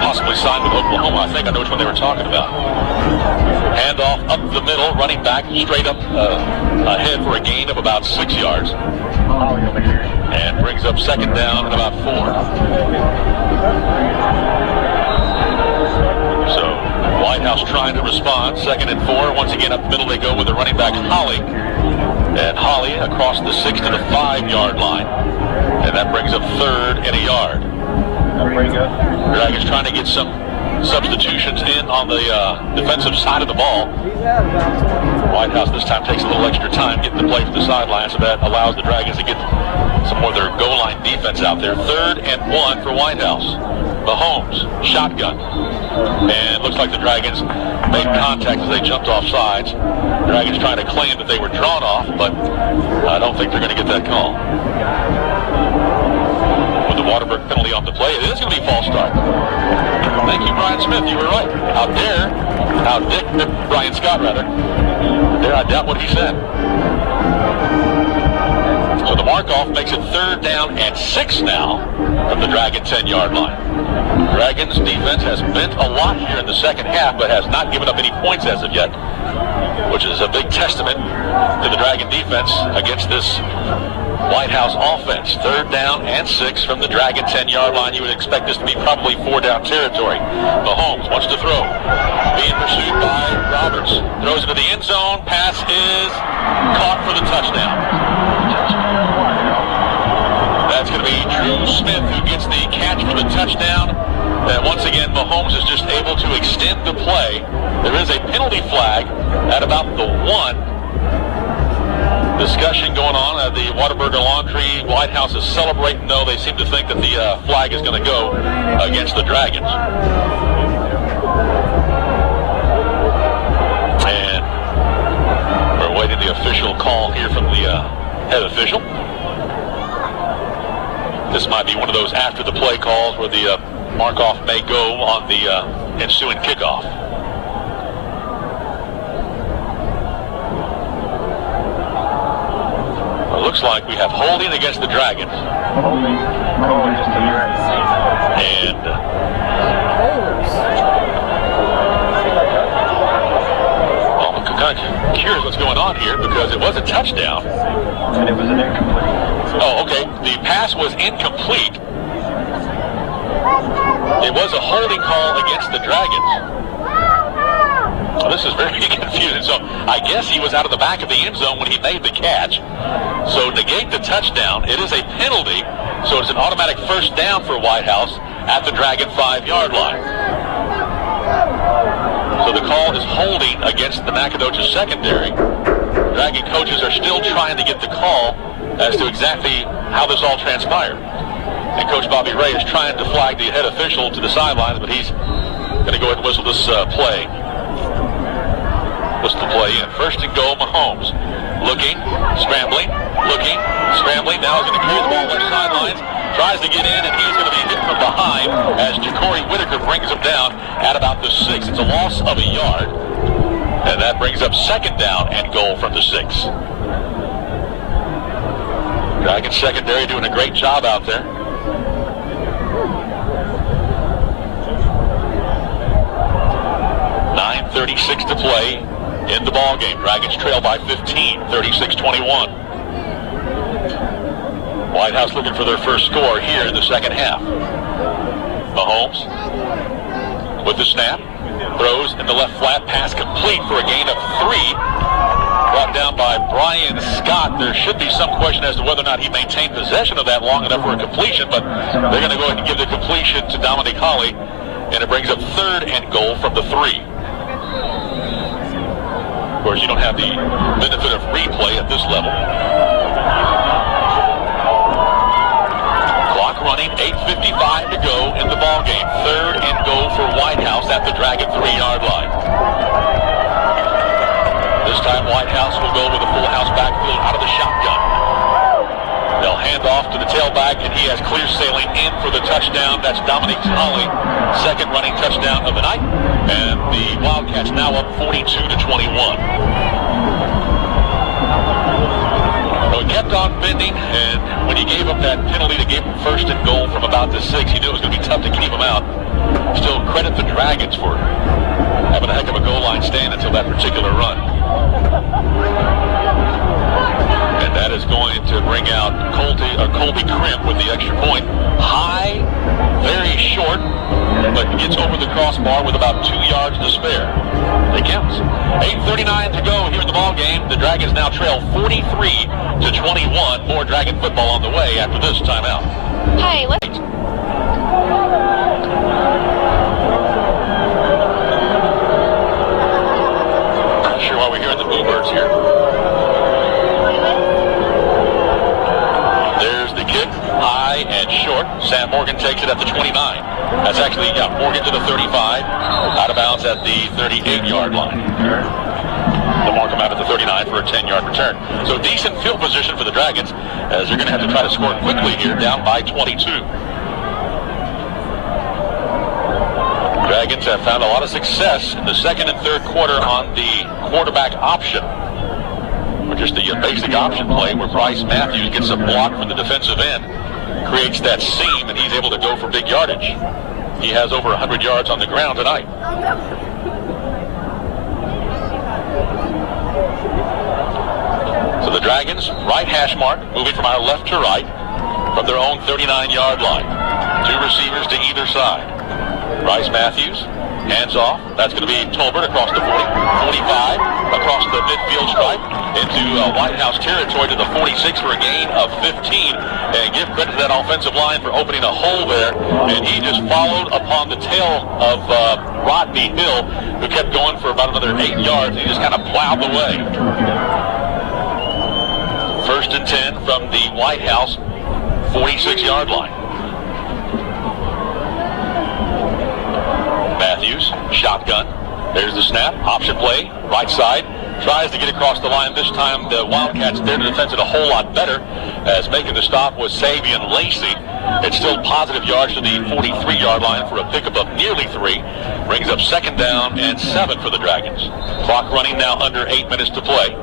possibly signed with Oklahoma. I think I know which one they were talking about. Handoff up the middle, running back straight up ahead for a gain of about 6 yards. And brings up second down and about 4. So Whitehouse trying to respond. 2nd and 4. Once again up the middle they go with the running back Holly. And Holly across the 6 to the 5-yard line. And that brings up 3rd and a yard. Dragons trying to get some substitutions in on the defensive side of the ball. Whitehouse this time takes a little extra time getting the play from the sideline, so that allows the Dragons to get some more of their goal line defense out there. 3rd and 1 for Whitehouse. Mahomes, shotgun. And looks like the Dragons made contact as they jumped off sides. Dragons trying to claim that they were drawn off, but I don't think they're going to get that call. With the Waterberg penalty on the play, it is going to be false start. Thank you, Brian Smith. You were right. Brian Scott, rather. Dare I doubt what he said. So the mark-off makes it 3rd down and 6 now from the Dragon 10-yard line. Dragons defense has bent a lot here in the second half, but has not given up any points as of yet, which is a big testament to the Dragon defense against this Whitehouse offense. 3rd down and 6 from the Dragon 10-yard line. You would expect this to be probably 4-down territory. Mahomes wants to throw. Being pursued by Roberts. Throws into the end zone. Pass is caught for the touchdown. That's going to be Drew Smith who gets the catch for the touchdown. And once again, Mahomes is just able to extend the play. There is a penalty flag at about the 1. Discussion going on at the Whataburger Laundry. Whitehouse is celebrating, though. They seem to think that the flag is going to go against the Dragons. And we're awaiting the official call here from the head official. This might be one of those after the play calls where the mark-off may go on the ensuing kickoff. It looks like we have holding against the Dragons. And well, I'm kind of curious what's going on here because it was a touchdown. And it was an incomplete. Oh, okay. The pass was incomplete. It was a holding call against the Dragons. Well, this is very confusing. So I guess he was out of the back of the end zone when he made the catch. So negate the touchdown. It is a penalty. So it's an automatic 1st down for Whitehouse at the Dragon 5-yard line. So the call is holding against the Nacogdoches secondary. Dragon coaches are still trying to get the call as to exactly how this all transpired. And Coach Bobby Ray is trying to flag the head official to the sidelines, but he's going to go ahead and whistle this play. Whistle the play in. 1st and goal, Mahomes. Looking, scrambling, Now he's going to carry the ball left sidelines. Tries to get in, and he's going to be hit from behind as Ja'Cory Whitaker brings him down at about the 6. It's a loss of a yard. And that brings up 2nd down and goal from the 6. Dragons secondary doing a great job out there. .36 to play in the ball game. Dragons trail by 15, 36-21. Whitehouse looking for their first score here in the second half. Mahomes with the snap. Throws in the left flat. Pass complete for a gain of 3. Brought down by Brian Scott. There should be some question as to whether or not he maintained possession of that long enough for a completion, but they're going to go ahead and give the completion to Dominic Hawley, and it brings up 3rd and goal from the 3. Of course, you don't have the benefit of replay at this level. Clock running, 8:55 to go in the ball game. 3rd and goal for Whitehouse at the Dragon 3-yard line. This time Whitehouse will go with a full house backfield out of the shotgun. They'll hand off to the tailback, and he has clear sailing in for the touchdown. That's Dominic Hawley, 2nd running touchdown of the night. And the Wildcats now up 42-21. So he kept on bending, and when he gave up that penalty that gave him 1st and goal from about the 6, he knew it was going to be tough to keep him out. Still credit the Dragons for having a heck of a goal line stand until that particular run. And that is going to bring out Colby Crimp with the extra point. High, very short, but gets over the crossbar with about 2 yards to spare. It counts. 8:39 to go here in the ball game. The Dragons now trail 43-21. More Dragon football on the way after this timeout. Hey, let's... Not sure why we're hearing the Bluebirds here. There's the kick, high and short. Sam Morgan takes it at the 29. That's actually Morgan to the 35, out of bounds at the 38-yard line. The mark come out at the 39 for a 10-yard return. So decent field position for the Dragons, as they're going to have to try to score quickly here, down by 22. Dragons have found a lot of success in the 2nd and 3rd quarter on the quarterback option, which is the basic option play where Bryce Matthews gets a block from the defensive end, creates that seam, and he's able to go for big yardage. He has over 100 yards on the ground tonight. So the Dragons, right hash mark, moving from our left to right, from their own 39-yard line. 2 receivers to either side. Bryce Matthews, hands off. That's going to be Tolbert across the 40, 45, across the midfield stripe, into Whitehouse territory to the 46 for a gain of 15. And give credit to that offensive line for opening a hole there. And he just followed upon the tail of Rodney Hill, who kept going for about another 8 yards. He just kind of plowed the way. 1st and 10 from the Whitehouse 46-yard line. Matthews, shotgun. There's the snap, option play, right side. Tries to get across the line. This time the Wildcats did the defense a whole lot better, as making the stop was Savion Lacey. It's still positive yards to the 43-yard line for a pickup of nearly 3. Brings up 2nd down and 7 for the Dragons. Clock running now under 8 minutes to play.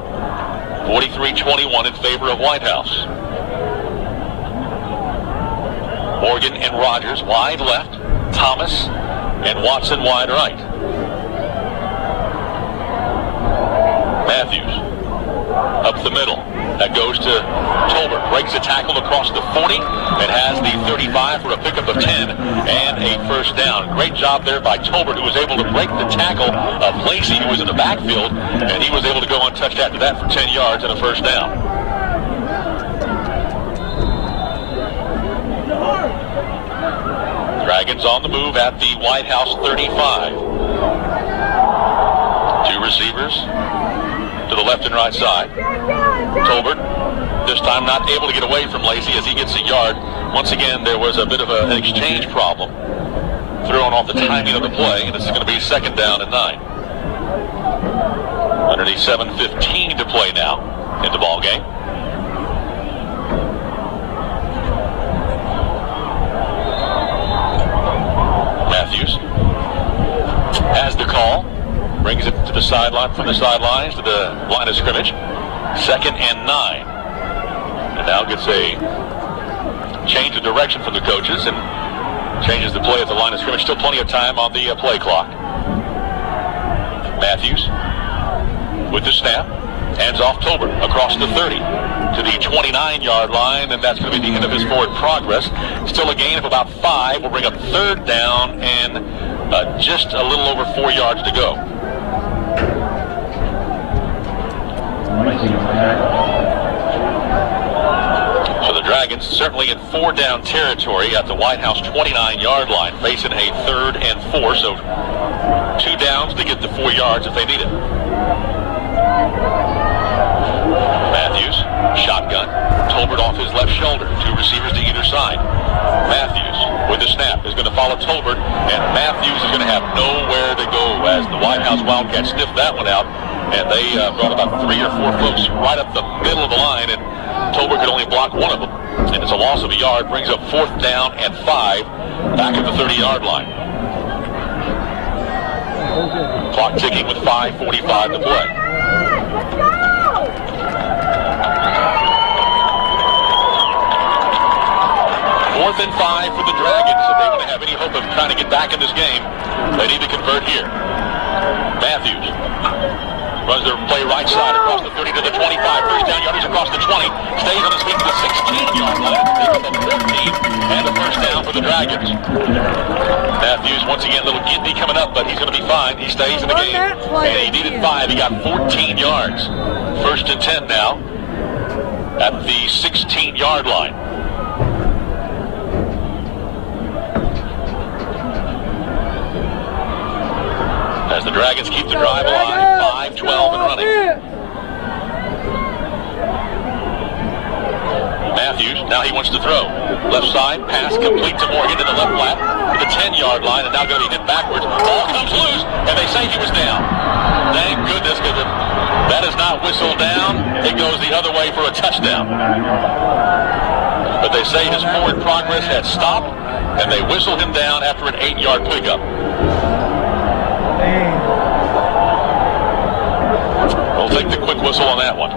43-21 in favor of Whitehouse. Morgan and Rogers wide left. Thomas and Watson wide right. Matthews up the middle. That goes to Tolbert. Breaks a tackle across the 40 and has the 35 for a pickup of 10 and a 1st down. Great job there by Tolbert, who was able to break the tackle of Lacey, who was in the backfield, and he was able to go untouched after that for 10 yards and a 1st down. Dragons on the move at the Whitehouse 35. 2 receivers to the left and right side. Tolbert, this time not able to get away from Lacey as he gets a yard. Once again, there was a bit of an exchange problem, throwing off the timing of the play, and this is going to be 2nd down and 9. Underneath 7:15 to play now in the ball game. Matthews has the call, brings it to the sideline, from the sidelines to the line of scrimmage. 2nd and 9. And now gets a change of direction from the coaches and changes the play at the line of scrimmage. Still plenty of time on the play clock. Matthews with the snap. Hands off Tolbert across the 30 to the 29-yard line, and that's going to be the end of his forward progress. Still a gain of about 5. We'll bring up 3rd down and just a little over 4 yards to go. So the Dragons certainly in 4-down territory at the Whitehouse 29-yard line, facing a 3rd and 4, so 2 downs to get the 4 yards if they need it. Matthews, shotgun. Tolbert off his left shoulder. 2 receivers to either side. Matthews with the snap is going to follow Tolbert, and Matthews is going to have nowhere to go as the Whitehouse Wildcats sniffed that one out, and they brought about 3 or 4 folks right up the middle of the line, and Tolbert could only block one of them. And it's a loss of a yard, brings up 4th down and 5 back at the 30-yard line. Clock ticking with 5:45 to play. 4th and 5 for the Dragons. If they want to have any hope of trying to get back in this game, they need to convert here. Matthews runs their play right side across the 30 to the 25. First down yardage across the 20. Stays on his feet to the 16-yard line. They pick up a 14 and a first down for the Dragons. Matthews, once again, a little giddy coming up, but he's going to be fine. He stays in the game. And he needed 5. He got 14 yards. 1st and 10 now at the 16-yard line. As the Dragons keep the drive alive, 5-12 and running. Matthews, now he wants to throw. Left side, pass complete to Morgan to the left flat to the 10-yard line, and now going to be hit backwards. Ball comes loose, and they say he was down. Thank goodness, because if that is not whistled down, it goes the other way for a touchdown. But they say his forward progress had stopped, and they whistled him down after an 8-yard pickup. We'll take the quick whistle on that one.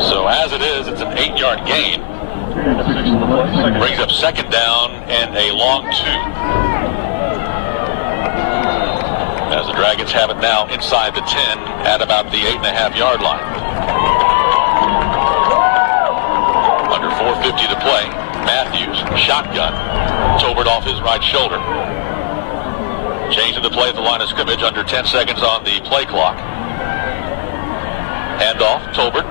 So as it is, it's an 8-yard gain. Brings up 2nd down and a long 2. As the Dragons have it now inside the 10 at about the 8.5-yard line. Under 4:50 to play. Matthews, shotgun. Tolbert off his right shoulder. Changing the play at the line of scrimmage, under 10 seconds on the play clock. Handoff, Tolbert.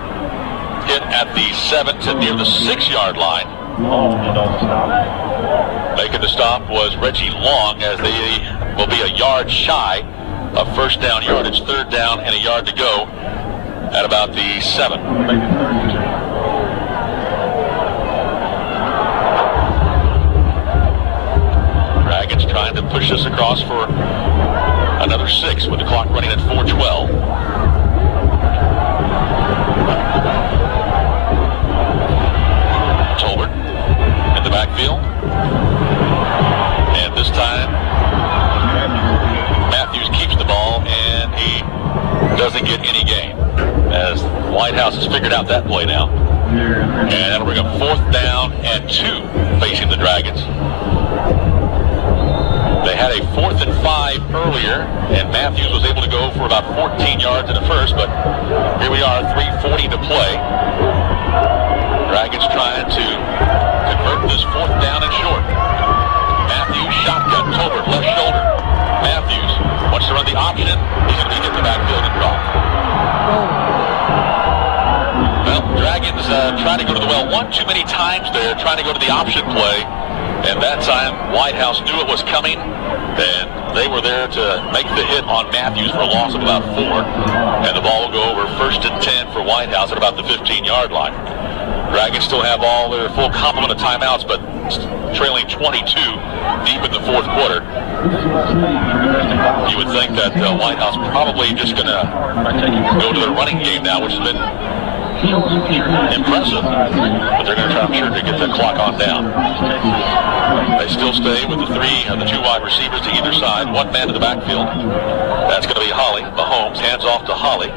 Hit at the 7 to near the 6-yard line. Making the stop was Reggie Long, as they will be a yard shy of 1st down yardage. 3rd down and a yard to go at about the 7. Dragons trying to push this across for another 6 with the clock running at 4:12. Tolbert in the backfield. And this time, Matthews keeps the ball, and he doesn't get any gain, as Whitehouse has figured out that play now. And that'll bring up 4th down and 2 facing the Dragons. They had a 4th and 5 earlier, and Matthews was able to go for about 14 yards in the first, but here we are, 3:40 to play. Dragons trying to convert this 4th down and short. Matthews, shotgun, Tolbert, left shoulder. Matthews wants to run the option. He's going to be hit the backfield and dropped. Well, Dragons trying to go to the well one too many times there, trying to go to the option play. And that time, Whitehouse knew it was coming, and they were there to make the hit on Matthews for a loss of about 4. And the ball will go over 1st and 10 for Whitehouse at about the 15-yard line. Dragons still have all their full complement of timeouts, but trailing 22 deep in the 4th quarter. You would think that Whitehouse probably just going to go to their running game now, which has been impressive, but they're going to try, I'm sure, to get the clock on down. They still stay with the 3 of the 2 wide receivers to either side, 1 man to the backfield. That's going to be Holly. Mahomes hands off to Holly.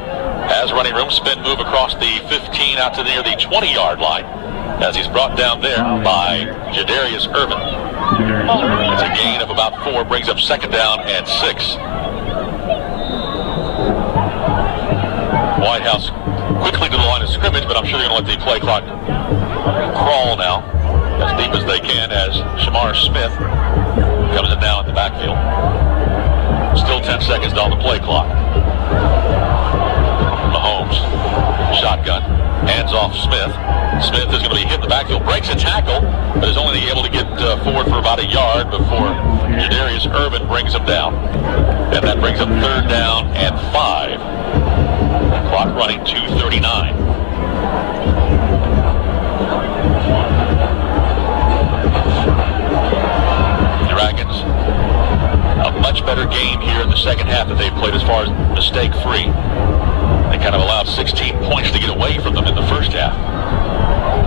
Has running room, spin move across the 15 out to near the 20-yard line, as he's brought down there by Jadarius Irvin. It's a gain of about 4, brings up 2nd down and 6. Whitehouse quickly to the line of scrimmage, but I'm sure they're going to let the play clock crawl now as deep as they can, as Shamar Smith comes in now in the backfield. seconds on the play clock. Mahomes, shotgun, hands off Smith. Smith is going to be hit in the backfield, breaks a tackle, but is only able to get forward for about a yard before Jadarius Irvin brings him down. And that brings up 3rd down and 5. Clock running 2:39. Dragons, a much better game here in the second half that they've played as far as mistake-free. They kind of allowed 16 points to get away from them in the first half.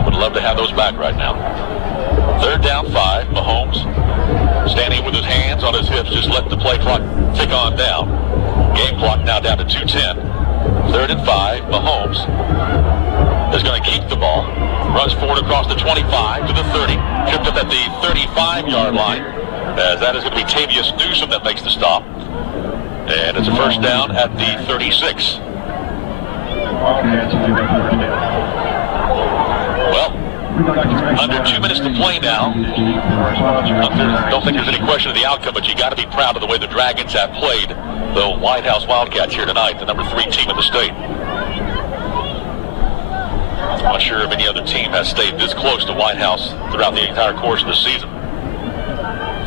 Would love to have those back right now. 3rd down, 5. Mahomes standing with his hands on his hips, just letting the play clock tick on down. Game clock now down to 2:10. 3rd and 5. Mahomes is going to keep the ball. Runs forward across the 25 to the 30. Tripped up at the 35-yard line. As that is going to be Tavius Newsom that makes the stop. And it's a first down at the 36. Well, under 2 minutes to play now. Don't think there's any question of the outcome, but you got to be proud of the way the Dragons have played the Whitehouse Wildcats here tonight, the number 3 team in the state. I'm not sure if any other team has stayed this close to Whitehouse throughout the entire course of the season.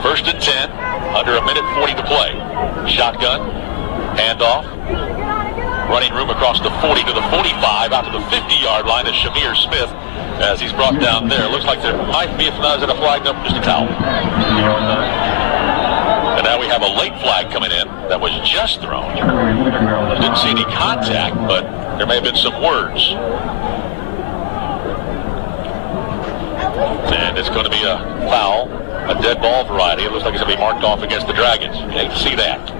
1st and 10, under a minute 40 to play. Shotgun, handoff. Running room across the 40 to the 45, out to the 50-yard line is Shamir Smith as he's brought down there. Looks like there might be, if not, is it a flag? No, just a towel. And now we have a late flag coming in that was just thrown. Didn't see any contact, but there may have been some words. And it's going to be a foul, a dead ball variety. It looks like it's going to be marked off against the Dragons. You hate to see that.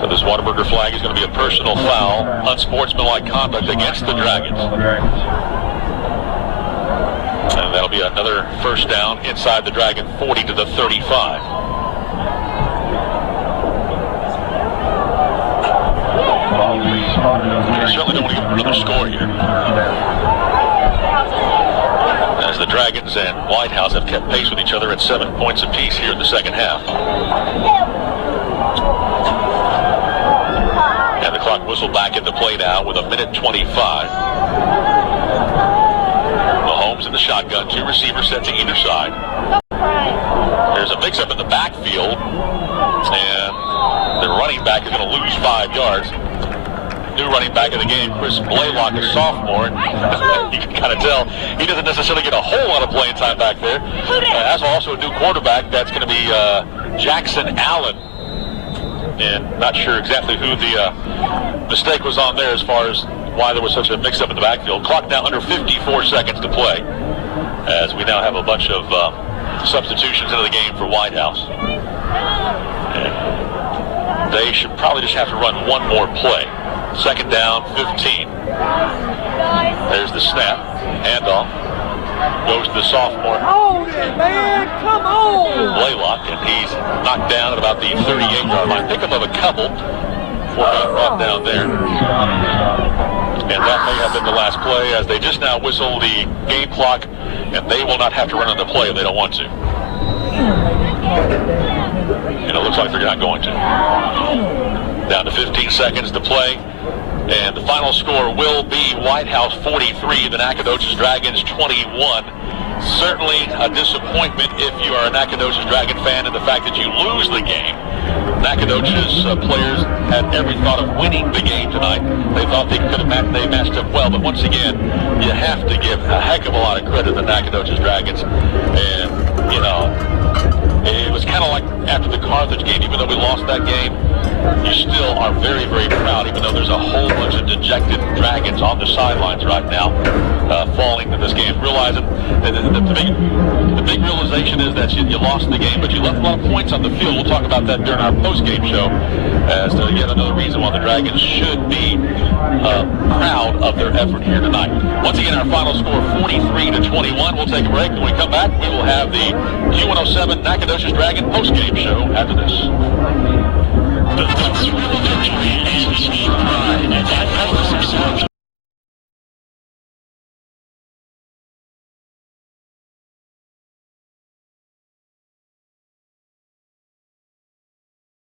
So this Whataburger flag is going to be a personal foul, unsportsmanlike conduct against the Dragons. And that'll be another first down inside the Dragon 40 to the 35. You certainly don't want to give another score here. As the Dragons and Whitehouse have kept pace with each other at 7 points apiece here in the second half. And the clock whistled back into play now with a minute 25. Mahomes in the shotgun, 2 receivers set to either side. There's a mix-up in the backfield, and the running back is going to lose 5 yards. New running back of the game, Chris Blaylock, a sophomore. You can kind of tell he doesn't necessarily get a whole lot of playing time back there. That's also a new quarterback. That's going to be Jackson Allen. And not sure exactly who the mistake was on there as far as why there was such a mix-up in the backfield. Clock now under 54 seconds to play, as we now have a bunch of substitutions into the game for Whitehouse. And they should probably just have to run one more play. 2nd down, 15. There's the snap. Handoff. Goes to the sophomore. Hold it, man. Come on. Blaylock, and he's knocked down at about the 38-yard line. Pickup of a couple before being brought down there. And that may have been the last play, as they just now whistle the game clock, and they will not have to run on the play if they don't want to. And it looks like they're not going to. Down to 15 seconds to play. And the final score will be Whitehouse 43, the Nacogdoches Dragons 21. Certainly a disappointment if you are a Nacogdoches Dragon fan, and the fact that you lose the game. Nacogdoches players had every thought of winning the game tonight. They thought they could have they matched up well, but once again, you have to give a heck of a lot of credit to the Nacogdoches Dragons. And, you know, it was kind of like after the Carthage game, even though we lost that game, you still are very, very proud, even though there's a whole bunch of dejected Dragons on the sidelines right now, falling to this game, realizing that the big realization is that you lost the game, but you left a lot of points on the field. We'll talk about that during our post-game show, as to yet another reason why the Dragons should be proud of their effort here tonight. Once again, our final score, 43-21. We'll take a break. When we come back, we will have the Q107 Nacogdoches Dragon post-game show after this. The thrill of victory and pride at